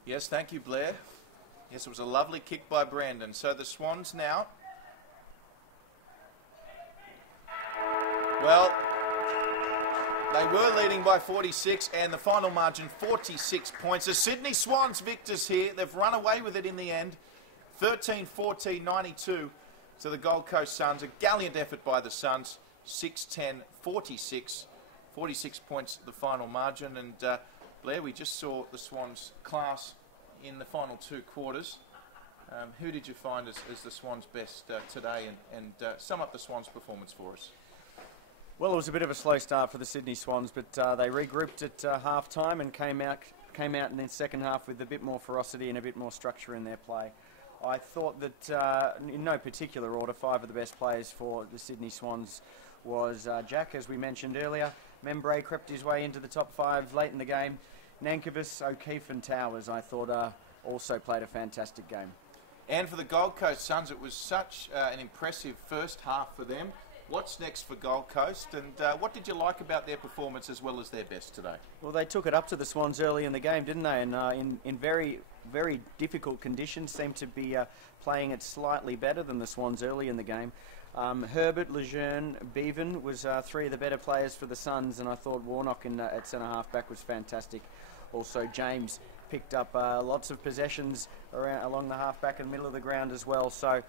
Yes, thank you, Blair. Yes, it was a lovely kick by Brandon. So the Swans now, well, they were leading by 46, and the final margin 46 points. The Sydney Swans victors here. They've run away with it in the end. 13-14-92 to the Gold Coast Suns. A gallant effort by the Suns. 6-10-46. 46 points the final margin. And Blair, we just saw the Swans class in the final two quarters. Who did you find as the Swans' best today, and sum up the Swans' performance for us? Well, it was a bit of a slow start for the Sydney Swans, but they regrouped at half-time and came out in the second half with a bit more ferocity and a bit more structure in their play. I thought that, in no particular order, 5 of the best players for the Sydney Swans was Jack, as we mentioned earlier. Membray crept his way into the top 5 late in the game. Nankervis, O'Keefe and Towers, I thought, also played a fantastic game. And for the Gold Coast Suns, it was such an impressive first half for them. What's next for Gold Coast, and what did you like about their performance as well as their best today? Well, they took it up to the Swans early in the game, didn't they? And in very, very difficult conditions, seemed to be playing it slightly better than the Swans early in the game. Herbert, Lejeune, Bevan was 3 of the better players for the Suns, and I thought Warnock at centre half back was fantastic. Also, James picked up lots of possessions along the half back and middle of the ground as well. So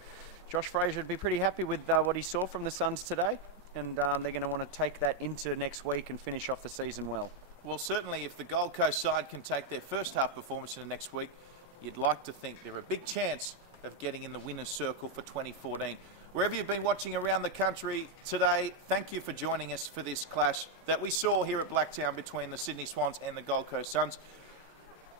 Josh Fraser would be pretty happy with what he saw from the Suns today, and they're going to want to take that into next week and finish off the season well. Well, certainly if the Gold Coast side can take their first half performance in the next week, you'd like to think they're a big chance of getting in the winner's circle for 2014. Wherever you've been watching around the country today, thank you for joining us for this clash that we saw here at Blacktown between the Sydney Swans and the Gold Coast Suns.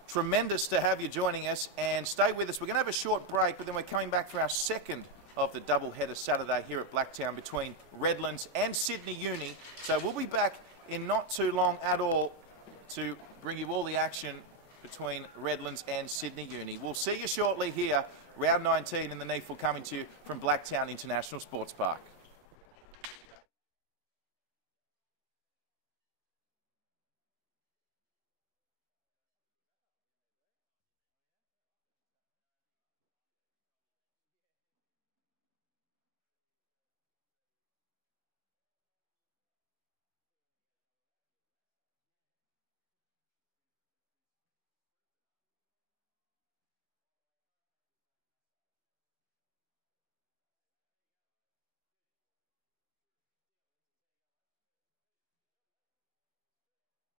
Tremendous to have you joining us, and stay with us. We're going to have a short break, but then we're coming back for our second of the double-header Saturday here at Blacktown between Redlands and Sydney Uni. So we'll be back in not too long at all to bring you all the action between Redlands and Sydney Uni. We'll see you shortly here. Round 19 in the NEAFL coming to you from Blacktown International Sports Park.